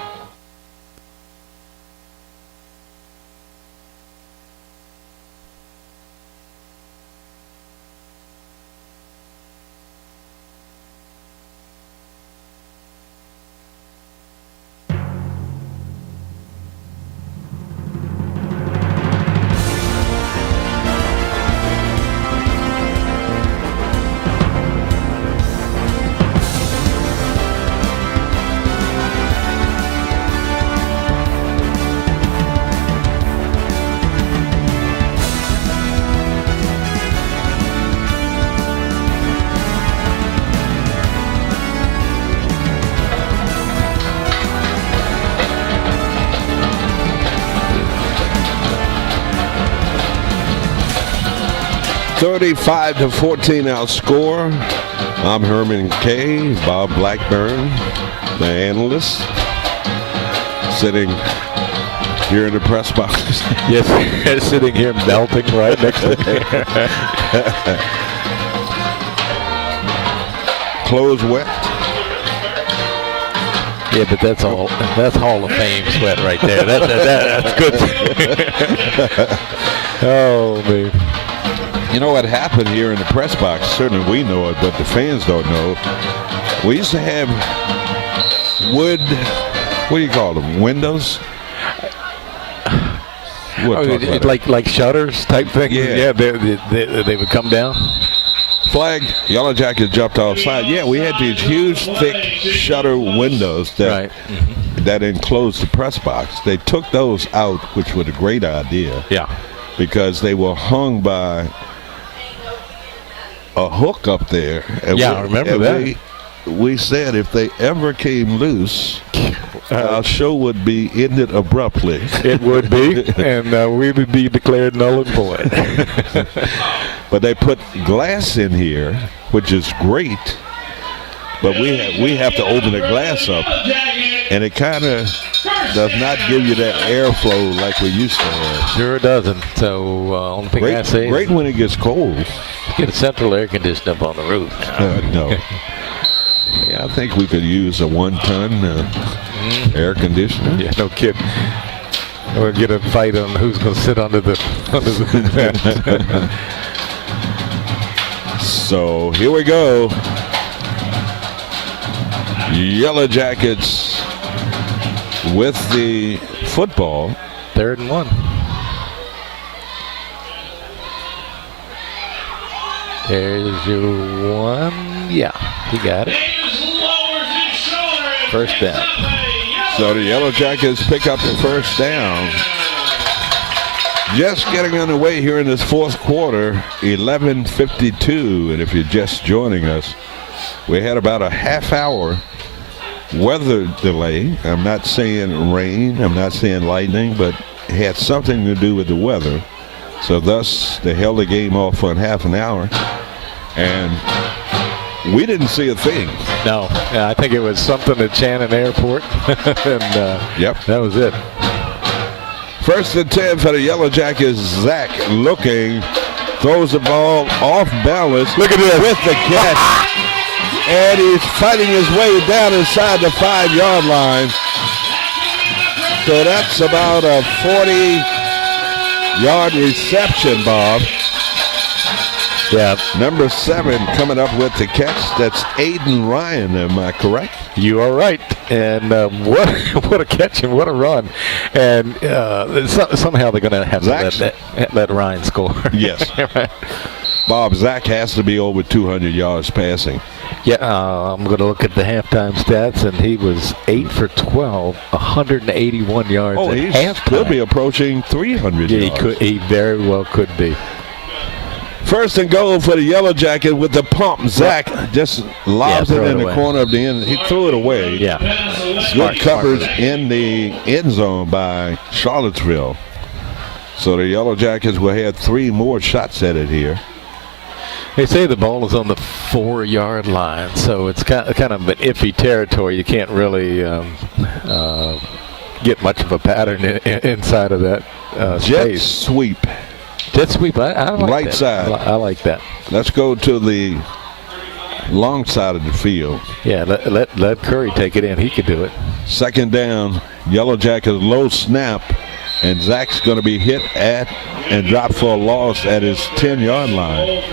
35-14 our score. I'm Herman Kay, Bob Blackburn, the analyst, sitting here in the press box. Yes, sitting here melting right next to me. Clothes wet. Yeah, but that's all. That's Hall of Fame sweat right there. That's good. Oh man. You know what happened here in the press box? Certainly we know it, but the fans don't know. We used to have wood, what do you call them, windows? Like shutters type thing? Yeah. They would come down? Flag, Yellow Jackets jumped offside. Yeah, we had these huge, thick shutter windows that that enclosed the press box. They took those out, which was a great idea. Yeah. Because they were hung by a hook up there. And I remember that. We said if they ever came loose, our show would be ended abruptly. It would be, and we would be declared null and void. But they put glass in here, which is great. But we have to open the glass up, and it kind of does not give you that airflow like we used to have. Sure doesn't. So only thing I say great when it gets cold. Get a central air conditioner up on the roof. No. Yeah, I think we could use a 1-ton air conditioner. Yeah, no kidding. Or get a fight on who's going to sit under the vent. So here we go. Yellow Jackets with the football. 3rd and 1. There's your one. Yeah, he got it. First down. So the Yellow Jackets pick up the first down. Just getting underway here in this fourth quarter, 11:52. And if you're just joining us, we had about a half-hour weather delay. I'm not saying rain, I'm not saying lightning, but it had something to do with the weather. So thus, they held the game off for half an hour, and we didn't see a thing. No, I think it was something at Shannon Airport, and that was it. 1st and 10 for the Yellow Jackets. Zach looking, throws the ball off balance. Look at this. With the catch, and he's fighting his way down inside the 5-yard line. So that's about a 40-yard reception, Bob. Yeah. Number 7 coming up with the catch. That's Aiden Ryan, am I correct? You are right. And what a catch and what a run. And somehow they're going to have to let Ryan score. Yes. Right. Bob, Zach has to be over 200 yards passing. Yeah, I'm going to look at the halftime stats, and he was 8 for 12, 181 yards at halftime. Could be approaching 300 yards. He very well could be. 1st and goal for the Yellow Jacket with the pump. Zach just lobs it in the corner of the end. He threw it away. Yeah. Good coverage in the end zone by Charlottesville. So the Yellow Jackets will have 3 more shots at it here. They say the ball is on the 4-yard line, so it's kind of an iffy territory. You can't really get much of a pattern inside of that Jet space. sweep. Jet sweep. I like right that. side. I like that. Let's go to the long side of the field. Yeah, let Curry take it in. He could do it. 2nd down. Yellow Jackets low snap. And Zach's going to be hit at and dropped for a loss at his 10-yard line.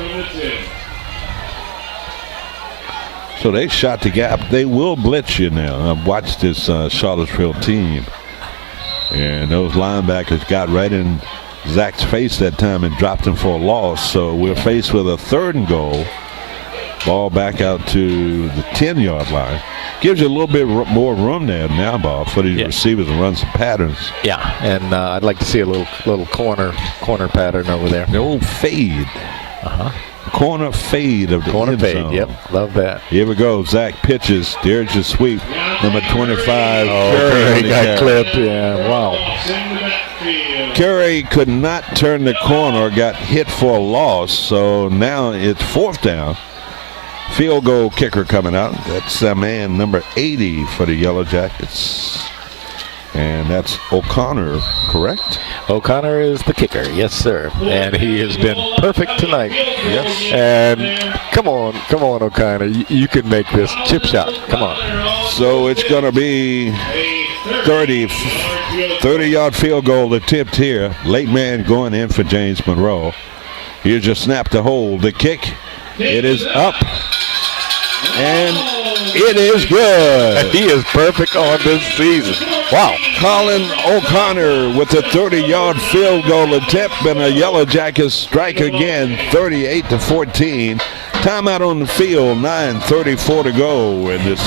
So they shot the gap. They will blitz you now. I've watched this Charlottesville team. And those linebackers got right in Zach's face that time and dropped him for a loss. So we're faced with a 3rd and goal. Ball back out to the 10-yard line. Gives you a little bit more room there now, Bob, for these receivers to run some patterns. Yeah, and I'd like to see a little corner pattern over there. The old fade. Corner fade of the corner end fade. zone. Yep, love that. Here we go. Zach pitches. There's your sweep. Number 25. Curry got clipped. Yeah, wow. Curry could not turn the corner, got hit for a loss, so now it's 4th down. Field goal kicker coming out. That's man number 80 for the Yellow Jackets. And that's O'Connor, correct? O'Connor is the kicker, yes, sir. And he has been perfect tonight. Yes. And come on, O'Connor. You can make this chip shot. Come on. So it's going to be 30-yard field goal attempt here. Late man going in for James Monroe. Here's your snap to hold. The kick. It is up. And it is good. He is perfect on this season. Wow. Colin O'Connor with a 30-yard field goal attempt, and the Yellow Jackets strike again, 38-14. Timeout on the field, 9:34 to go in this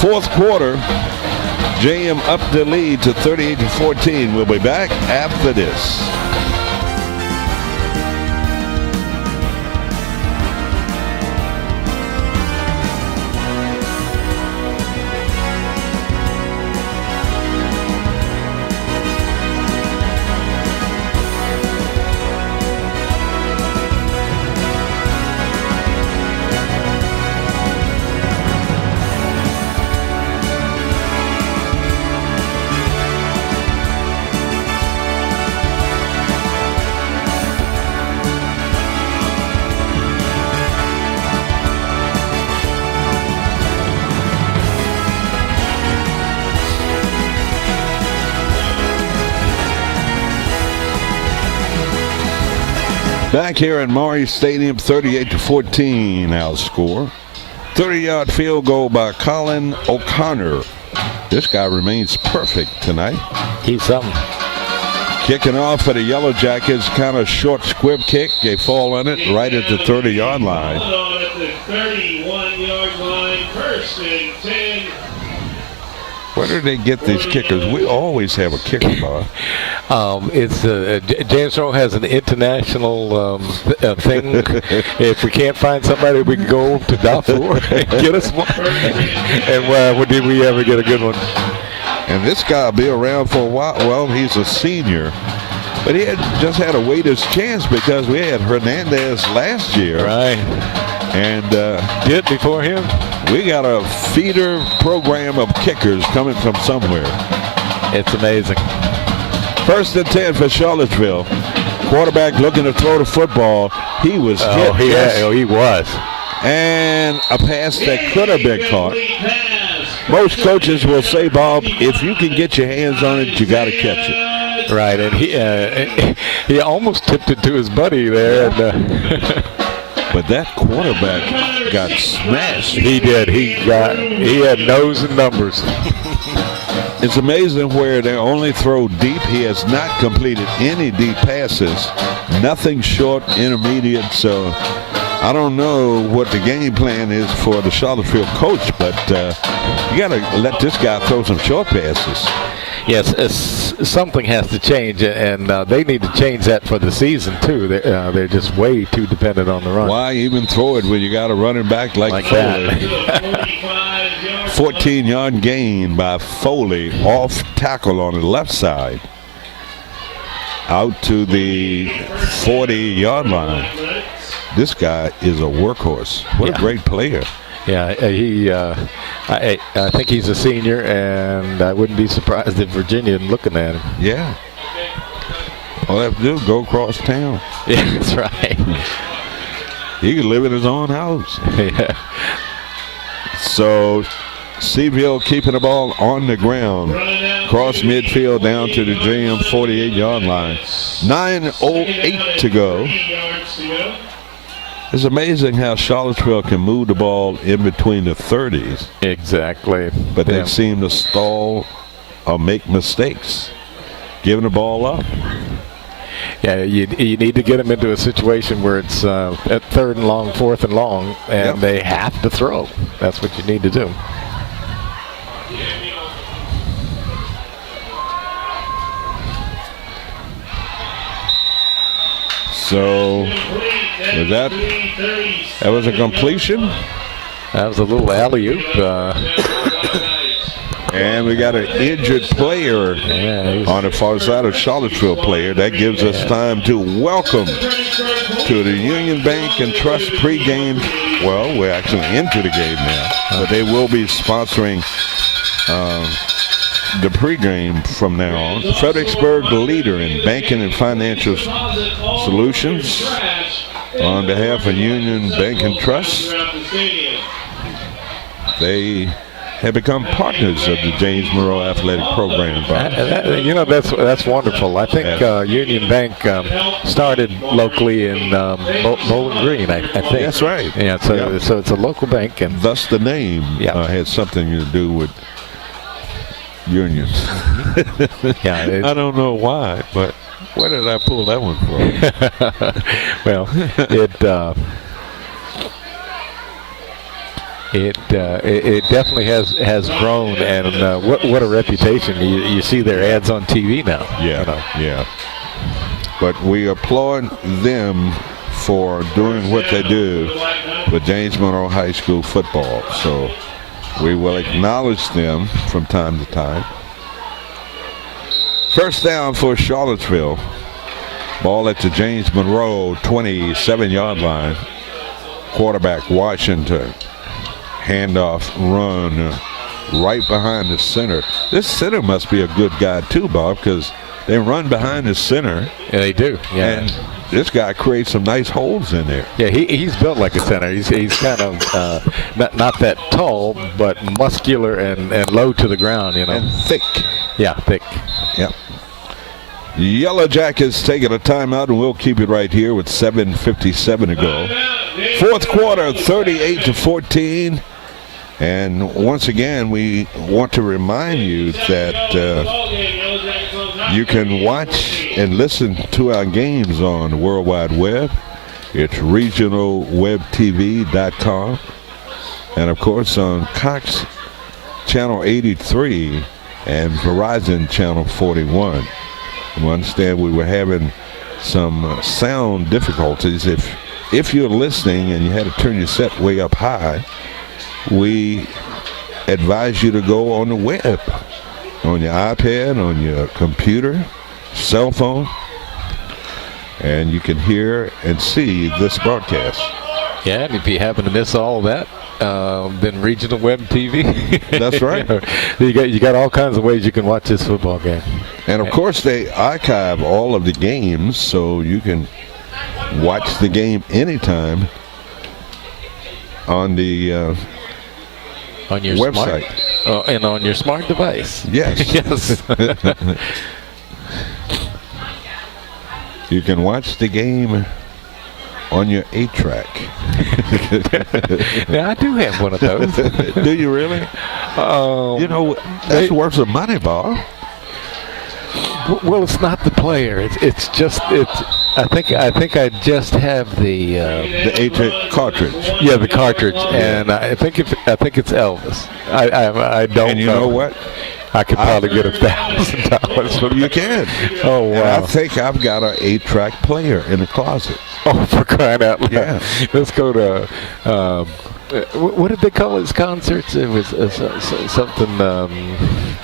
4th quarter. JM up the lead to 38-14. We'll be back after this. Back here in Maury Stadium, 38-14 our score. 30-yard field goal by Colin O'Connor. This guy remains perfect tonight. He's something. Kicking off for the Yellow Jackets, kind of short squib kick. They fall on it right at the 30-yard line. At the 31-yard line, 1st and 10. Where do they get these kickers? We always have a kicker bar. It's James Monroe has an international thing. If we can't find somebody, we can go to Darfur and get us one. And when did we ever get a good one? And this guy will be around for a while. Well, he's a senior. But he just had to wait his chance because we had Hernandez last year. Right. And did before him. We got a feeder program of kickers coming from somewhere. It's amazing. 1st and 10 for Charlottesville. Quarterback looking to throw the football. He was hit. He was. And a pass that could have been caught. Most coaches will say, Bob, if you can get your hands on it, you got to catch it. Right, and he almost tipped it to his buddy there. And, but that quarterback got smashed. He did. He had nose and numbers. It's amazing where they only throw deep. He has not completed any deep passes. Nothing short, intermediate. So I don't know what the game plan is for the Charlottesville coach, but you got to let this guy throw some short passes. Yes, something has to change, and they need to change that for the season, too. They're just way too dependent on the run. Why even throw it when you got a running back like Foley? that? 14-yard gain by Foley, off tackle on the left side. Out to the 40-yard line. This guy is a workhorse. What a great player. Yeah, I think he's a senior, and I wouldn't be surprised if Virginia isn't looking at him. Yeah. All they have to do is go across town. Yeah, that's right. He could live in his own house. Yeah. So Seaville keeping the ball on the ground. Cross midfield down to the JM 48-yard line. 9:08 to go. It's amazing how Charlottesville can move the ball in between the 30s. Exactly. But they seem to stall or make mistakes, giving the ball up. Yeah, you need to get them into a situation where it's at 3rd and long, 4th and long, and they have to throw. That's what you need to do. So that was a completion. That was a little alley-oop. And we got an injured player on the far side, a Charlottesville player. That gives us time to welcome to the Union Bank and Trust pregame. Well, we're actually into the game now, but they will be sponsoring the pregame from now on. Fredericksburg, the leader in banking and financial solutions. On behalf of Union Bank and Trust, they have become partners of the James Monroe Athletic Program. That's wonderful. I think Union Bank started locally in Bowling Green, I think. That's right. Yeah, so it's a local bank, and thus the name had something to do with unions. I don't know why, but where did I pull that one from? Well, it definitely has grown, and what a reputation. You see their ads on TV now. Yeah. But we applaud them for doing what they do with James Monroe High School football. So we will acknowledge them from time to time. First down for Charlottesville. Ball at the James Monroe 27-yard line. Quarterback Washington. Handoff run right behind the center. This center must be a good guy too, Bob, because they run behind the center. Yeah, they do. Yeah. And this guy creates some nice holes in there. Yeah, he's built like a center. He's kind of not that tall, but muscular and low to the ground, And thick. Yeah, thick. Yep. Yellow Jackets taking a timeout, and we'll keep it right here with 7:57 to go. Fourth quarter, 38-14. And once again, we want to remind you that you can watch and listen to our games on the World Wide Web. It's regionalwebtv.com. And, of course, on Cox Channel 83 and Verizon Channel 41. You understand we were having some sound difficulties. If you're listening and you had to turn your set way up high, we advise you to go on the web, on your iPad, on your computer, cell phone, and you can hear and see this broadcast. Yeah, and if you happen to miss all of that, then Regional Web TV. That's right. You got all kinds of ways you can watch this football game. And, of course, they archive all of the games, so you can watch the game anytime on the on your website. And on your smart device. Yes. Yes. You can watch the game on your 8-track. Now, I do have one of those. Do you really? That's worth some money, Bob. Well, it's not the player. It's just. I think I just have the 8-track cartridge. Yeah, the cartridge, and I think it's Elvis. I don't. And you know what? I could probably get $1,000. You can. Oh, wow. And I think I've got an 8-track player in the closet. Oh, for crying out loud. Yeah. Let's go to, what did they call his concerts? It was something.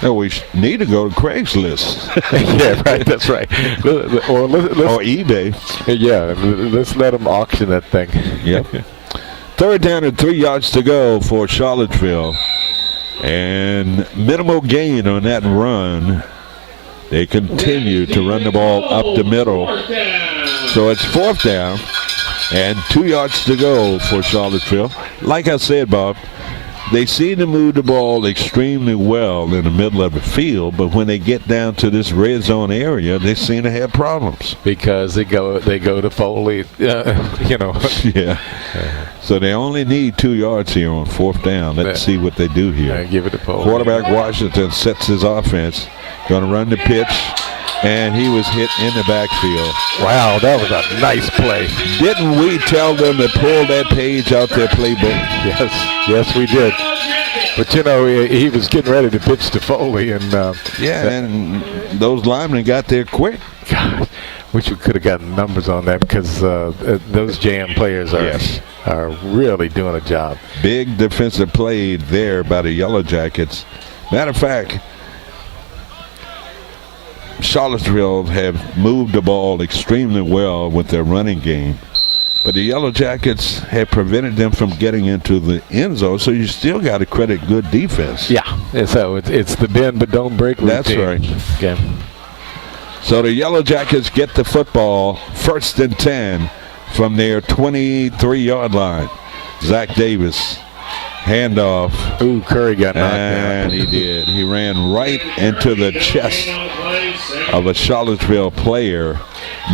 We need to go to Craigslist. Yeah, right, that's right. Or eBay. Yeah, let's let them auction that thing. Yep. Third down and 3 yards to go for Charlottesville. And minimal gain on that run. They continue to run the ball up the middle. So it's fourth down and 2 yards to go for Charlottesville. Like I said, Bob, they seem to move the ball extremely well in the middle of the field, but when they get down to this red zone area, they seem to have problems. Because they go to Foley, Yeah. So they only need 2 yards here on fourth down. Let's see what they do here. Give it to Foley. Quarterback Washington sets his offense. Going to run the pitch, and he was hit in the backfield. Wow, that was a nice play. Didn't we tell them to pull that page out their playbook? Yes, we did. But, he was getting ready to pitch to Foley. And and those linemen got there quick. God, wish we could have gotten numbers on that because those JM players are really doing a job. Big defensive play there by the Yellow Jackets. Matter of fact, Charlottesville have moved the ball extremely well with their running game. But the Yellow Jackets have prevented them from getting into the end zone, so you still got to credit good defense. Yeah, so it's the bend but don't break routine. That's right. Okay. So the Yellow Jackets get the football 1st and 10 from their 23-yard line. Zach Davis, handoff. Ooh, Curry got knocked And out. he did. He ran right into the chest of a Charlottesville player.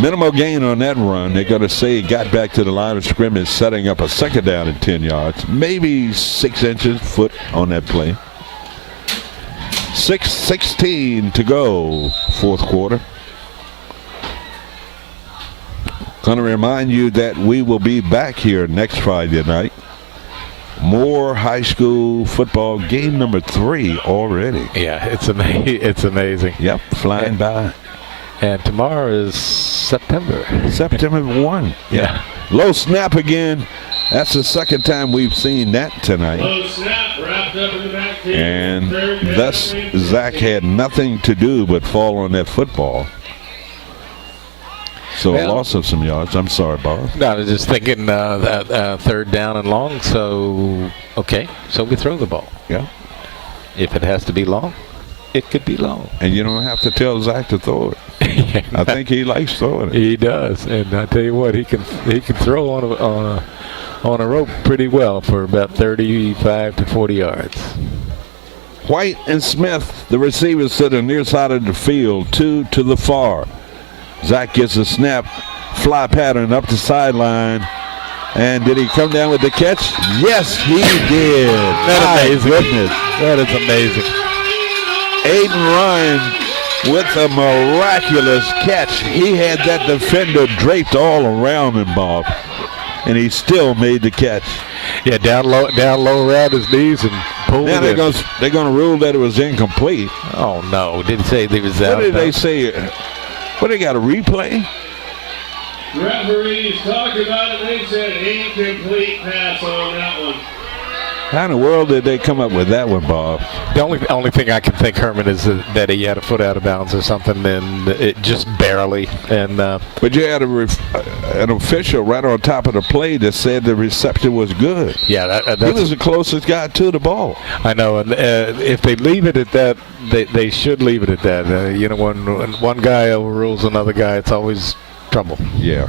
Minimal gain on that run. They're going to say he got back to the line of scrimmage, setting up a 2nd down and 10 yards. Maybe 6 inches, foot on that play. 6:16 to go, 4th quarter. Going to remind you that we will be back here next Friday night. More high school football, game number 3 already. Yeah, it's amazing. Yep, flying by. And tomorrow is September 1. Yeah. Low snap again. That's the 2nd time we've seen that tonight. Low snap, wrapped up in the back field. And Third down thus and Zach had nothing to do but fall on that football. So a Well, loss of some yards. I'm sorry, Bob. No, I was just thinking 3rd down and long, so we throw the ball. Yeah. If it has to be long, it could be long. And you don't have to tell Zach to throw it. I think he likes throwing it. He does, and I tell you what, he can throw on a rope pretty well for about 35 to 40 yards. White and Smith, the receivers to the near side of the field, 2 to the far. Zach gets a snap, fly pattern up the sideline. And did he come down with the catch? Yes, he did. That's amazing. Goodness. That is amazing. Aiden Ryan with a miraculous catch. He had that defender draped all around him, Bob. And he still made the catch. Yeah, down low around his knees and pulled Now it in. they're going to rule that it was incomplete. Oh, no. Didn't say they was out. What did they say? What, they got a replay? Referees talked about it. They said incomplete pass on that one. How in the world did they come up with that one, Bob? The only thing I can think, Herman, is that he had a foot out of bounds or something, and it just barely. And But you had an official right on top of the play that said the reception was good. yeah, He was the closest guy to the ball. I know. And if they leave it at that, they should leave it at that. When one guy overrules another guy, it's always trouble. Yeah.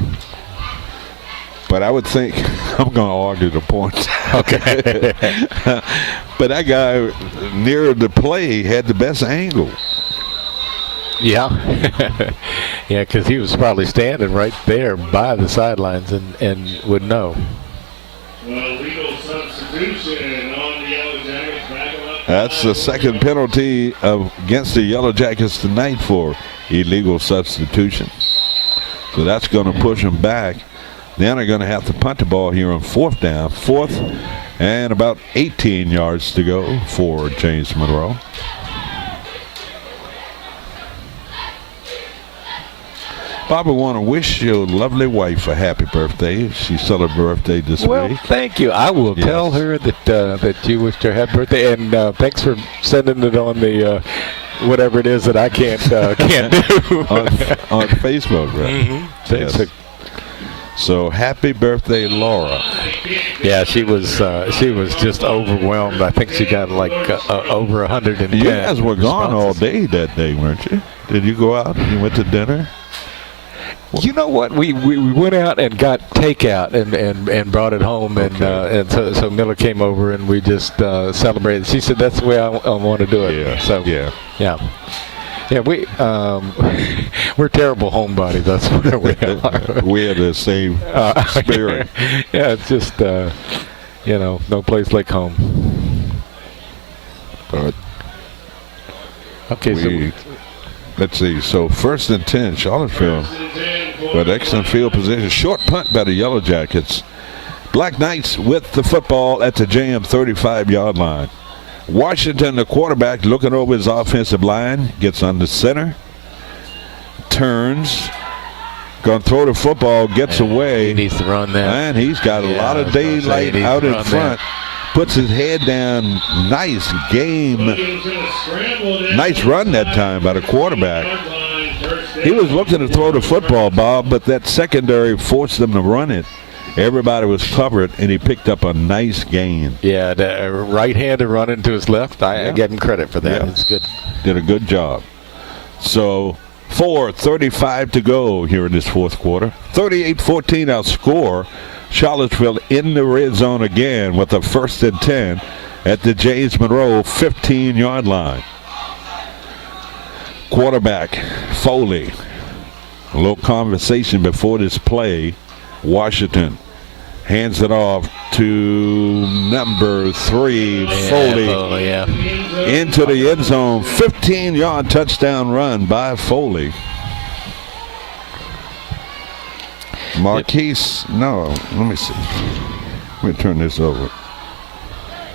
But I would think I'm going to argue the point. Okay. But that guy near the play had the best angle. Yeah. Yeah, because he was probably standing right there by the sidelines and would know. Well, legal substitution on the Yellow Jackets. Back him up. That's the 2nd penalty against the Yellow Jackets tonight for illegal substitution. So that's going to push them back. Then they're going to have to punt the ball here on 4th down. 4th and about 18 yards to go for James Monroe. Bob, I want to wish your lovely wife a happy birthday. She celebrated her birthday this Well, week. thank you. I will Yes. tell her that you wished her happy birthday, and thanks for sending it on the whatever it is that I can't do. on Facebook, right? Mm-hmm. Yes. So happy birthday, Laura. Yeah, she was just overwhelmed. I think she got like over 110. You guys were gone all responses. day that day, weren't you? Did you go out and you went to dinner? You know what? We went out and got takeout and brought it home, and so Miller came over and we just celebrated. She said that's the way I want to do it. Yeah. So yeah. We're terrible homebodies. That's where we are. We had the same spirit. Yeah, it's just no place like home. But Okay, let's see. So 1st and 10, Charlottesville. With excellent field position. Short punt by the Yellow Jackets. Black Knights with the football at the JM 35-yard line. Washington, the quarterback, looking over his offensive line, gets under center, turns, going to throw the football, gets away. he needs to run that. And he's got a lot of daylight out in front. puts his head down. Nice game. Nice run that time by the quarterback. He was looking to throw the football, Bob, but that secondary forced them to run it. Everybody was covered, and he picked up a nice gain. Yeah, the right-handed running to his left. I give him credit for that. Yeah. It's good. Did a good job. So 4:35 to go here in this fourth quarter. 38-14 our score. Charlottesville in the red zone again with a 1st and 10 at the James Monroe 15-yard line. Quarterback Foley. A little conversation before this play. Washington hands it off to number 3, Foley. Into the end zone. 15-yard touchdown run by Foley. Marquise, no, let me see. Let me turn this over.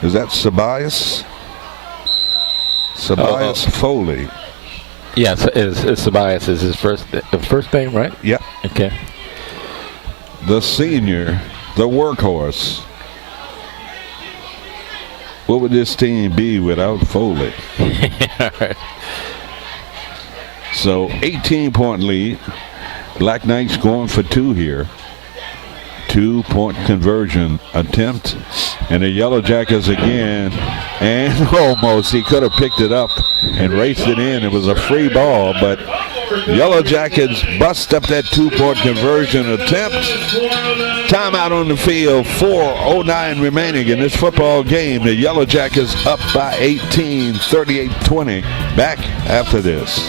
Is that Sabias? Sabias Foley. Yes, Sabias is his first name, right? Yep. Okay. The senior, the workhorse. What would this team be without Foley? So 18-point lead. Black Knights going for 2 here. 2-point conversion attempt. And the Yellow Jackets again. And almost he could have picked it up and raced it in. It was a free ball, but Yellow Jackets bust up that 2-point conversion attempt. Timeout on the field. 4:09 remaining in this football game. The Yellow Jackets up by 18, 38-20. Back after this.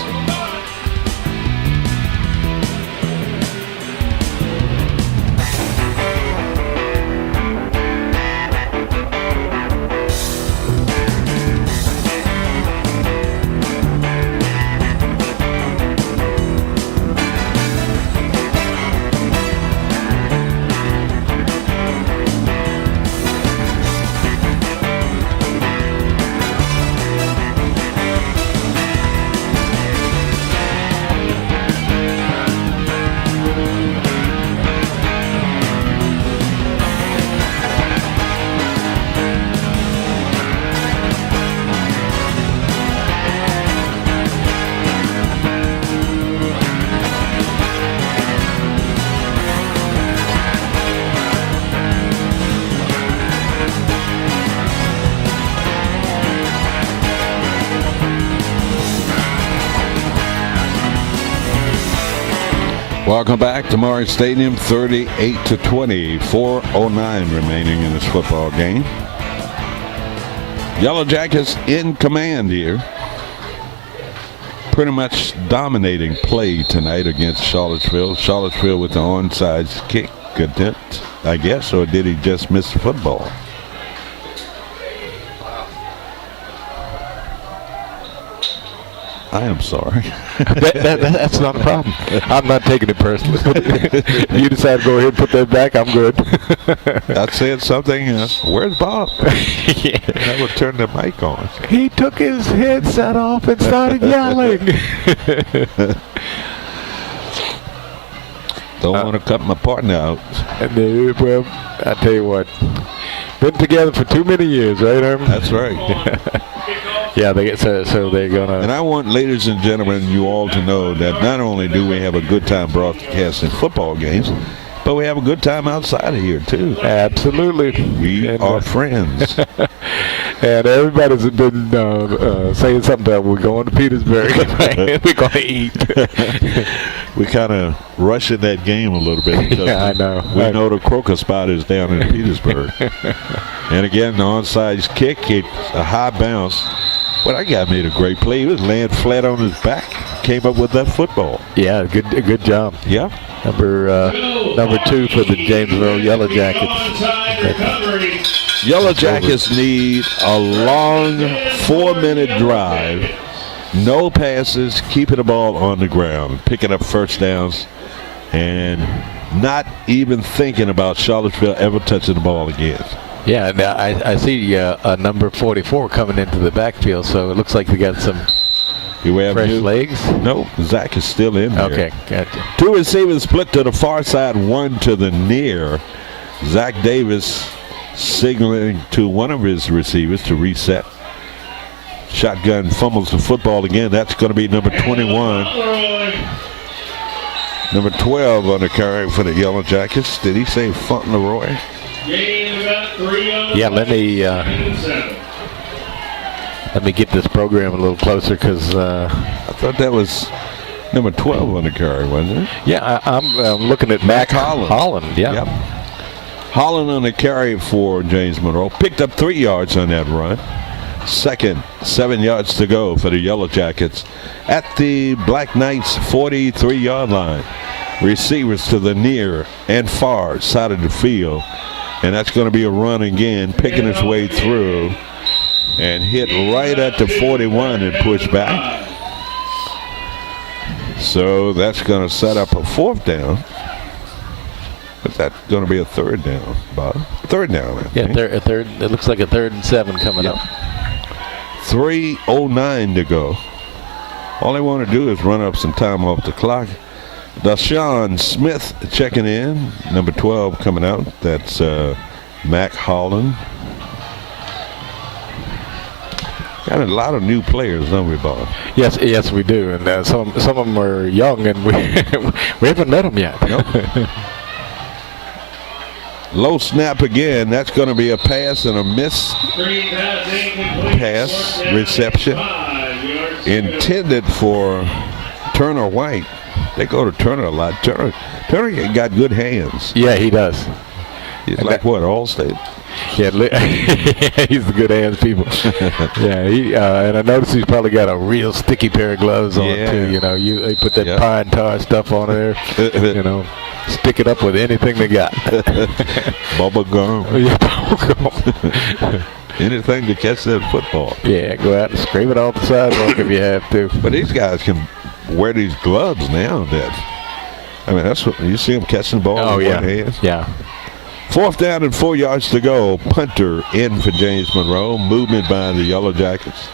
Welcome back to Morris Stadium, 38-20, 4:09 remaining in this football game. Yellow Jackets in command here. Pretty much dominating play tonight against Charlottesville. Charlottesville with the onside kick attempt, I guess, or did he just miss the football? I am sorry. That's not a problem. I'm not taking it personally. You decide to go ahead and put that back, I'm good. I said something. Where's Bob? Yeah. I would turn the mic on. He took his headset off and started yelling. Don't want to cut my partner out. And well, I tell you what, been together for too many years, right, Herman? That's right. Yeah, so they're gonna. And I want, ladies and gentlemen, you all to know that not only do we have a good time broadcasting football games, but we have a good time outside of here too. Absolutely, we are friends. And everybody's been saying something about we're going to Petersburg. We're going to eat. We kind of rushing that game a little bit. Yeah, I know. We know the croaker spot is down in Petersburg. And again, the onside kick, it's a high bounce. But that guy made a great play. He was laying flat on his back. Came up with that football. Yeah, good job. Yeah. Number 2 for the James Monroe Yellow Jackets. Yellow Jackets need a long 4-minute drive. No passes, keeping the ball on the ground, picking up first downs, and not even thinking about Charlottesville ever touching the ball again. Yeah, and I see number 44 coming into the backfield, so it looks like they got some fresh legs. No, Zach is still in there. Okay, gotcha. 2 receivers split to the far side, 1 to the near. Zach Davis signaling to one of his receivers to reset. Shotgun fumbles the football again. That's going to be number 21. Number 12 on the carry for the Yellow Jackets. Did he say Fauntleroy? Yeah, let me get this program a little closer because I thought that was number 12 on the carry, wasn't it? yeah, I'm looking at Mac Holland. Yeah. Yep. Holland on the carry for James Monroe. Picked up 3 yards on that run. Second, 7 yards to go for the Yellow Jackets at the Black Knights 43-yard line. Receivers to the near and far side of the field. And that's going to be a run again, picking its way through and hit right at the 41 and push back. So that's going to set up a 4th down. Is that going to be a 3rd down, Bob? 3rd down, I think. Yeah, third. It looks like a 3rd and 7 coming up. 3:09 to go. All they want to do is run up some time off the clock. Dashawn Smith checking in. Number 12 coming out. That's Mac Holland. Got a lot of new players, don't we, Bob? Yes, we do. And some of them are young, and we we haven't met them yet. Nope. Low snap again. That's going to be a pass and a miss. Pass reception intended for Turner White. They go to Turner a lot. Turner got good hands. Yeah, he does. He's like what, Allstate? Yeah, he's the good hands people. Yeah, and I noticed he's probably got a real sticky pair of gloves on too. You know, they put that pine tar stuff on there. You know, stick it up with anything they got. Bubble gum. Yeah, bubble gum. Anything to catch that football. Yeah, go out and scrape it off the sidewalk if you have to. But these guys can wear these gloves now. That's what you see them catching the ball with one hand. Yeah. 4th down and 4 yards to go. Punter in for James Monroe. Movement by the Yellow Jackets.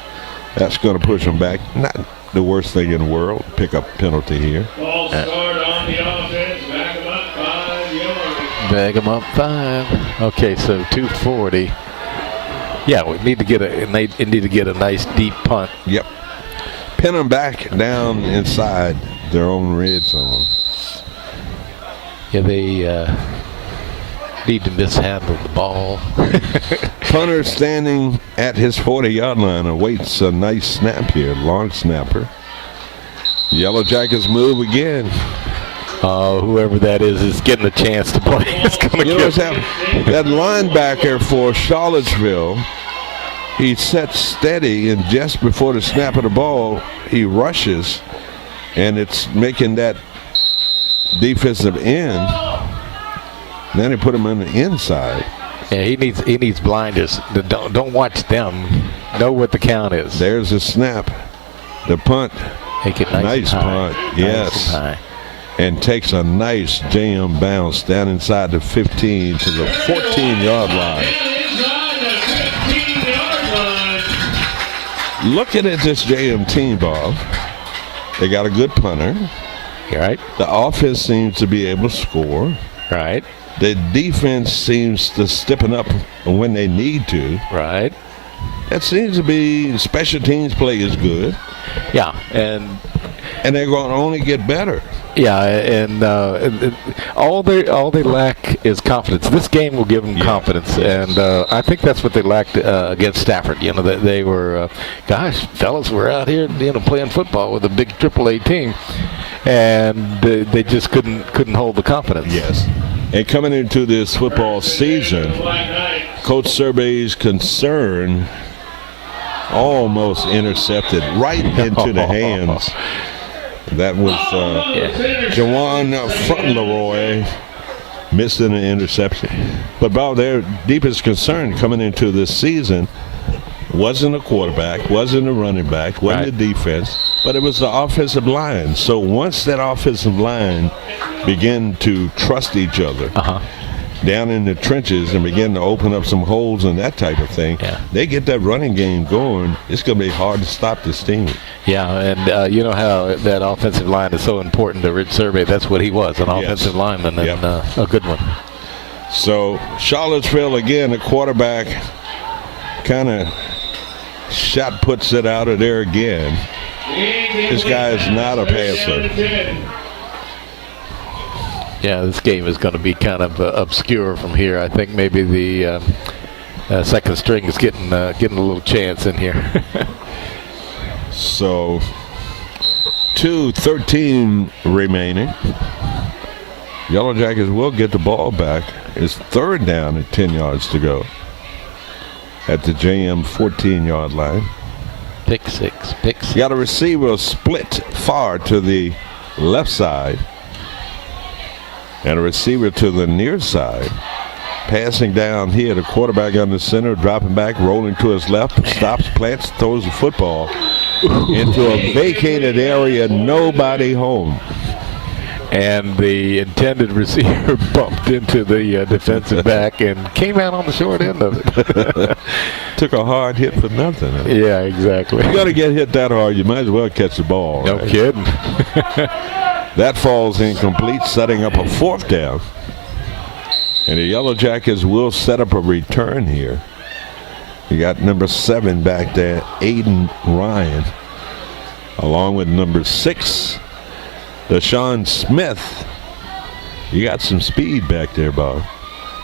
That's going to push them back. Not the worst thing in the world. Pick up penalty here. Ball start on the offense. Back them up 5 yards. Bag them up 5. Okay, so 240. Yeah, we need to get a nice deep punt. Yep. Pin them back down inside their own red zone. Yeah, they need to mishandle the ball. Punter standing at his 40-yard line awaits a nice snap here. Long snapper. Yellow Jackets move again. Whoever that is getting a chance to play. It's gonna that linebacker for Charlottesville, he sets steady, and just before the snap of the ball, he rushes, and it's making that defensive end. Then they put him on the inside. Yeah, he needs blinders. Don't watch them. Know what the count is. There's a snap. The punt. Make it nice punt. Yes. Nice and takes a nice jam bounce down inside the 15 to the 14-yard line. Looking at this JM team, Bob, they got a good punter. Right. The offense seems to be able to score. Right. The defense seems to stepping up when they need to. Right. That seems to be special teams play is good. Yeah, and they're going to only get better. Yeah, and all they lack is confidence. This game will give them confidence, and I think that's what they lacked against Stafford. You know, they were, gosh, fellas, we're out here, playing football with a big AAA team, and they just couldn't hold the confidence. Yes. And coming into this football season, Coach Survey's concern almost intercepted right into the hands. That was Jawan Fauntleroy missing an interception. But Bob, their deepest concern coming into this season wasn't a quarterback, wasn't a running back, wasn't the defense, but it was the offensive line. So once that offensive line began to trust each other down in the trenches and begin to open up some holes and that type of thing, they get that running game going, it's going to be hard to stop this team. Yeah, and you know how that offensive line is so important to Rich Survey. That's what he was, an offensive lineman, and a good one. So Charlottesville again, a quarterback kind of shot puts it out of there again. This guy is not a passer. Yeah, this game is going to be kind of obscure from here. I think maybe the second string is getting a little chance in here. So 2:13 remaining. Yellow Jackets will get the ball back. It's third down at 10 yards to go at the JM 14-yard line. Pick six. You got a receiver split far to the left side and a receiver to the near side. Passing down here, the quarterback on the center, dropping back, rolling to his left, stops, plants, throws the football into a vacated area, nobody home. And the intended receiver bumped into the defensive back and came out on the short end of it. Took a hard hit for nothing. Yeah, exactly. You got to get hit that hard, you might as well catch the ball. No right? kidding. That falls incomplete, setting up a fourth down. And the Yellow Jackets will set up a return here. You got number 7 back there, Aiden Ryan, along with number 6, Deshaun Smith. You got some speed back there, Bob.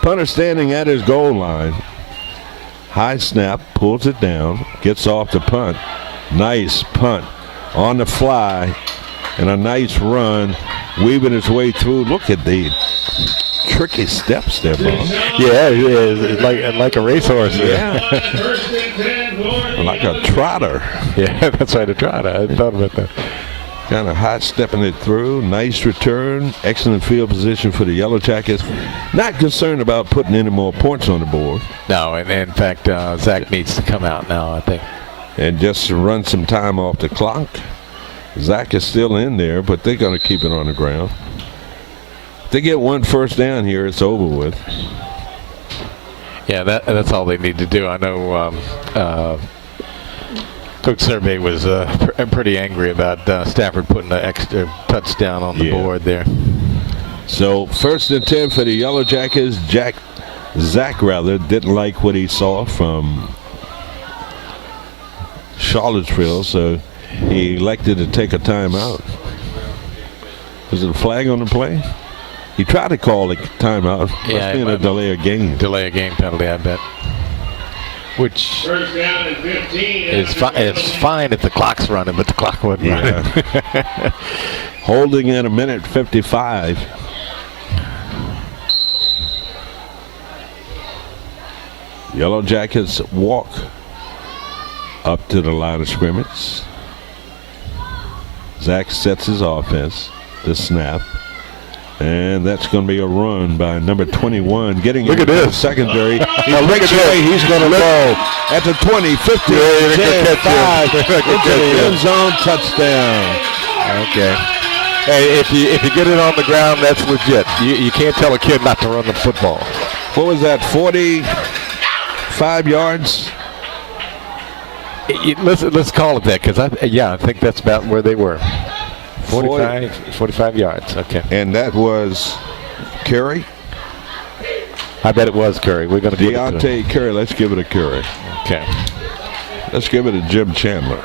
Punter standing at his goal line. High snap, pulls it down, gets off the punt. Nice punt on the fly, and a nice run, weaving his way through. Look at the tricky steps there, Bob. Yeah, it's like a racehorse. Yeah. Like a trotter. Yeah, that's right, a trotter. I thought about that. Kind of hot stepping it through. Nice return. Excellent field position for the Yellow Jackets. Not concerned about putting any more points on the board. No, and in fact, Zach needs to come out now, I think. And just run some time off the clock. Zach is still in there, but they're going to keep it on the ground. If they get one first down here, it's over with. Yeah, that's all they need to do. I know Coach Survey was pretty angry about Stafford putting an extra touchdown on the board there. So 1st and 10 for the Yellow Jackets. Zach didn't like what he saw from Charlottesville, so he elected to take a timeout. Was it a flag on the play? He tried to call a timeout. Yeah, Must be a delay of game. Delay of game penalty, I bet. Which First down and 15. it's fine if the clock's running, but the clock wasn't running. Holding in 1:55. Yellow Jackets walk up to the line of scrimmage. Zach sets his offense. The snap. And that's going to be a run by number 21. Getting look at this secondary. He look breaks at away. this. He's going to go at the 20, 50, 10, 5. Into the end zone, touchdown. Okay. Hey, if you get it on the ground, that's legit. You can't tell a kid not to run the football. What was that, 45 yards? Let's call it that, because I think that's about where they were. 45 yards. Okay. And that was Curry? I bet it was Curry. We're going to give it to Deontay Curry. Let's give it a Curry. Okay. Let's give it to Jim Chandler.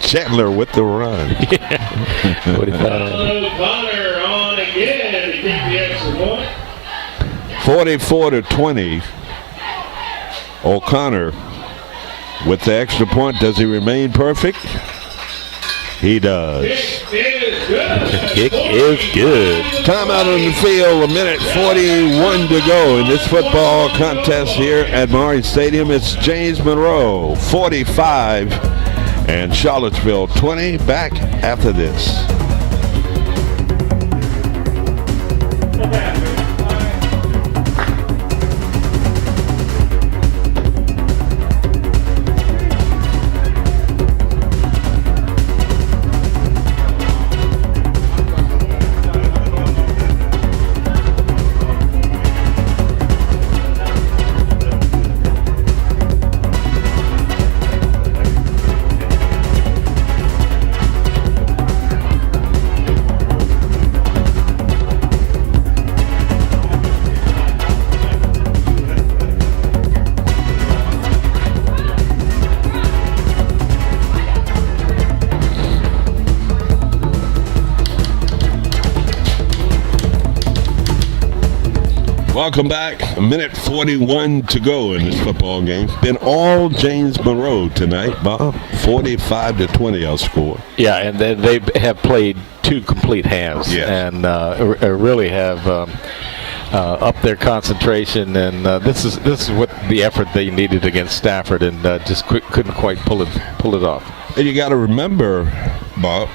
Chandler with the run. 45. Connor on again to kick the extra point. 44-20. O'Connor with the extra point. Does he remain perfect? He does. Kick is good. Timeout on the field, 1:41 to go in this football contest here at Maury Stadium. It's James Monroe, 45, and Charlottesville, 20. Back after this. Welcome back. A minute 41 to go in this football game. Been all James Monroe tonight, Bob. 45-20 our score. Yeah, and they have played 2 complete halves, yes. And really have upped their concentration. And this is what the effort they needed against Stafford, and just couldn't quite pull it off. And you got to remember, Bob,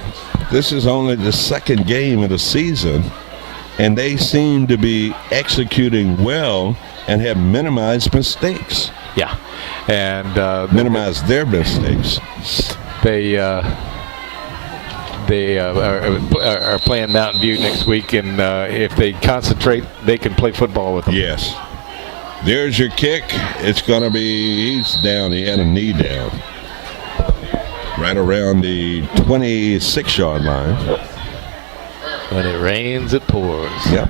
this is only the second game of the season. And they seem to be executing well and have minimized mistakes. Yeah, and minimized their mistakes. They are playing Mountain View next week, and if they concentrate, they can play football with them. Yes. There's your kick. It's going to be, he's down. He had a knee down. Right around the 26-yard line. When it rains, it pours. Yep.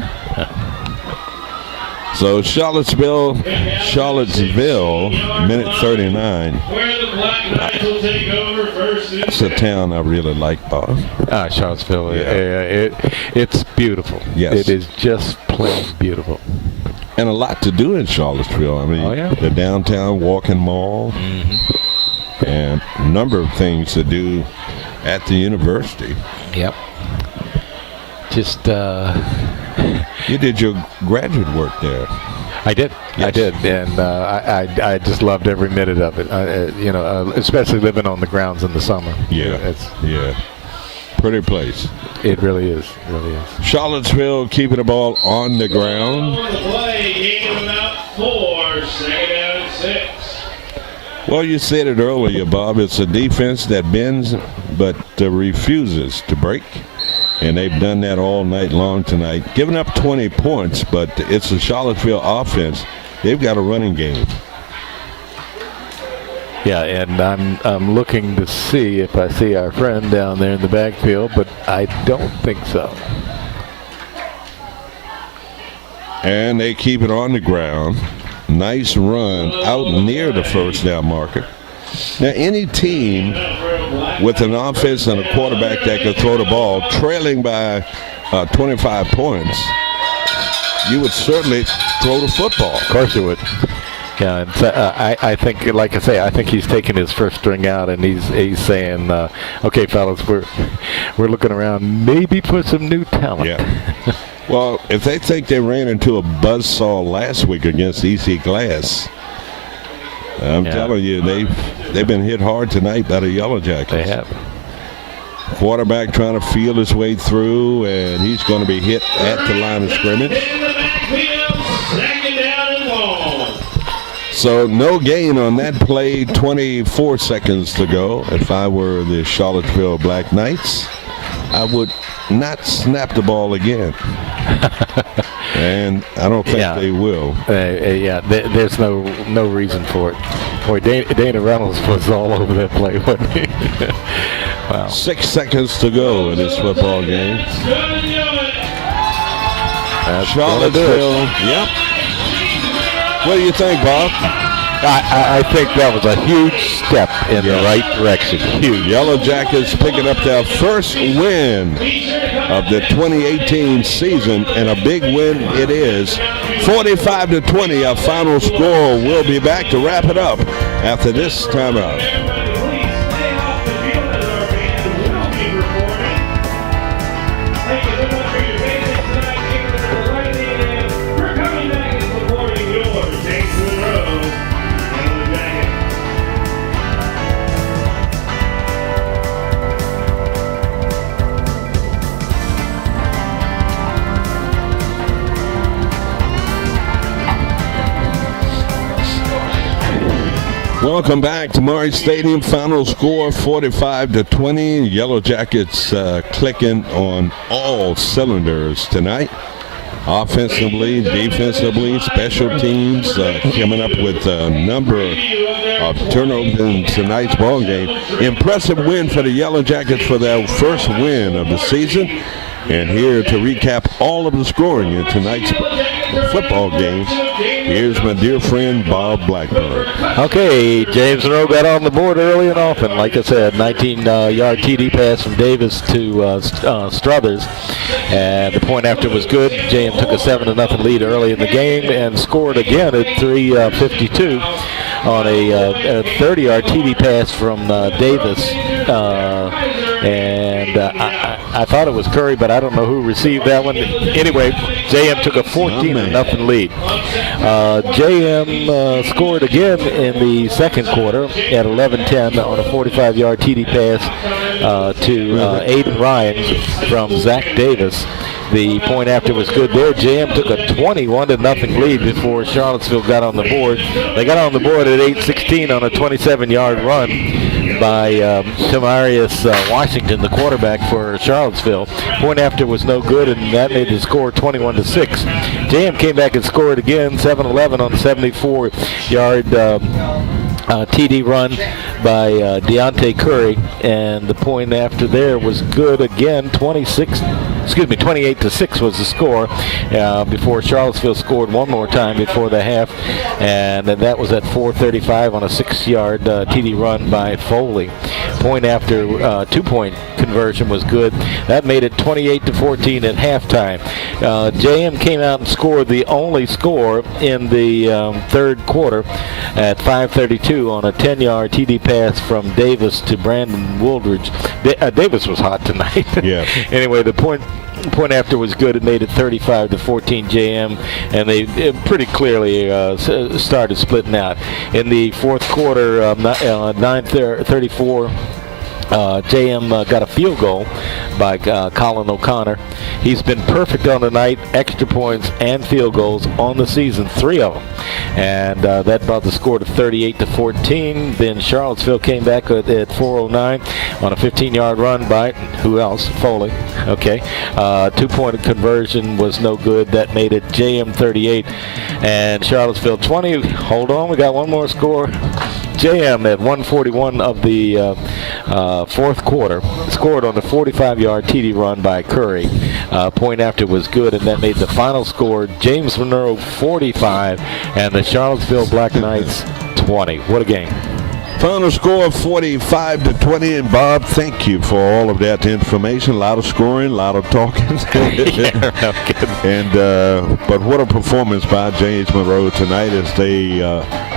So Charlottesville, minute 39. It's a town I really like, Bob. Charlottesville. Yeah. It's beautiful. Yes. It is just plain beautiful. And a lot to do in Charlottesville. I mean, the downtown walking mall, and a number of things to do at the university. Yep. Just you did your graduate work there. I did. Yes. I did, and I just loved every minute of it. Especially living on the grounds in the summer. Yeah, pretty place. It really is. It really is. Charlottesville keeping the ball on the ground. On the play, gain of about 4, second down and 6. Well, you said it earlier, Bob. It's a defense that bends but refuses to break. And they've done that all night long tonight. Giving up 20 points, but it's a Charlottesville offense. They've got a running game. Yeah, and I'm looking to see if I see our friend down there in the backfield, but I don't think so. And they keep it on the ground. Nice run out near the first down marker. Now, any team with an offense and a quarterback that could throw the ball, trailing by 25 points, you would certainly throw the football. Of course you would. Yeah, and I think, like I say, I think he's taking his first string out, and he's saying, "Okay, fellas, we're looking around, maybe for some new talent." Yeah. Well, if they think they ran into a buzzsaw last week against EC Glass, I'm telling you, they've been hit hard tonight by the Yellow Jackets. They have. Quarterback trying to feel his way through, and he's going to be hit at the line of scrimmage. Second down and long. So no gain on that play, 24 seconds to go. If I were the Charlottesville Black Knights, I would not snap the ball again. And I don't think they will. There's no reason for it. Boy, Dana Reynolds was all over that play, wasn't he? Wow. 6 seconds to go in this football game. Charlottesville. Yep. What do you think, Bob? I think that was a huge step in the right direction. Huge. Yellow Jackets picking up their first win of the 2018 season, and a big win it is. 45-20, our final score. We'll be back to wrap it up after this timeout. Welcome back to Murray Stadium. Final score 45-20. Yellow Jackets clicking on all cylinders tonight. Offensively, defensively, special teams coming up with a number of turnovers in tonight's ball game. Impressive win for the Yellow Jackets for their first win of the season. And here to recap all of the scoring in tonight's football game, here's my dear friend Bob Blackburn. Okay, James Monroe got on the board early and often. Like I said, 19-yard TD pass from Davis to Struthers. And the point after was good. JM took a 7-0 lead early in the game and scored again at 3:52 on a 30-yard TD pass from Davis. I thought it was Curry, but I don't know who received that one. Anyway, JM took a 14-0 lead. JM scored again in the second quarter at 11:10 on a 45-yard TD pass to Aiden Ryan from Zach Davis. The point after was good there. JM took a 21-0 lead before Charlottesville got on the board. They got on the board at 8:16 on a 27-yard run by Tamarius Washington, the quarterback for Charlottesville. Point after was no good, and that made the score 21-6. JM came back and scored again, 7-11 on a 74-yard TD run by Deontay Curry, and the point after there was good again. 28-6 was the score before Charlottesville scored one more time before the half, and then that was at 4:35 on a 6-yard TD run by Foley. Point after two-point conversion was good. That made it 28-14 at halftime. JM came out and scored the only score in the third quarter at 5:32 on a 10-yard TD pass from Davis to Brandon Wooldridge. Davis was hot tonight. Yeah. Anyway, the point after was good. It made it 35-14 JM, and they pretty clearly started splitting out. In the fourth quarter, 9:34, JM got a field goal by Colin O'Connor. He's been perfect on the night, extra points and field goals on the season, 3 of them. And that brought the score to 38-14. Then Charlottesville came back at 4:09 on a 15-yard run by, who else? Foley. Okay. Two-point conversion was no good. That made it JM 38 and Charlottesville 20. Hold on, we got one more score. JM at 1:41 of the fourth quarter scored on the 45-yard TD run by Curry. Point after was good, and that made the final score James Monroe 45 and the Charlottesville Black Knights 20. What a game. Final score 45-20, and Bob, thank you for all of that information. A lot of scoring, a lot of talking. Yeah, no kidding. And but what a performance by James Monroe tonight as they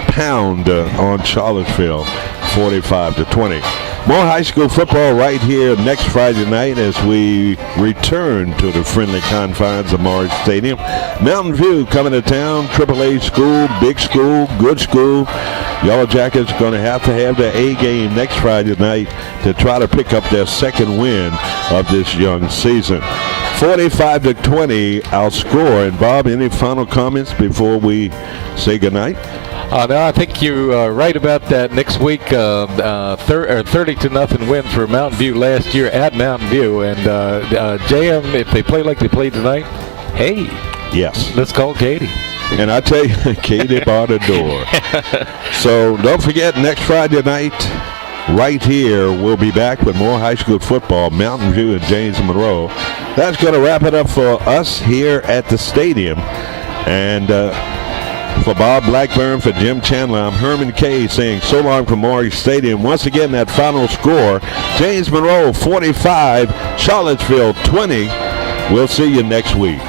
pound on Charlottesville 45-20. More high school football right here next Friday night as we return to the friendly confines of Morris Stadium. Mountain View coming to town, AAA school, big school, good school. Yellow Jackets going to have their A game next Friday night to try to pick up their second win of this young season. 45-20 our score. And Bob, any final comments before we say goodnight? No, I think you're right about that. Next week, 30-0 win for Mountain View last year at Mountain View. And JM, if they play like they played tonight, hey, yes, let's call Katie. And I tell you, Katie bar the door. So don't forget, next Friday night, right here, we'll be back with more high school football, Mountain View and James Monroe. That's going to wrap it up for us here at the stadium. And for Bob Blackburn, for Jim Chandler, I'm Herman Kay saying so long from Morris Stadium. Once again, that final score, James Monroe 45, Charlottesville 20. We'll see you next week.